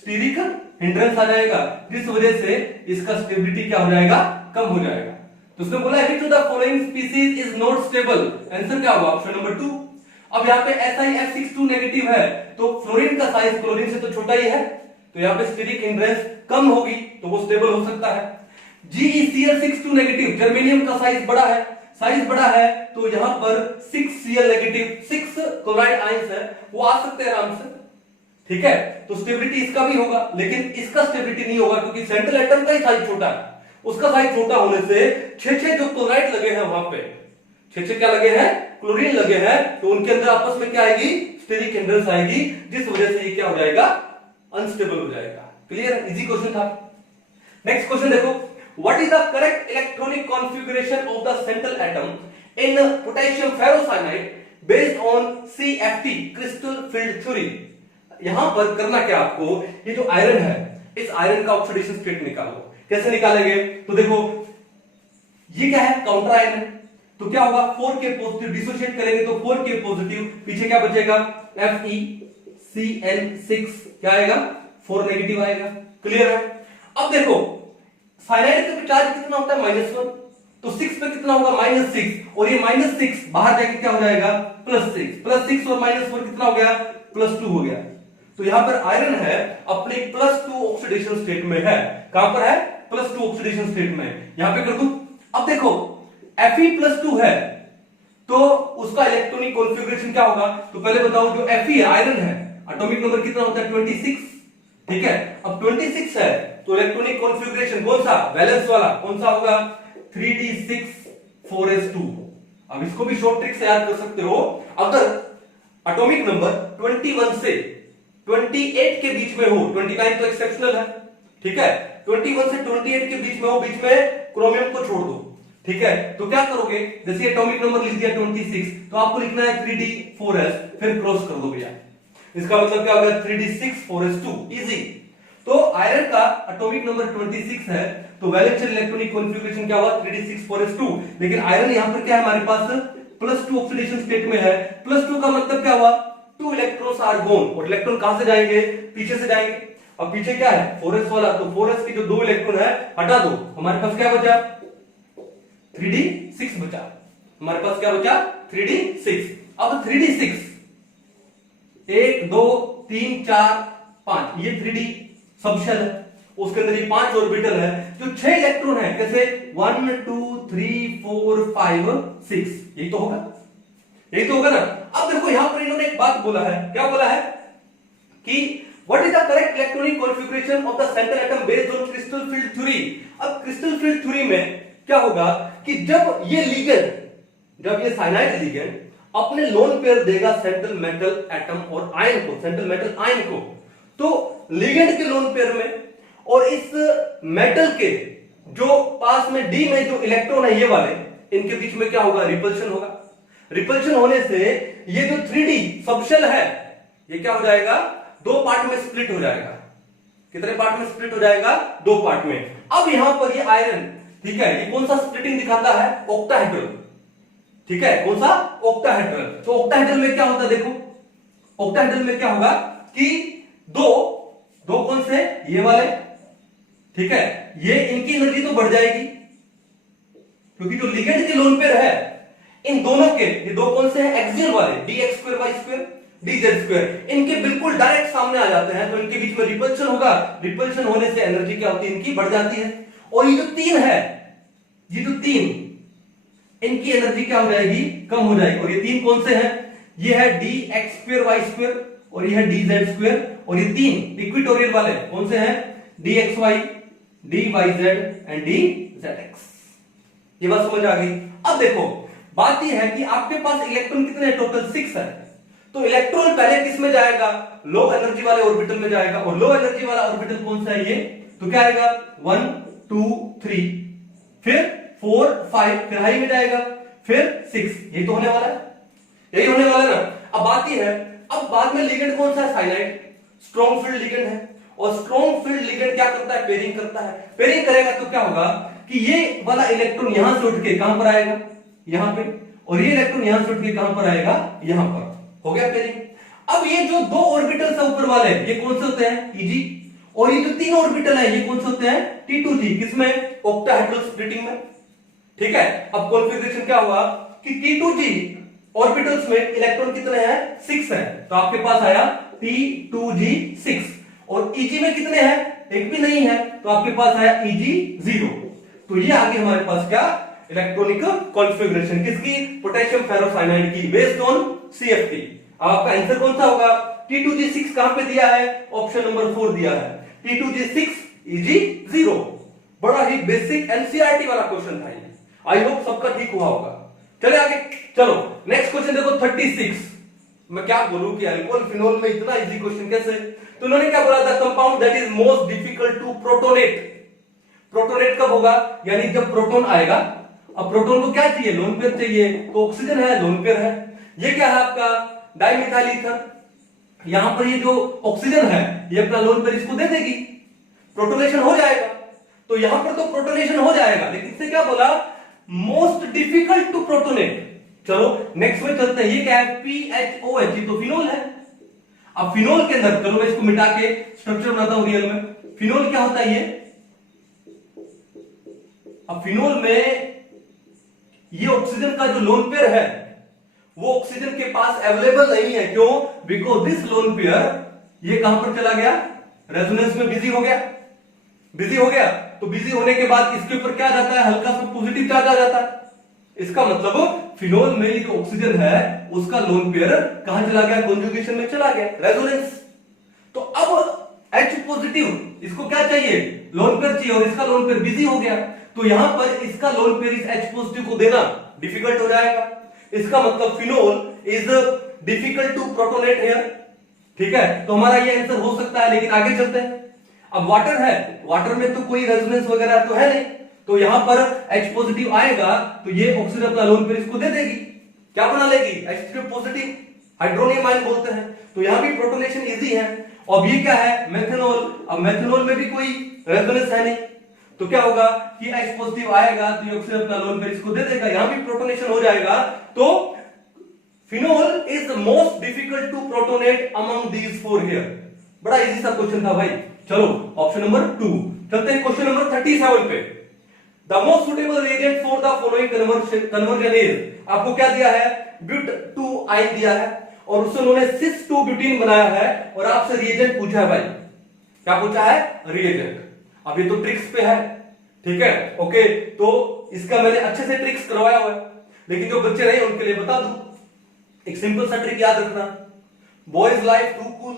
स्टीरिक हिंड्रेंस आ जाएगा, जिस वजह से इसका स्टेबिलिटी क्या हो जाएगा? कम हो जाएगा। तो उसने बोला है कि the following species is not stable. Answer क्या होगा? Option number 2। अब यहाँ पे SiF6 2 नेगेटिव है, तो फ्लोरीन का साइज क्लोरीन से तो छोटा ही है, तो यहाँ पे स्टीरिक हिंड्रेंस कम होगी, तो वो स्टेबल हो सकता है। GeCl6 2 नेगेटिव, जर्मेनियम का साइज बड़ा है, साइज बड़ा है, तो यहां पर 6Cl नेगेटिव, 6 क्लोराइड आयंस है, वो आ सकते हैं आराम से, ठीक है। तो स्टेबिलिटी इसका भी होगा, लेकिन इसका स्टेबिलिटी नहीं होगा क्योंकि सेंट्रल एटम का ही साइज छोटा है। उसका साइज छोटा होने से 6 जो क्लोराइड लगे हैं वहां पे, छह क्या लगे हैं, क्लोरीन लगे हैं, तो उनके अंदर आपस में क्या आएगी, स्टेरिक हिंड्रेंस आएगी, जिस वजह से ये क्या हो जाएगा, अनस्टेबल हो जाएगा। क्लियर, इजी क्वेश्चन था। नेक्स्ट क्वेश्चन देखो, what is the correct electronic configuration of the central atom in potassium ferrocyanide based on CFT crystal field theory. यहां पर करना क्या आपको, ये जो आयरन है, इस आयरन का ऑक्सीडेशन स्टेट निकालो। कैसे निकालेंगे, तो देखो ये क्या है, काउंटर आयरन है, तो क्या होगा, 4K पॉजिटिव, डिसोशिएट करेंगे तो 4K पॉजिटिव, पीछे क्या बचेगा, FeCN6 क्या आएगा, 4 नेगेटिव आएगा। क्लियर है। अब देखो साइनाइड का चार्ज कितना होता है, -1, तो 6 पे कितना होगा, -6, और ये -6 बाहर जाके क्या हो जाएगा, +6 और -4 कितना हो गया, +2 हो गया। तो यहां पर आयरन है अपने +2 ऑक्सीडेशन स्टेट में है। कहां पर है, +2 ऑक्सीडेशन स्टेट में। यहां पे कर दूं, अब देखो Fe+2 है तो उसका इलेक्ट्रॉनिक कॉन्फ़िगरेशन क्या होगा, तो पहले बताओ जो Fe है, आयरन है, एटॉमिक नंबर कितना होता है, 26। ठीक है, अब 26 है तो इलेक्ट्रॉनिक कॉन्फ़िगरेशन कौन सा, वैलेंस वाला कौन सा होगा, 3d6 4s2। अब इसको भी शॉर्ट ट्रिक से याद कर सकते हो। अगर एटॉमिक नंबर 21 से 28 के बीच में हो, 29 तो एक्सेप्शनल है, ठीक है, 21 से 28 के बीच में हो, बीच में क्रोमियम को छोड़ दो, ठीक है, तो क्या करोगे, जैसे एटॉमिक नंबर लिख दिया 26, तो आपको लिखना है 3d4s, फिर क्रॉस कर दो भैया। इसका मतलब क्या होगा, 3d6 4s2, इजी। तो आयरन का एटॉमिक नंबर 26 है, तो वैलेंस इलेक्ट्रॉनिक कॉन्फ़िगरेशन क्या हुआ, 3d6 4s2। लेकिन आयरन यहां पर क्या है, हमारे पास +2 ऑक्सीडेशन स्टेट में है। +2 का मतलब क्या हुआ, 2 इलेक्ट्रॉन्स आर गॉन, और इलेक्ट्रॉन कहां से जाएंगे, पीछे से जाएंगे। अब पीछे क्या है, 4s वाला, तो 4s के जो 2 इलेक्ट्रॉन है हटा दो, हमारे पास क्या बचा, 3d6 बचा। हमारे पास क्या बचा, 3d6। अब 3d6 1 2 3 4 5, ये 3d सबशेल है, उसके अंदर ये 5 ऑर्बिटल है, जो 6 इलेक्ट्रॉन है, कैसे 1 2 3 4 5 6, यही तो होगा, यही तो होगा ना। अब देखो यहां पर इन्होंने एक बात बोला है, क्या बोला है कि what is the correct electronic configuration of the central atom based on crystal field theory. अब क्रिस्टल फील्ड थ्योरी में क्या होगा कि जब ये लिगेंड, जब ये साइनाइड लिगेंड अपने लोन पेयर देगा सेंट्रल मेटल एटम और आयन को, सेंट्रल मेटल आयन को, तो लिगेंड के लोन पेयर में और इस मेटल के जो पास में डी में जो इलेक्ट्रॉन है, ये वाले, इनके बीच में क्या होगा, रिपल्शन होगा। रिपल्शन होने से ये जो 3d सबशेल है, ये क्या हो जाएगा, 2 पार्ट में स्प्लिट हो जाएगा। कितने पार्ट में स्प्लिट हो जाएगा, 2 पार्ट में। अब यहां पर ये आयरन, ठीक है, ये कौन सा स्प्लिटिंग दिखाता है, ऑक्टाहेड्रल, ठीक है, कौन सा, ऑक्टाहेड्रल। तो ऑक्टाहेड्रल में क्या होता है, देखो ऑक्टाहेड्रल में क्या होगा कि दो कौन से, ये वाले, ठीक है, ये इनकी एनर्जी तो बढ़ जाएगी, क्योंकि जो लिगेंड के लोन पेयर है, इन दोनों के, ये 2 कौन से हैं, एक्सियल वाले, dx2y2 dz2, इनके बिल्कुल डायरेक्ट सामने आ जाते हैं, तो इनके बीच में रिपल्शन होगा। रिपल्शन होने से एनर्जी क्या होती है, इनकी बढ़ जाती है। और ये जो 3 है, ये जो 3, इनकी एनर्जी क्या हो जाएगी, कम हो जाएगी। और ये 3 कौन से हैं, ये है dx2y2 और ये है dz2, और ये 3 इक्विटोरियल वाले कौन से हैं, dxy dyz एंड dzx। ये बात समझ आ गई। अब देखो बात ये है कि आपके पास इलेक्ट्रॉन कितने हैं, टोटल 6 है, तो इलेक्ट्रॉन पहले किस में जाएगा, लो एनर्जी वाले ऑर्बिटल में जाएगा, और लो एनर्जी वाला ऑर्बिटल कौन सा है, ये, तो क्या आएगा 1 2 3, फिर 4 5, फिर हाई में जाएगा, फिर 6, यही तो होने वाला है, यही होने वाला है ना। अब बात ये है, अब बाद में लिगेंड कौन सा है, साइनाइड, स्ट्रॉन्ग फील्ड लिगेंड है, और स्ट्रॉन्ग फील्ड लिगेंड क्या करता है, पेयरिंग करता है। पेयरिंग करेगा तो क्या होगा कि ये वाला इलेक्ट्रॉन यहां से उठ के कहां पर आएगा, यहां पे, और ये इलेक्ट्रॉन यहां से उठ के कहां पर आएगा, यहां पर, हो गया पेयरिंग। अब ये जो 2 ऑर्बिटल्स है ऊपर वाले, ये कौन से होते हैं, Eg, और ये जो 3 ऑर्बिटल है, ये कौन से होते हैं, T2G, किसमें, ऑक्टाहेड्रल स्प्लिटिंग में, ठीक है। अब कॉन्फ़िगरेशन क्या हुआ कि T2G ऑर्बिटल्स में इलेक्ट्रॉन कितने हैं, 6 है, तो आपके पास आया T2G6, और Eg में कितने हैं, एक भी नहीं है, तो आपके पास आया Eg0। तो ये आगे हमारे पास क्या, इलेक्ट्रॉनिक कॉन्फ़िगरेशन किसकी, पोटेशियम फेरोसाइनाइड की, बेस्ड ऑन CFT। अब आपका आंसर कौन सा होगा, T2G6 कहां पे दिया है, ऑप्शन नंबर 4 दिया है, T2G6 Eg0। बड़ा ही बेसिक एनसीईआरटी वाला क्वेश्चन था ये, आई होप सबका ठीक हुआ होगा। चले आगे, चलो नेक्स्ट क्वेश्चन देखो 36। मैं क्या बोलूं कि अल्कोहल फिनोल में इतना इजी क्वेश्चन कैसे? तो उन्होंने क्या बोला था, compound that is most difficult to protonate. Protonate कब होगा, यानी जब प्रोटॉन आएगा। अब प्रोटॉन को क्या चाहिए, लोन पेयर चाहिए, तो ऑक्सीजन है, लोन पेयर है। ये क्या है आपका डाइमिथाइल ईथर। यहां पर ये जो ऑक्सीजन है ये अपना लोन पेयर इसको दे देगी, प्रोटोनेशन हो जाएगा। तो यहां पर तो प्रोटोनेशन हो जाएगा, लेकिन इससे क्या बोला, मोस्ट डिफिकल्ट टू प्रोटोनेट। चलो नेक्स्ट में चलते हैं, ये क्या है, PHOH, ये तो फिनोल है। अब फिनोल के अंदर, चलो मैं इसको मिटा के स्ट्रक्चर बनाता हूं रियल में। फिनोल क्या होता है ये, अब फिनोल में ये ऑक्सीजन का जो लोन पेयर है वो ऑक्सीजन के पास अवेलेबल नहीं है। क्यों, बिकॉज दिस लोन पेयर ये कहां पर चला गया, रेजोनेंस में बिजी हो गया। बिजी हो गया तो बिजी होने के बाद इसके ऊपर क्या जाता है, हल्का सा पॉजिटिव चार्ज आ जाता है। इसका मतलब फिनोल में जो ऑक्सीजन है उसका लोन पेयर कहां चला गया, कॉन्जुगेशन में चला गया, रेजोनेंस। तो अब H पॉजिटिव इसको क्या चाहिए, लोन पेयर चाहिए, और इसका लोन पेयर बिजी हो गया। तो यहां पर इसका लोन पेयर इस H पॉजिटिव को देना डिफिकल्ट हो जाएगा। इसका मतलब phenol is difficult to protonate here. ठीक है, तो हमारा ये आंसर हो सकता है, लेकिन आगे चलते हैं। अब वाटर है, वाटर में तो कोई रेजोनेंस वगैरह तो है नहीं, तो यहां पर H पॉजिटिव आएगा तो ये ऑक्सीजन अपना लोन पेयर इसको दे देगी, क्या बना लेगी, H3 पॉजिटिव, हाइड्रोनियम आयन बोलते हैं। तो यहां भी प्रोटोनेशन इजी है। अब ये क्या है, मेथनॉल। अब मेथनॉल में भी कोई रेजोनेंस है नहीं, तो क्या होगा कि H पॉजिटिव आएगा तो ये ऑक्सीजन अपना लोन पेयर इसको दे देगा, यहां भी प्रोटोनेशन हो जाएगा। तो phenol is most difficult to protonate among these four here. बड़ा इजी सा क्वेश्चन था भाई। चलो ऑप्शन नंबर 2 चलते हैं, क्वेश्चन नंबर 37 पे। The most suitable reagent for the following conversion is, आपको क्या दिया है, ब्यूट 2 आयन दिया है और उससे उन्होंने 6 ब्यूटीन बनाया है और आपसे रिएजेंट पूछा है भाई। क्या पूछा है, रिएजेंट। अब ये तो ट्रिक्स पे है, ठीक है, ओके। तो इसका मैंने अच्छे से ट्रिक्स करवाया हुआ है, लेकिन जो बच्चे नहीं उनके लिए बता दूं। एक सिंपल सा ट्रिक याद रखना, बॉयज लाइफ टू कूल।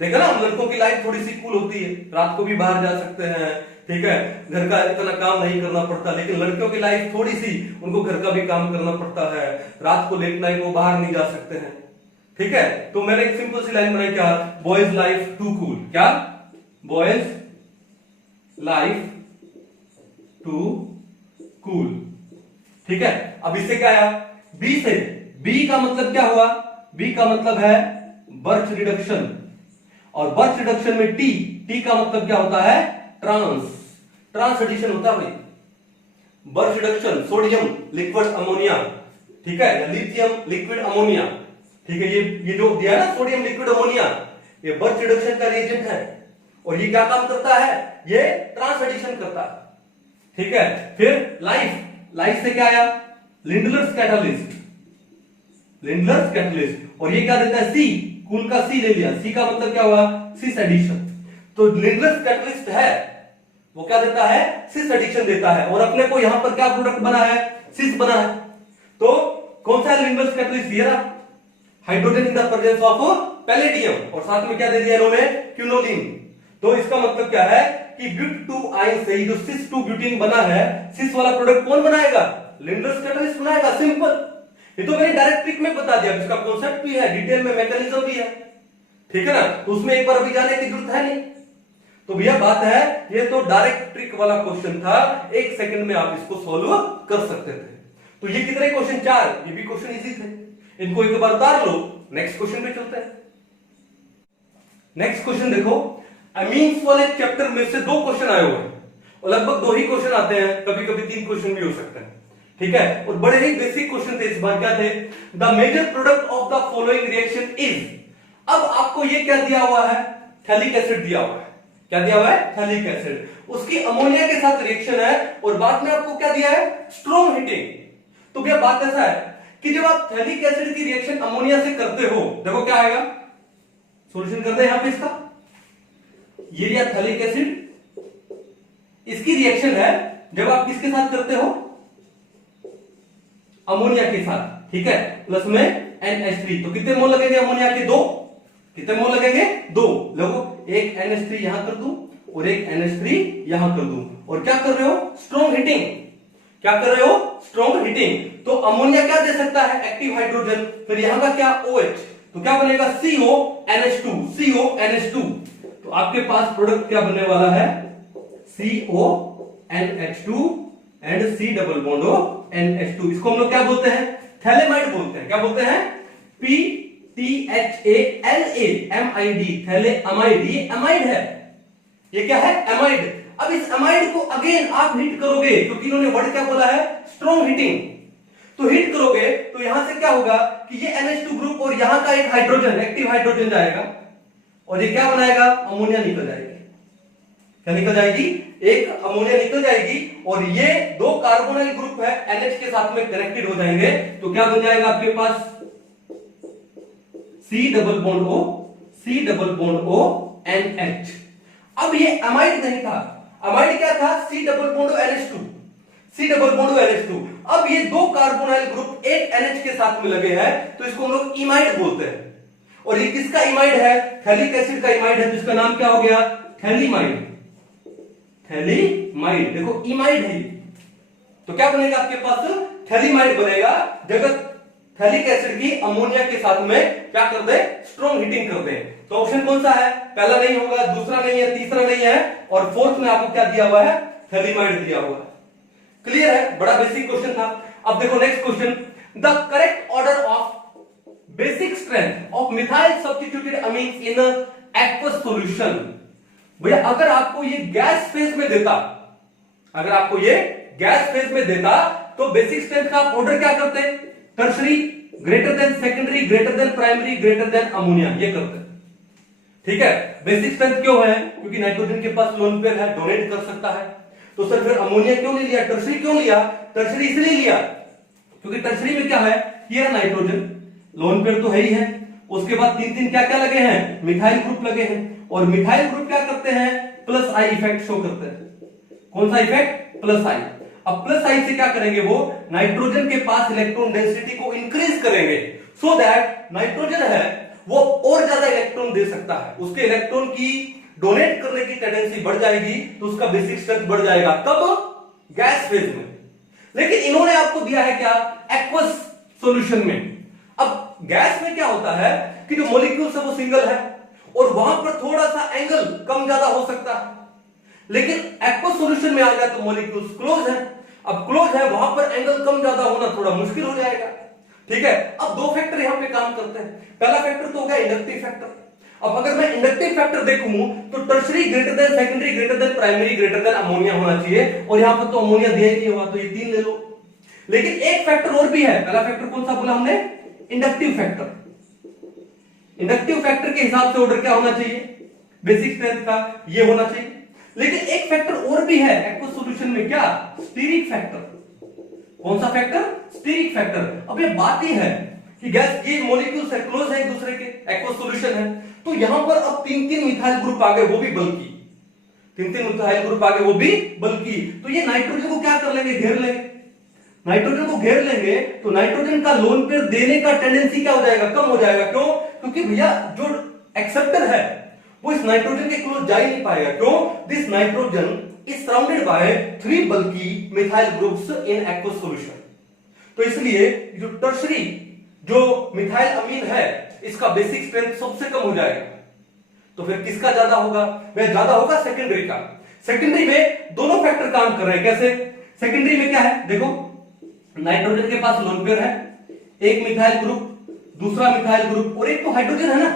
देखा ना, हम लड़कों की लाइफ थोड़ी सी कूल होती है, रात को भी बाहर जा सकते हैं, ठीक है, घर का इतना काम नहीं करना पड़ता। लेकिन लड़कियों की लाइफ थोड़ी सी, उनको घर का भी काम करना पड़ता है, रात को लेट नाइट वो बाहर नहीं जा सकते हैं, ठीक है। तो मैंने एक सिंपल सी लाइन बनाई, क्या, बॉयज लाइफ टू कूल। क्या, बॉयज लाइफ टू कूल, ठीक है। अब इससे क्या आया, बी से, बी का मतलब क्या हुआ, बी का मतलब है बर्च रिडक्शन, और बर्च रिडक्शन में टी, टी का मतलब क्या होता है, ट्रांस एडिशन होता है भाई। Birch reduction, sodium liquid ammonia, ठीक है, लिथियम लिक्विड अमोनिया, ठीक है, ये जो दिया है ना सोडियम लिक्विड अमोनिया, ये बर्च रिडक्शन का रिएजेंट है। और ये क्या काम करता है, ये ट्रांस एडिशन करता है, ठीक है। फिर लाइफ, लाइफ से क्या आया, लिंडलर्स कैटलिस्ट, लिंडलर्स कैटलिस्ट, और ये क्या देता है, सी, कूल का सी ले लिया, सी का मतलब क्या हुआ, सिस एडिशन। तो लिंडलर्स कैटलिस्ट है, वो क्या देता है, सिस एडिशन देता है, और अपने को यहां पर क्या प्रोडक्ट बना है, सिस बना है। तो कौन सा है लिंडलर्स कैटलिस्ट, ये रहा, hydrogen in the presence of palladium, और साथ में क्या दे दिया इन्होंने, क्विनोलिन। तो इसका मतलब क्या है कि ब्यूट 2 आयन से जो सिस 2 ब्यूटीन बना है, सिस वाला प्रोडक्ट कौन बनाएगा, लिंडलर्स कैटलिस्ट बनाएगा, सिंपल। ये तो मैंने डायरेक्ट ट्रिक में बता दिया, इसका कॉन्सेप्ट भी है, डिटेल में मैकेनिज्म भी है, ठीक है ना। तो उसमें एक बार अभी जाने की जरूरत है नहीं। तो भैया बात है, ये तो डायरेक्ट ट्रिक वाला क्वेश्चन था, 1 सेकंड में आप इसको सॉल्व कर सकते थे। तो ये कितने क्वेश्चन, 4, ये भी क्वेश्चन इजी थे, इनको एक बार उतार लो। नेक्स्ट क्वेश्चन पे चलते हैं। नेक्स्ट क्वेश्चन देखो, अमीन्स वाले चैप्टर में से 2 क्वेश्चन आए हुए हैं, और लगभग 2 ही क्वेश्चन आते हैं, कभी कभी 3 क्वेश्चन भी हो सकते हैं, ठीक है। और बड़े ही बेसिक क्वेश्चन थे इस बार। क्या थे, the major product of the following reaction is. अब आपको ये क्या दिया हुआ है, थैलिक एसिड दिया हुआ है, क्या दिया हुआ है, थैलिक एसिड, उसकी अमोनिया के साथ रिएक्शन है, और बाद में आपको क्या दिया है, स्ट्रॉन्ग हीटिंग। तो भैया बात ऐसा है कि जब आप थैलिक एसिड की रिएक्शन अमोनिया से करते हो, देखो क्या आएगा, सॉल्यूशन करते हैं यहां पे इसका, ये लिया थैलिक एसिड, इसकी रिएक्शन है जब आप किसके साथ करते हो, अमोनिया के साथ, ठीक है, प्लस में NH3। तो कितने मोल लगेंगे अमोनिया के, 2, कितने मोल लगेंगे, 2। लोगों, एक NH3 यहां कर दूं और एक NH3 यहां कर दूं, और क्या कर रहे हो, स्ट्रॉन्ग हीटिंग। क्या कर रहे हो, स्ट्रॉन्ग हीटिंग। तो अमोनिया क्या दे सकता है, एक्टिव हाइड्रोजन, फिर यहां का क्या OH, तो क्या बनेगा CONH2, CONH2। तो आपके पास प्रोडक्ट क्या बनने वाला है, CONH2 and C double bond O NH2। इसको हम लोग क्या बोलते हैं, थैलेमाइड बोलते हैं। क्या बोलते हैं, PTHALAMID, थैलेमाइड। ये अमाइड है, ये क्या है, अमाइड। अब इस अमाइड को अगेन आप हीट करोगे, क्योंकि इन्होंने वर्ड क्या बोला है, स्ट्रॉन्ग हीटिंग। तो हीट करोगे तो यहां से क्या होगा कि ये NH2 ग्रुप और यहां का एक हाइड्रोजन, एक्टिव हाइड्रोजन जाएगा और ये क्या बनाएगा, अमोनिया निकल जाएगी। क्या निकल जाएगी, एक अमोनिया निकल जाएगी और ये दो कार्बोनाइल ग्रुप है NH के साथ में कनेक्टेड हो जाएंगे। तो क्या बन जाएगा आपके पास, C double bond O, C double bond O NH। अब ये अमाइड नहीं था, अमाइड क्या था, C double bond O NH2, C double bond O NH2। अब ये दो कार्बोनाइल ग्रुप एक NH के साथ में लगे हैं, तो इसको हम लोग इमाइड बोलते हैं। और ये किसका इमाइड है, थैलिक एसिड का इमाइड है, जिसका नाम क्या हो गया, थैलीमाइड। थैलीमाइड, देखो इमाइड है। तो क्या बनेगा आपके पास, थैलीमाइड बनेगा, जगह थैलिक एसिड की अमोनिया के साथ में क्या कर दे, स्ट्रॉन्ग हीटिंग कर दे। तो ऑप्शन कौन सा है, पहला नहीं होगा, दूसरा नहीं है, तीसरा नहीं है, और फोर्थ में आपको क्या दिया हुआ है, थैलीमाइड दिया हुआ है। क्लियर है, बड़ा बेसिक क्वेश्चन था। अब देखो next question, the correct order of basic strength of methyl substituted amines in aqueous solution. भैया अगर आपको ये गैस फेज में देता, अगर आपको ये गैस फेज में देता, तो बेसिक स्ट्रेंथ का आप ऑर्डर क्या करते, tertiary greater than secondary greater than primary greater than ammonia, ये करते हैं। ठीक है, बेसिक स्ट्रेंथ क्यों है, क्योंकि नाइट्रोजन के पास लोन पेयर है, डोनेट कर सकता है। तो सर फिर अमोनिया क्यों नहीं लिया, टर्शरी क्यों लिया, टर्शरी इसलिए लिया क्योंकि टर्शरी में क्या है, ये है नाइट्रोजन, लोन पेयर तो है ही है, उसके बाद तीन तीन क्या क्या लगे हैं, मिथाइल ग्रुप लगे हैं, और मिथाइल ग्रुप क्या करते हैं, प्लस आई इफेक्ट शो करते हैं। कौन सा इफेक्ट, प्लस आई। अब प्लस आई से क्या करेंगे, वो नाइट्रोजन के पास इलेक्ट्रॉन डेंसिटी को इंक्रीज करेंगे, सो दैट नाइट्रोजन है वो और ज्यादा इलेक्ट्रॉन दे सकता है, उसके इलेक्ट्रॉन की डोनेट करने की टेंडेंसी बढ़ जाएगी, तो उसका बेसिक स्ट्रेंथ बढ़ जाएगा। कब, गैस फेज में। लेकिन इन्होंने आपको दिया है क्या, एक्वस सॉल्यूशन में। अब गैस में क्या होता है कि जो मॉलिक्यूल्स है वो सिंगल है और वहां पर थोड़ा सा एंगल कम ज्यादा हो सकता है, लेकिन एक्वस सॉल्यूशन में आ गया तो मॉलिक्यूल्स क्लोज है। अब क्लोज है, वहां पर एंगल कम ज्यादा होना थोड़ा मुश्किल हो जाएगा। ठीक है, अब दो फैक्टर यहां पे काम करते हैं। पहला फैक्टर तो हो गया इंडक्टिव फैक्टर। अब अगर मैं इंडक्टिव फैक्टर देखूं तो tertiary greater than secondary greater than primary greater than ammonia होना चाहिए, और यहां पर तो अमोनिया दिया ही नहीं हुआ, तो ये तीन ले लो। लेकिन एक फैक्टर और भी है, पहला फैक्टर कौन सा बोला हमने, इंडक्टिव फैक्टर। इंडक्टिव फैक्टर के हिसाब से ऑर्डर क्या होना चाहिए, बेसिक स्ट्रेंथ का ये होना चाहिए। लेकिन एक फैक्टर और भी है एक्वस सॉल्यूशन में, क्या, स्टीरिक फैक्टर। कौन सा फैक्टर, स्टीरिक फैक्टर। अब ये बात ही है कि गैस ये मॉलिक्यूल्स है, क्लोज है एक दूसरे के, एक्वस सॉल्यूशन है, तो यहां पर अब तीन तीन मिथाइल ग्रुप आ गए, वो भी बल्कि, तीन तीन मिथाइल ग्रुप आ गए वो भी बल्कि। तो ये नाइट्रोजन को क्या कर लेंगे, घेर लेंगे। नाइट्रोजन को घेर लेंगे तो नाइट्रोजन का लोन पेयर देने का टेंडेंसी क्या हो जाएगा, कम हो जाएगा। क्यों, क्योंकि भैया जो एक्सेप्टर है वो इस नाइट्रोजन के क्लोज जा ही नहीं पाएगा। क्यों, this nitrogen is surrounded by 3 बल्कि methyl groups in aqueous solution. तो इसलिए जो टर्शरी जो मिथाइल अमीन है इसका बेसिक स्ट्रेंथ सबसे कम हो जाएगा। तो फिर किसका ज्यादा होगा, वह ज्यादा होगा सेकेंडरी का। सेकेंडरी में दोनों फैक्टर काम कर रहे हैं। कैसे, सेकेंडरी में क्या है, देखो नाइट्रोजन के पास लोन पेयर है, एक मिथाइल ग्रुप, दूसरा मिथाइल ग्रुप, और एक तो हाइड्रोजन है ना।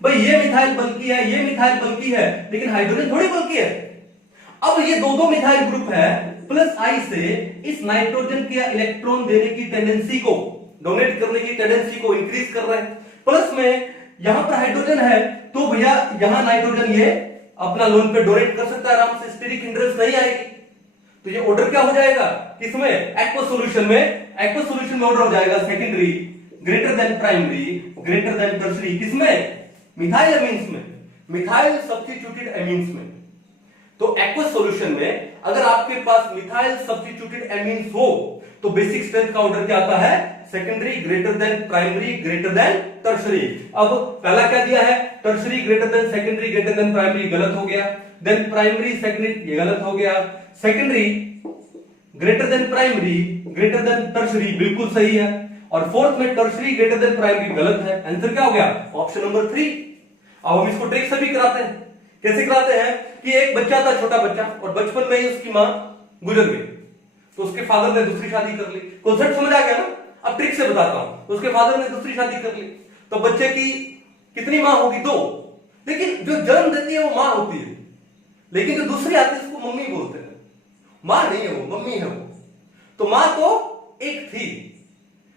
भाई ये मिथाइल बल्कि है, ये मिथाइल बल्कि है, लेकिन हाइड्रोजन थोड़ी बल्कि है। अब ये दो मिथाइल ग्रुप है, प्लस आई से इस नाइट्रोजन के इलेक्ट्रॉन देने की टेंडेंसी को, डोनेट करने की टेंडेंसी को इंक्रीज कर रहे हैं। प्लस में यहां पर हाइड्रोजन है, तो भैया यहां नाइट्रोजन ये अपना लोन पे डोनेट कर सकता है आराम से, स्टीरिक हिंड्रेंस नहीं आएगी। तो ये ऑर्डर क्या हो जाएगा, किसमें, एक्वस सॉल्यूशन में। एक्वस सॉल्यूशन में ऑर्डर हो जाएगा secondary greater than primary greater than tertiary, किसमें, मिथाइल अमीन्स में, मिथाइल सब्स्टिट्यूटेड अमीन्स में। तो एक्वस सॉल्यूशन में अगर आपके पास मिथाइल सब्स्टिट्यूटेड अमीन्स हो तो बेसिक स्ट्रेंथ का ऑर्डर क्या आता है, secondary greater than primary greater than tertiary. अब पहला क्या दिया है, tertiary greater than secondary greater than primary, गलत हो गया। देन प्राइमरी सेकेंडरी, ये गलत हो गया। Secondary greater than primary greater than tertiary बिल्कुल सही है, और फोर्थ में टर्शरी ग्रेटर देन प्राइमरी गलत है। आंसर क्या हो गया? Option number 3। अब हम इसको ट्रिक से भी कराते हैं। कैसे कराते हैं कि एक बच्चा था, छोटा बच्चा, और बचपन में ही उसकी मां गुजर गई, तो उसके फादर ने दूसरी शादी कर ली। कॉन्सेप्ट समझ आ गया ना? अब ट्रिक से बताता हूं। उसके फादर ने दूसरी शादी कर ली, तो बच्चे की कितनी मां होगी? 2। लेकिन जो जन्म देती है वो मां होती है, लेकिन जो दूसरी आती है उसको मम्मी बोलते हैं। मां नहीं है वो, मम्मी है वो। तो मां तो एक थी,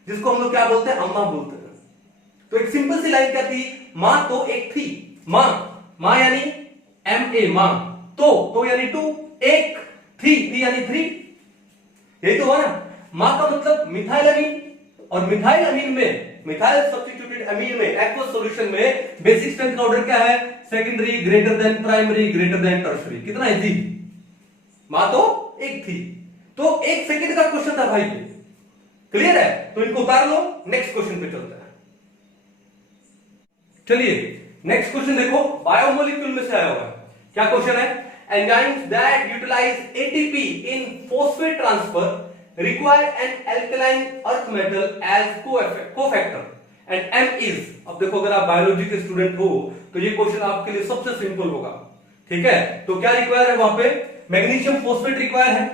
जिसको हम लोग क्या बोलते हैं? अम्मा बोलते हैं। तो एक सिंपल सी लाइन क्या थी? मां तो एक थी। मां यानी MA मां, तो यानी 2, एक थी यानी 3। यही तो हुआ ना? मां का मतलब मिथाइल अमीन, और मिथाइल अमीन में, मिथाइल सब्स्टिट्यूटेड अमीन में एक्वस सॉल्यूशन में बेसिक स्ट्रेंथ का ऑर्डर क्या है? Secondary greater than primary greater than tertiary. कितना इजी। मां तो एक थी। तो 1 सेकंड का क्वेश्चन था भाई, क्लियर है? तो इनको उतार लो, नेक्स्ट क्वेश्चन पे चलते हैं। चलिए नेक्स्ट क्वेश्चन देखो, बायोमोलिक्यूल में से आया हुआ है। क्या क्वेश्चन है? Enzymes that utilise ATP in phosphate transfer require an alkaline earth metal as cofactor and M is. अब देखो, अगर आप बायोलॉजी के स्टूडेंट हो तो ये क्वेश्चन आपके लिए सबसे सिंपल होगा। ठीक है, तो क्या रिक्वायर है वहां पे? मैग्नीशियम फॉस्फेट रिक्वायर है।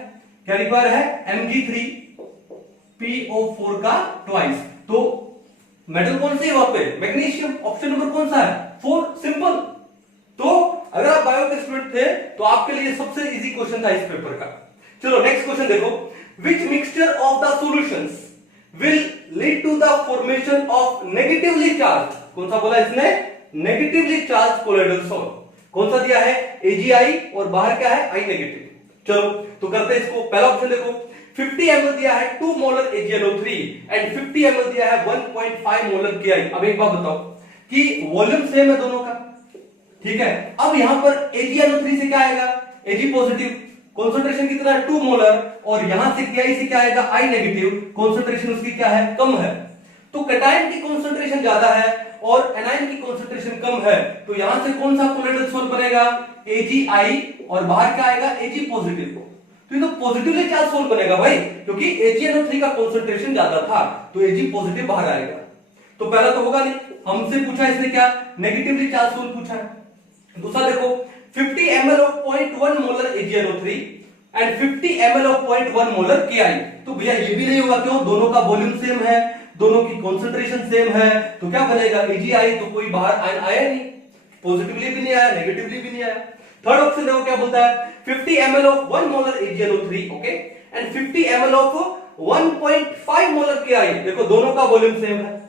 क्या रिक्वायर है? Mg3PO4 का ट्वाइस। तो मेटल कौन सी है वहां पे? मैग्नीशियम। ऑप्शन नंबर कौन सा है? 4। सिंपल। तो अगर आप बायो के स्टूडेंट थे तो आपके लिए सबसे इजी क्वेश्चन था इस पेपर का। चलो नेक्स्ट क्वेश्चन देखो, which mixture of the solutions will lead to the formation of negatively charge. कौन सा बोला इसने? Negatively charge colloidal salt. कौन सा दिया है? AgI, और बाहर क्या है? I negative. चलो तो करते हैं इसको। पहला ऑप्शन देखो, 50 ml दिया है 2 मोलर AgNO3 एंड 50 ml दिया है 1.5 मोलर KI। अब एक बात बताओ कि वॉल्यूम सेम है दोनों का, ठीक है? अब यहां पर AgNO3 से क्या आएगा? Ag पॉजिटिव, कॉन्सेंट्रेशन कितना है? 2 मोलर, और यहां से KI से क्या आएगा? I नेगेटिव, कॉन्सेंट्रेशन उसकी क्या है? कम है। तो कैटायन की कॉन्सेंट्रेशन ज्यादा है और एनायन की कॉन्सेंट्रेशन कम है, तो यहां से कौन सा कोलोइडल सॉल्ट बनेगा? AgI, और बाहर क्या आएगा? Ag positive. तो ये तो पॉजिटिवली चार्ज सॉल्ट बनेगा भाई, क्योंकि AgNO3 का कॉन्सेंट्रेशन ज्यादा था, तो Ag पॉजिटिव बाहर आएगा। तो पहला तो होगा नहीं। हमसे पूछा इसने क्या? नेगेटिवली चार्ज सॉल्ट पूछा है। दूसरा देखो, 50 ml of 0.1 molar AgNO3 and 50 ml of 0.1 molar KI। तो भैया ये भी नहीं होगा, क्यों? दोनों का वॉल्यूम सेम है, दोनों की कॉन्सेंट्रेशन सेम है, तो क्या बनेगा? AgI। तो कोई बाहर आयन आया नहीं, पॉजिटिवली भी नहीं आया, नेगेटिवली भी नहीं आया। थर्ड ऑप्शन देखो क्या बोलता है? 50 ml of 1 molar AgNO3, okay, and 50 ml of 1.5 molar KI। देखो दोनों का वॉल्यूम सेम है,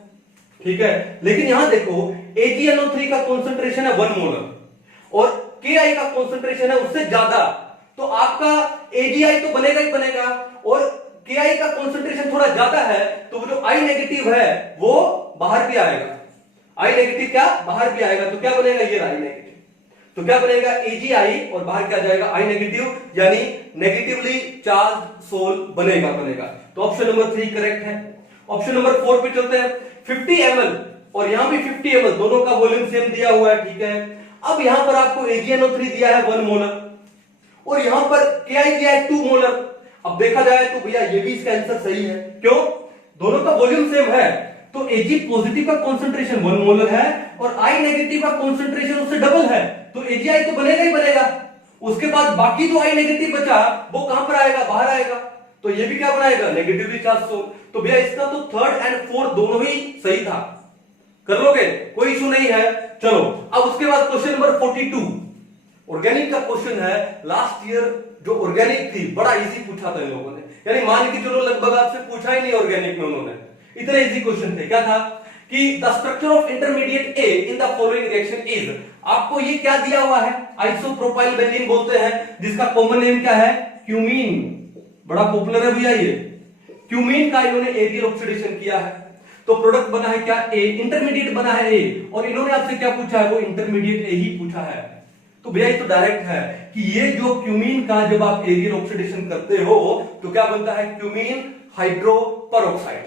ठीक है, लेकिन यहां देखो AgNO3 का कॉन्सेंट्रेशन है 1 मोलर और KI का कॉन्सेंट्रेशन है उससे ज्यादा, तो आपका AgI तो बनेगा ही बनेगा, और KI का कॉन्सेंट्रेशन थोड़ा ज्यादा है, तो वो जो I नेगेटिव है वो बाहर भी आएगा। I नेगेटिव क्या? बाहर भी आएगा, तो क्या बनेगा? ये I नेगेटिव। तो क्या बनेगा? AgI, और बाहर क्या जाएगा? I नेगेटिव, यानी नेगेटिवली चार्ज सोल बनेगा। तो ऑप्शन नंबर 3 करेक्ट है। ऑप्शन नंबर 4 पे चलते हैं। 50 ml और यहां भी 50 ml, दोनों का वॉल्यूम सेम दिया हुआ है, ठीक है। अब यहां पर आपको AgNO3 दिया है 1 मोलर और यहां पर KI दिया है 2 मोलर। अब देखा जाए तो भैया ये भी इसका आंसर सही है, क्यों? दोनों का वॉल्यूम सेम है, तो Ag पॉजिटिव का कॉन्सेंट्रेशन 1 मोलर है और I नेगेटिव का कॉन्सेंट्रेशन उससे डबल है, तो AgI तो बनेगा ही बनेगा। उसके बाद बाकी जो I नेगेटिव बचा वो कहां पर आएगा? बाहर आएगा, तो ये भी क्या बनाएगा? Negatively charge sol. तो भैया इसका तो थर्ड एंड फोर्थ दोनों ही सही था, कर लोगे, कोई इशू नहीं है। चलो अब उसके बाद क्वेश्चन नंबर 42 ऑर्गेनिक का क्वेश्चन है। लास्ट ईयर जो ऑर्गेनिक थी बड़ा इजी पूछा था इन लोगों ने, यानी मान के चलो लगभग आपसे पूछा ही नहीं ऑर्गेनिक में उन्होंने, इतने इजी क्वेश्चन थे। क्या था कि the structure of intermediate A in the following reaction is. आपको ये क्या दिया हुआ है? आइसोप्रोपाइल बेंजीन बोलते हैं, जिसका कॉमन नेम क्या है? क्यूमीन। बड़ा पॉपुलर है भैया ये क्यूमीन का, इन्होंने एरियल ऑक्सीडेशन किया है, तो प्रोडक्ट बना है क्या? ए। इंटरमीडिएट बना है ए, और इन्होंने आपसे क्या पूछा है? वो इंटरमीडिएट ए ही पूछा है। तो भैया ये तो डायरेक्ट है कि ये जो क्यूमीन का जब आप एरियल ऑक्सीडेशन करते हो तो क्या बनता है? Cumene hydroperoxide.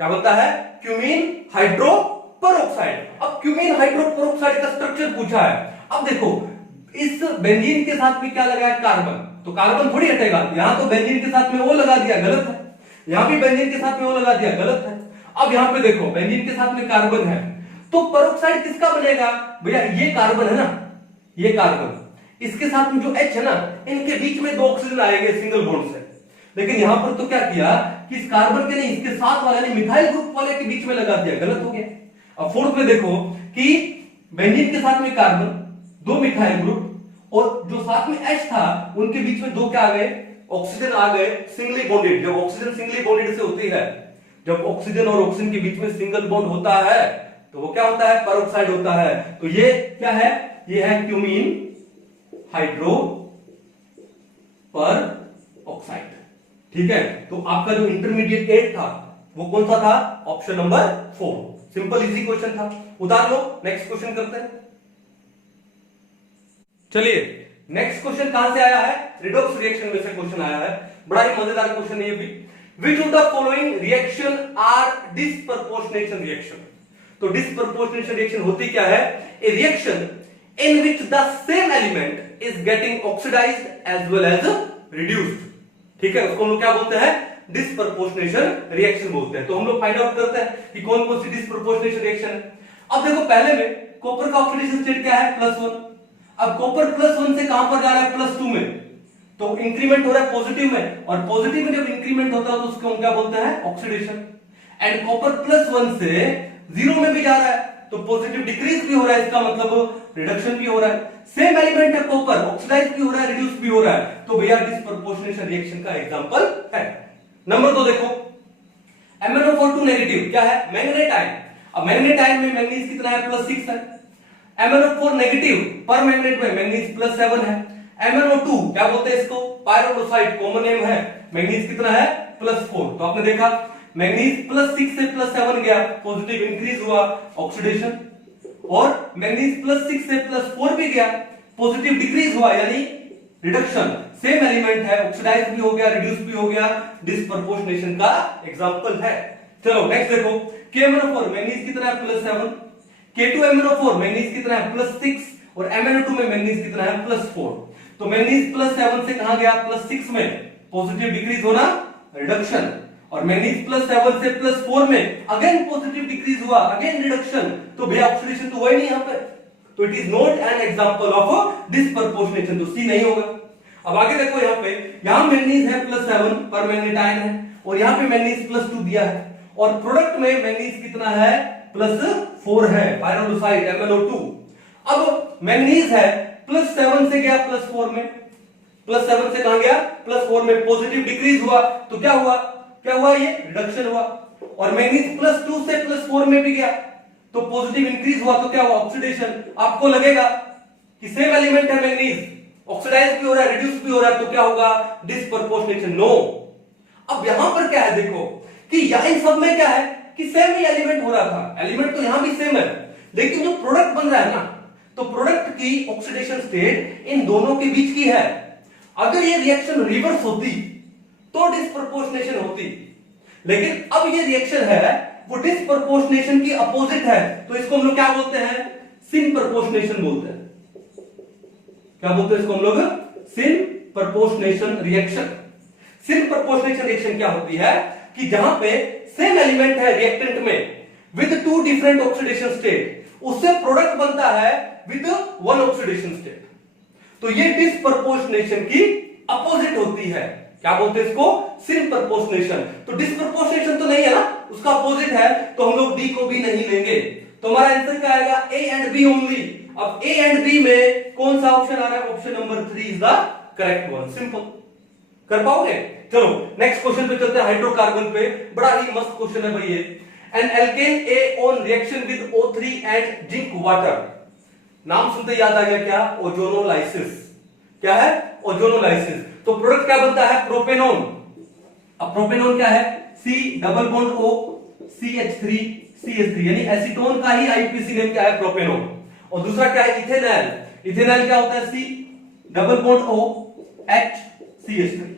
क्या बनता है? Cumene hydroperoxide. अब क्यूमीन हाइड्रोपरऑक्साइड का स्ट्रक्चर पूछा है। अब देखो इस बेंजीन के साथ भी क्या लगा है? कार्बन। तो कार्बन थोड़ी हटेगा। यहां तो बेंजीन के साथ में ओ लगा दिया, गलत है। यहां भी बेंजीन के साथ में ओ लगा दिया, गलत है। अब यहां पे देखो बेंजीन के साथ में कार्बन है, तो पेरोक्साइड किसका बनेगा भैया? ये कार्बन है ना, ये कार्बन, इसके साथ में जो H है ना, इनके बीच में दो ऑक्सीजन आएंगे सिंगल बॉन्ड से। लेकिन यहां पर तो क्या किया कि इस कार्बन के नहीं, इसके साथ वाले यानी मिथाइल ग्रुप वाले के बीच में लगा दिया, गलत हो गया। अब फोर्थ में देखो कि बेंजीन के साथ में कार्बन, दो मिथाइल ग्रुप, और जो साथ में H था उनके बीच में दो क्या आ गए? ऑक्सीजन आ गए, सिंगली बॉन्डेड। जब ऑक्सीजन सिंगली बॉन्डेड से होती है, जब ऑक्सीजन और ऑक्सीजन के बीच में सिंगल बॉन्ड होता है तो वो क्या होता है? पेरोक्साइड होता है। तो ये क्या है? ये है क्यूमीन हाइड्रो पर ऑक्साइड। ठीक है, तो आपका जो इंटरमीडिएट 8 था वो कौन सा था? Option number 4। Simple easy question था, उतार लो। नेक्स्ट क्वेश्चन करते हैं। चलिए नेक्स्ट क्वेश्चन कहां से आया है? रिडॉक्स रिएक्शन में से क्वेश्चन आया है। बड़ा ही मजेदार क्वेश्चन है ये भी। Which of the following reaction are disproportionation reaction? तो disproportionation reaction होती क्या है? A reaction in which the same element is getting oxidized as well as reduced. ठीक है, उसको हम लोग क्या बोलते हैं? डिस्प्रपोर्शनेशन रिएक्शन बोलते हैं। तो हम लोग फाइंड आउट करते हैं कि कौन कौन सी डिस्प्रपोर्शनेशन रिएक्शन है। अब देखो पहले में कॉपर का ऑक्सीडेशन स्टेट क्या है? +1। अब कॉपर +1 से कहां पर जा रहा है? +2 में। तो इंक्रीमेंट हो रहा है पॉजिटिव में, और पॉजिटिव में जब इंक्रीमेंट होता है तो उसको हम क्या बोलते हैं? ऑक्सीडेशन। एंड कॉपर +1 से 0 में भी जा रहा है तो पॉजिटिव डिक्रीज भी हो रहा है, इसका मतलब रिडक्शन भी हो रहा है। सेम एलिमेंट है कॉपर, ऑक्सीडाइज भी हो रहा है, रिड्यूस भी हो रहा है, तो भैया डिस्प्रपोर्शनेशन रिएक्शन का एग्जांपल है। नंबर 2 देखो, MnO4 नेगेटिव क्या है? Manganate ion. अब मैग्नेट आयन में मैंगनीज कितना है? +6 है। MnO4 नेगेटिव पर मैग्नेट में मैंगनीज +7 है। MnO2 क्या बोलते हैं इसको? पायरोनोसाइड, कॉमन नेम है। मैंगनीज कितना है? +4। तो आपने देखा मैंगनीज +6 से +7 गया, पॉजिटिव इंक्रीज हुआ, ऑक्सीडेशन। और मैंगनीज +6 से +4 भी गया, पॉजिटिव डिक्रीज हुआ यानी रिडक्शन। सेम एलिमेंट है, ऑक्सीडाइज भी हो गया, रिड्यूस भी हो गया, डिस्प्रपोर्शनेशन का एग्जांपल है। चलो नेक्स्ट देखो, KMnO4 मैंगनीज कितना है? +7। K2MnO4 मैंगनीज कितना है? +6। और MnO2 में मैंगनीज कितना है? +4। तो मैंगनीज +7 से कहां गया? +6 में, पॉजिटिव डिक्रीज होना, रिडक्शन। और मैंगनीज +7 से +4 में अगेन पॉजिटिव डिक्रीज हुआ, अगेन रिडक्शन। तो भैया ऑक्सीडेशन तो हुआ ही नहीं यहां पर, तो it is not an example of disproportionation, तो सी नहीं होगा। अब आगे देखो यहां पे, यहां मैंगनीज है +7 पर मैग्नेट आयन है, और यहां पे मैंगनीज +2 दिया है, और प्रोडक्ट में मैंगनीज कितना है? +4 है, पायरोनोसाइड MnO2। अब मैंगनीज है +7 से गया +4 में, +7 से कहां गया? +4 में, पॉजिटिव डिक्रीज हुआ, तो क्या हुआ? क्या हुआ? ये रिडक्शन हुआ। और मैंगनीज +2 से +4 में भी गया तो पॉजिटिव इंक्रीज हुआ, तो क्या हुआ? ऑक्सीडेशन। आपको लगेगा कि सेम एलिमेंट है मैंगनीज, ऑक्सीडाइज भी हो रहा है, रिड्यूस भी हो रहा है, तो क्या होगा? डिस्प्रपोर्शनेशन। नो। अब यहां पर क्या है देखो कि इन सब में क्या है कि सेम ही एलिमेंट हो रहा था, एलिमेंट तो यहां भी सेम है, लेकिन जो प्रोडक्ट बन रहा है ना, तो प्रोडक्ट की ऑक्सीडेशन स्टेट इन दोनों के बीच की है। अगर ये रिएक्शन रिवर्स होती तो डिस्प्रपोर्शनेशन होती, लेकिन अब ये रिएक्शन है वो डिस्प्रपोर्शनेशन की अपोजिट है, तो इसको हम लोग क्या बोलते हैं? सिनप्रपोर्शनेशन बोलते हैं। क्या बोलते हैं इसको हम लोग? सिनप्रपोर्शनेशन रिएक्शन। सिनप्रपोर्शनेशन रिएक्शन क्या होती है कि जहां पे सेम एलिमेंट है रिएक्टेंट में विद 2 डिफरेंट ऑक्सीडेशन स्टेट, उससे प्रोडक्ट बनता है विद 1 ऑक्सीडेशन स्टेट, तो ये डिस्प्रपोर्शनेशन की अपोजिट होती है। क्या बोलते हैं इसको? सिनप्रपोर्शनेशन। तो डिस्प्रपोर्शनेशन तो नहीं है ना, उसका अपोजिट है, तो हम लोग डी को भी नहीं लेंगे। तो हमारा आंसर क्या आएगा? A and B only. अब ए एंड बी में कौन सा ऑप्शन आ रहा है? Option number 3 is the correct one. Simple. कर पाओगे? चलो नेक्स्ट क्वेश्चन पे चलते हैं, हाइड्रोकार्बन पे। बड़ा ही मस्त क्वेश्चन है भाई ये। An alkene A on reaction with O3 and zinc water. नाम सुनते याद आ गया क्या? ओजोनोलाइसिस। क्या है? ओजोनोलाइसिस। तो प्रोडक्ट क्या बनता है? प्रोपेनॉन। अब प्रोपेनॉन क्या है? C double bond O CH3 CH3, यानी एसीटोन का ही आईपीसी नेम क्या है? प्रोपेनॉन। और दूसरा क्या है? इथेनॉल। इथेनॉल क्या होता है? C double bond O H CH3।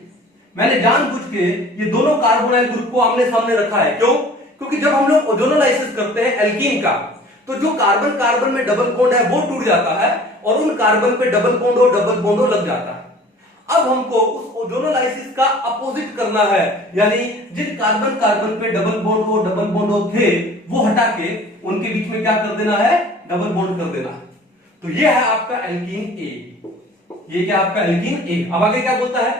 मैंने जानबूझ के ये दोनों कार्बोनाइल ग्रुप को आमने सामने रखा है। क्यों? क्योंकि जब हम लोग ओजोनोलाइसिस करते हैं एल्कीन का, तो जो कार्बन कार्बन में डबल बॉन्ड है वो टूट जाता है, और उन कार्बन पे डबल बॉन्ड O लग जाता है। अब हमको उस ओजोनोलाइसिस का अपोजिट करना है, यानी जिन कार्बन कार्बन पे डबल बॉन्ड थे वो हटा के उनके बीच में क्या कर देना है, डबल बॉन्ड कर देना है। तो ये है आपका एल्कीन ए, ये क्या आपका एल्कीन ए। अब आगे क्या बोलता है,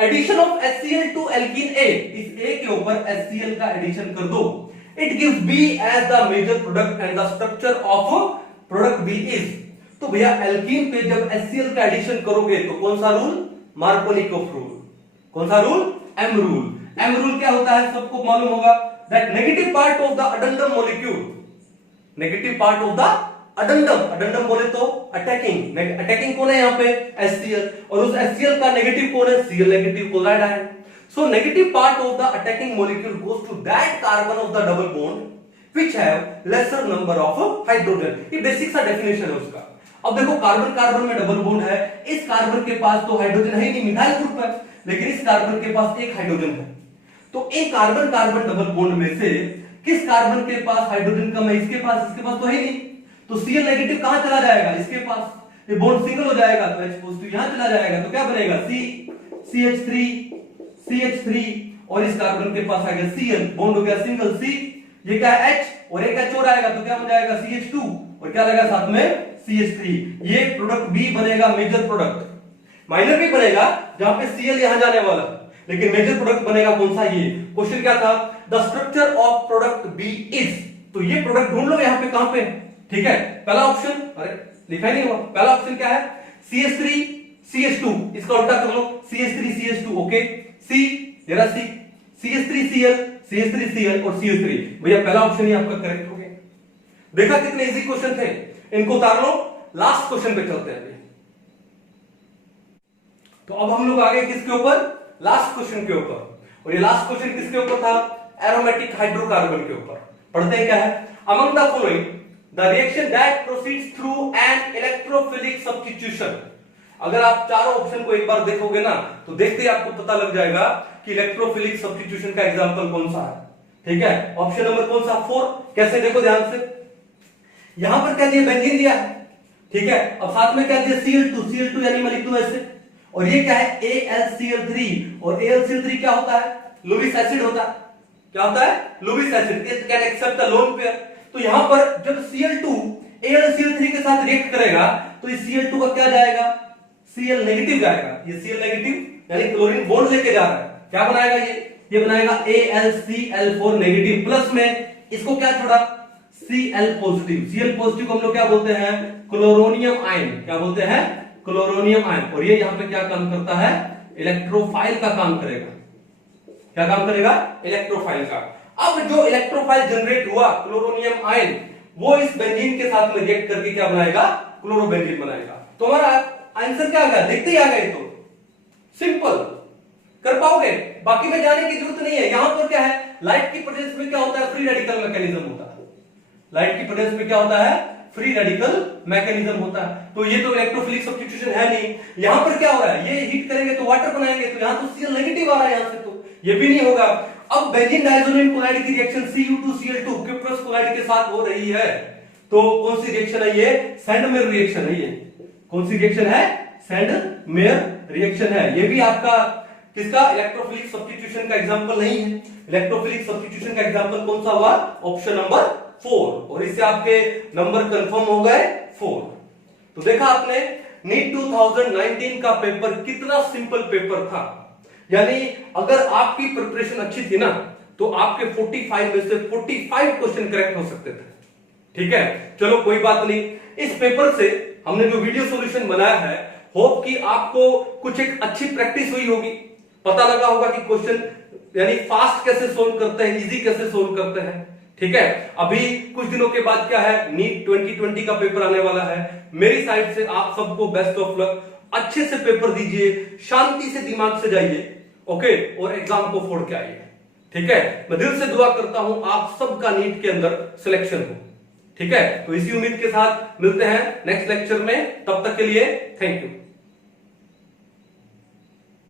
addition of HCl to alkene A, इस ए के ऊपर HCl का एडिशन कर दो, it gives B as the major product and the structure of product B is. तो भैया एल्कीन पे जब HCl का एडिशन करोगे तो कौन सा रूल, मार्कोनिकोफ रूल। कौन सा rule, M rule. M rule क्या होता है, सबको मालूम होगा, that negative part of the addendum molecule, negative part of the addendum, addendum बोले तो अटैकिंग, अटैकिंग कौन है यहाँ पे, HCl, और उस HCl का नेगेटिव कौन है, Cl negative chloride ion. So negative part of the attacking molecule goes to that carbon of the double bond which have lesser number of hydrogen. ये बेसिक सा डेफिनेशन है उसका। अब देखो कार्बन कार्बन में डबल बॉन्ड है, इस कार्बन के पास तो हाइड्रोजन है ही नहीं, मिथाइल ग्रुप है, लेकिन इस कार्बन के पास एक हाइड्रोजन है। तो एक कार्बन कार्बन डबल बॉन्ड में से किस कार्बन के पास हाइड्रोजन कम है, इसके पास तो है ही नहीं, तो Cl नेगेटिव कहां चला जाएगा, इसके पास, ये बॉन्ड सिंगल हो जाएगा तो H पॉजिटिव यहां चला जाएगा, तो क्या बनेगा CH3 और इस कार्बन के पास आ गया Cl, बॉन्ड हो गया सिंगल C, ये क्या है H और एक H और आएगा तो क्या बन जाएगा CH2 और क्या लगा साथ में CH3। ये प्रोडक्ट B बनेगा मेजर प्रोडक्ट, माइनर भी बनेगा जहां पे Cl यहां जाने वाला, लेकिन मेजर प्रोडक्ट बनेगा कौन सा, ये क्वेश्चन क्या था, the structure of product B is. तो ये प्रोडक्ट ढूंढ लो यहां पे, कहां पे, ठीक है, पहला ऑप्शन, अरे लिखा ही नहीं हुआ, पहला ऑप्शन क्या है, CH3 CH2, इसका उल्टा कर लो, CH3 CH2, ओके, C, जरा C, CH3Cl CH3Cl और CH3, भैया पहला ऑप्शन ही आपका करेक्ट हो गया। देखा कितने इजी क्वेश्चन थे, इनको उतार लो, लास्ट क्वेश्चन पे चलते हैं। तो अब हम लोग आ गए किसके ऊपर, लास्ट क्वेश्चन के ऊपर, और ये लास्ट क्वेश्चन किसके ऊपर था, एरोमेटिक हाइड्रोकार्बन के ऊपर। पढ़ते हैं क्या है, among the following the reaction that proceeds through an electrophilic substitution. अगर आप चारों ऑप्शन को एक बार देखोगे ना तो देखते ही आपको पता लग जाएगा कि इलेक्ट्रोफिलिक सब्स्टिट्यूशन का एग्जांपल कौन सा है, ठीक है। ऑप्शन नंबर कौन सा, 4, कैसे देखो ध्यान से, यहां पर क्या दिया, बेंजीन दिया है, ठीक है, अब साथ में क्या दिया Cl2 यानी मॉलिक्यूल एसिड, और ये क्या है AlCl3, और AlCl3 क्या होता है, लुईस एसिड होता है, क्या होता है, Lewis acid, it can accept the lone pair. तो यहां पर जब Cl2 AlCl3 के साथ रिएक्ट करेगा तो इस Cl2 का क्या जाएगा, Cl नेगेटिव जाएगा, ये Cl नेगेटिव यानी क्लोरीन बॉन्ड लेके जा रहा है, क्या बनाएगा ये बनाएगा AlCl4 नेगेटिव, प्लस में इसको क्या छोड़ा Cl पॉजिटिव, Cl पॉजिटिव को हम लोग क्या बोलते हैं, क्लोरोनियम आयन, क्या बोलते हैं, क्लोरोनियम आयन, और ये यहां पे क्या काम करता है, इलेक्ट्रोफाइल का काम करेगा, क्या काम करेगा, इलेक्ट्रोफाइल का। अब जो इलेक्ट्रोफाइल जनरेट हुआ क्लोरोनियम आयन, वो इस बेंजीन के साथ में रिएक्ट करके क्या बनाएगा, क्लोरोबेंजीन बनाएगा। तो हमारा आंसर क्या आ गया, देखते ही आ गए, तो सिंपल कर पाओगे, बाकी में जाने की जरूरत नहीं है। यहां पर क्या है, लाइट की प्रेजेंस में क्या होता है, फ्री रेडिकल मैकेनिज्म होता है, लाइट की प्रेजेंस में क्या होता है, फ्री रेडिकल मैकेनिज्म होता है। तो ये तो इलेक्ट्रोफिलिक सब्स्टिट्यूशन है नहीं। यहां पर क्या हो रहा है, ये हीट करेंगे तो वाटर बनाएंगे, तो यहां तो Cl नेगेटिव आ रहा है, यहां से तो ये भी नहीं होगा। अब बेंजीन डायज़ोनियम क्लोराइड की रिएक्शन Cu2Cl2 क्यूप्रस क्लोराइड के साथ हो रही है, तो कौन सी रिएक्शन है, ये सैंडमेयर रिएक्शन है। ये कौन सी रिएक्शन है, सैंडमेयर रिएक्शन है। ये भी आपका किसका, इलेक्ट्रोफिलिक सब्स्टिट्यूशन का एग्जांपल नहीं है। इलेक्ट्रोफिलिक सब्स्टिट्यूशन का एग्जांपल कौन सा हुआ, ऑप्शन नंबर 4, और इससे आपके नंबर कंफर्म हो गए 4। तो देखा आपने नीट 2019 का पेपर कितना सिंपल पेपर था, यानी अगर आपकी प्रिपरेशन अच्छी थी ना तो आपके 45 में से 45 क्वेश्चन करेक्ट हो सकते थे, ठीक है। चलो कोई बात नहीं, इस पेपर से हमने जो वीडियो सॉल्यूशन बनाया है, होप कि आपको कुछ एक अच्छी प्रैक्टिस हुई होगी, पता लगा होगा कि क्वेश्चन यानी फास्ट कैसे सोल्व करते हैं, इजी कैसे सोल्व करते हैं, ठीक है। अभी कुछ दिनों के बाद क्या है, नीट 2020 का पेपर आने वाला है। मेरी साइड से आप सबको बेस्ट ऑफ लक, अच्छे से पेपर दीजिए, शांति से दिमाग से जाइए, ओके, और एग्जाम को फोड़ के आइए, ठीक है। मैं दिल से दुआ करता हूं आप सबका नीट के अंदर सिलेक्शन हो, ठीक है। तो इसी उम्मीद के साथ मिलते हैं नेक्स्ट लेक्चर में, तब तक के लिए थैंक यू।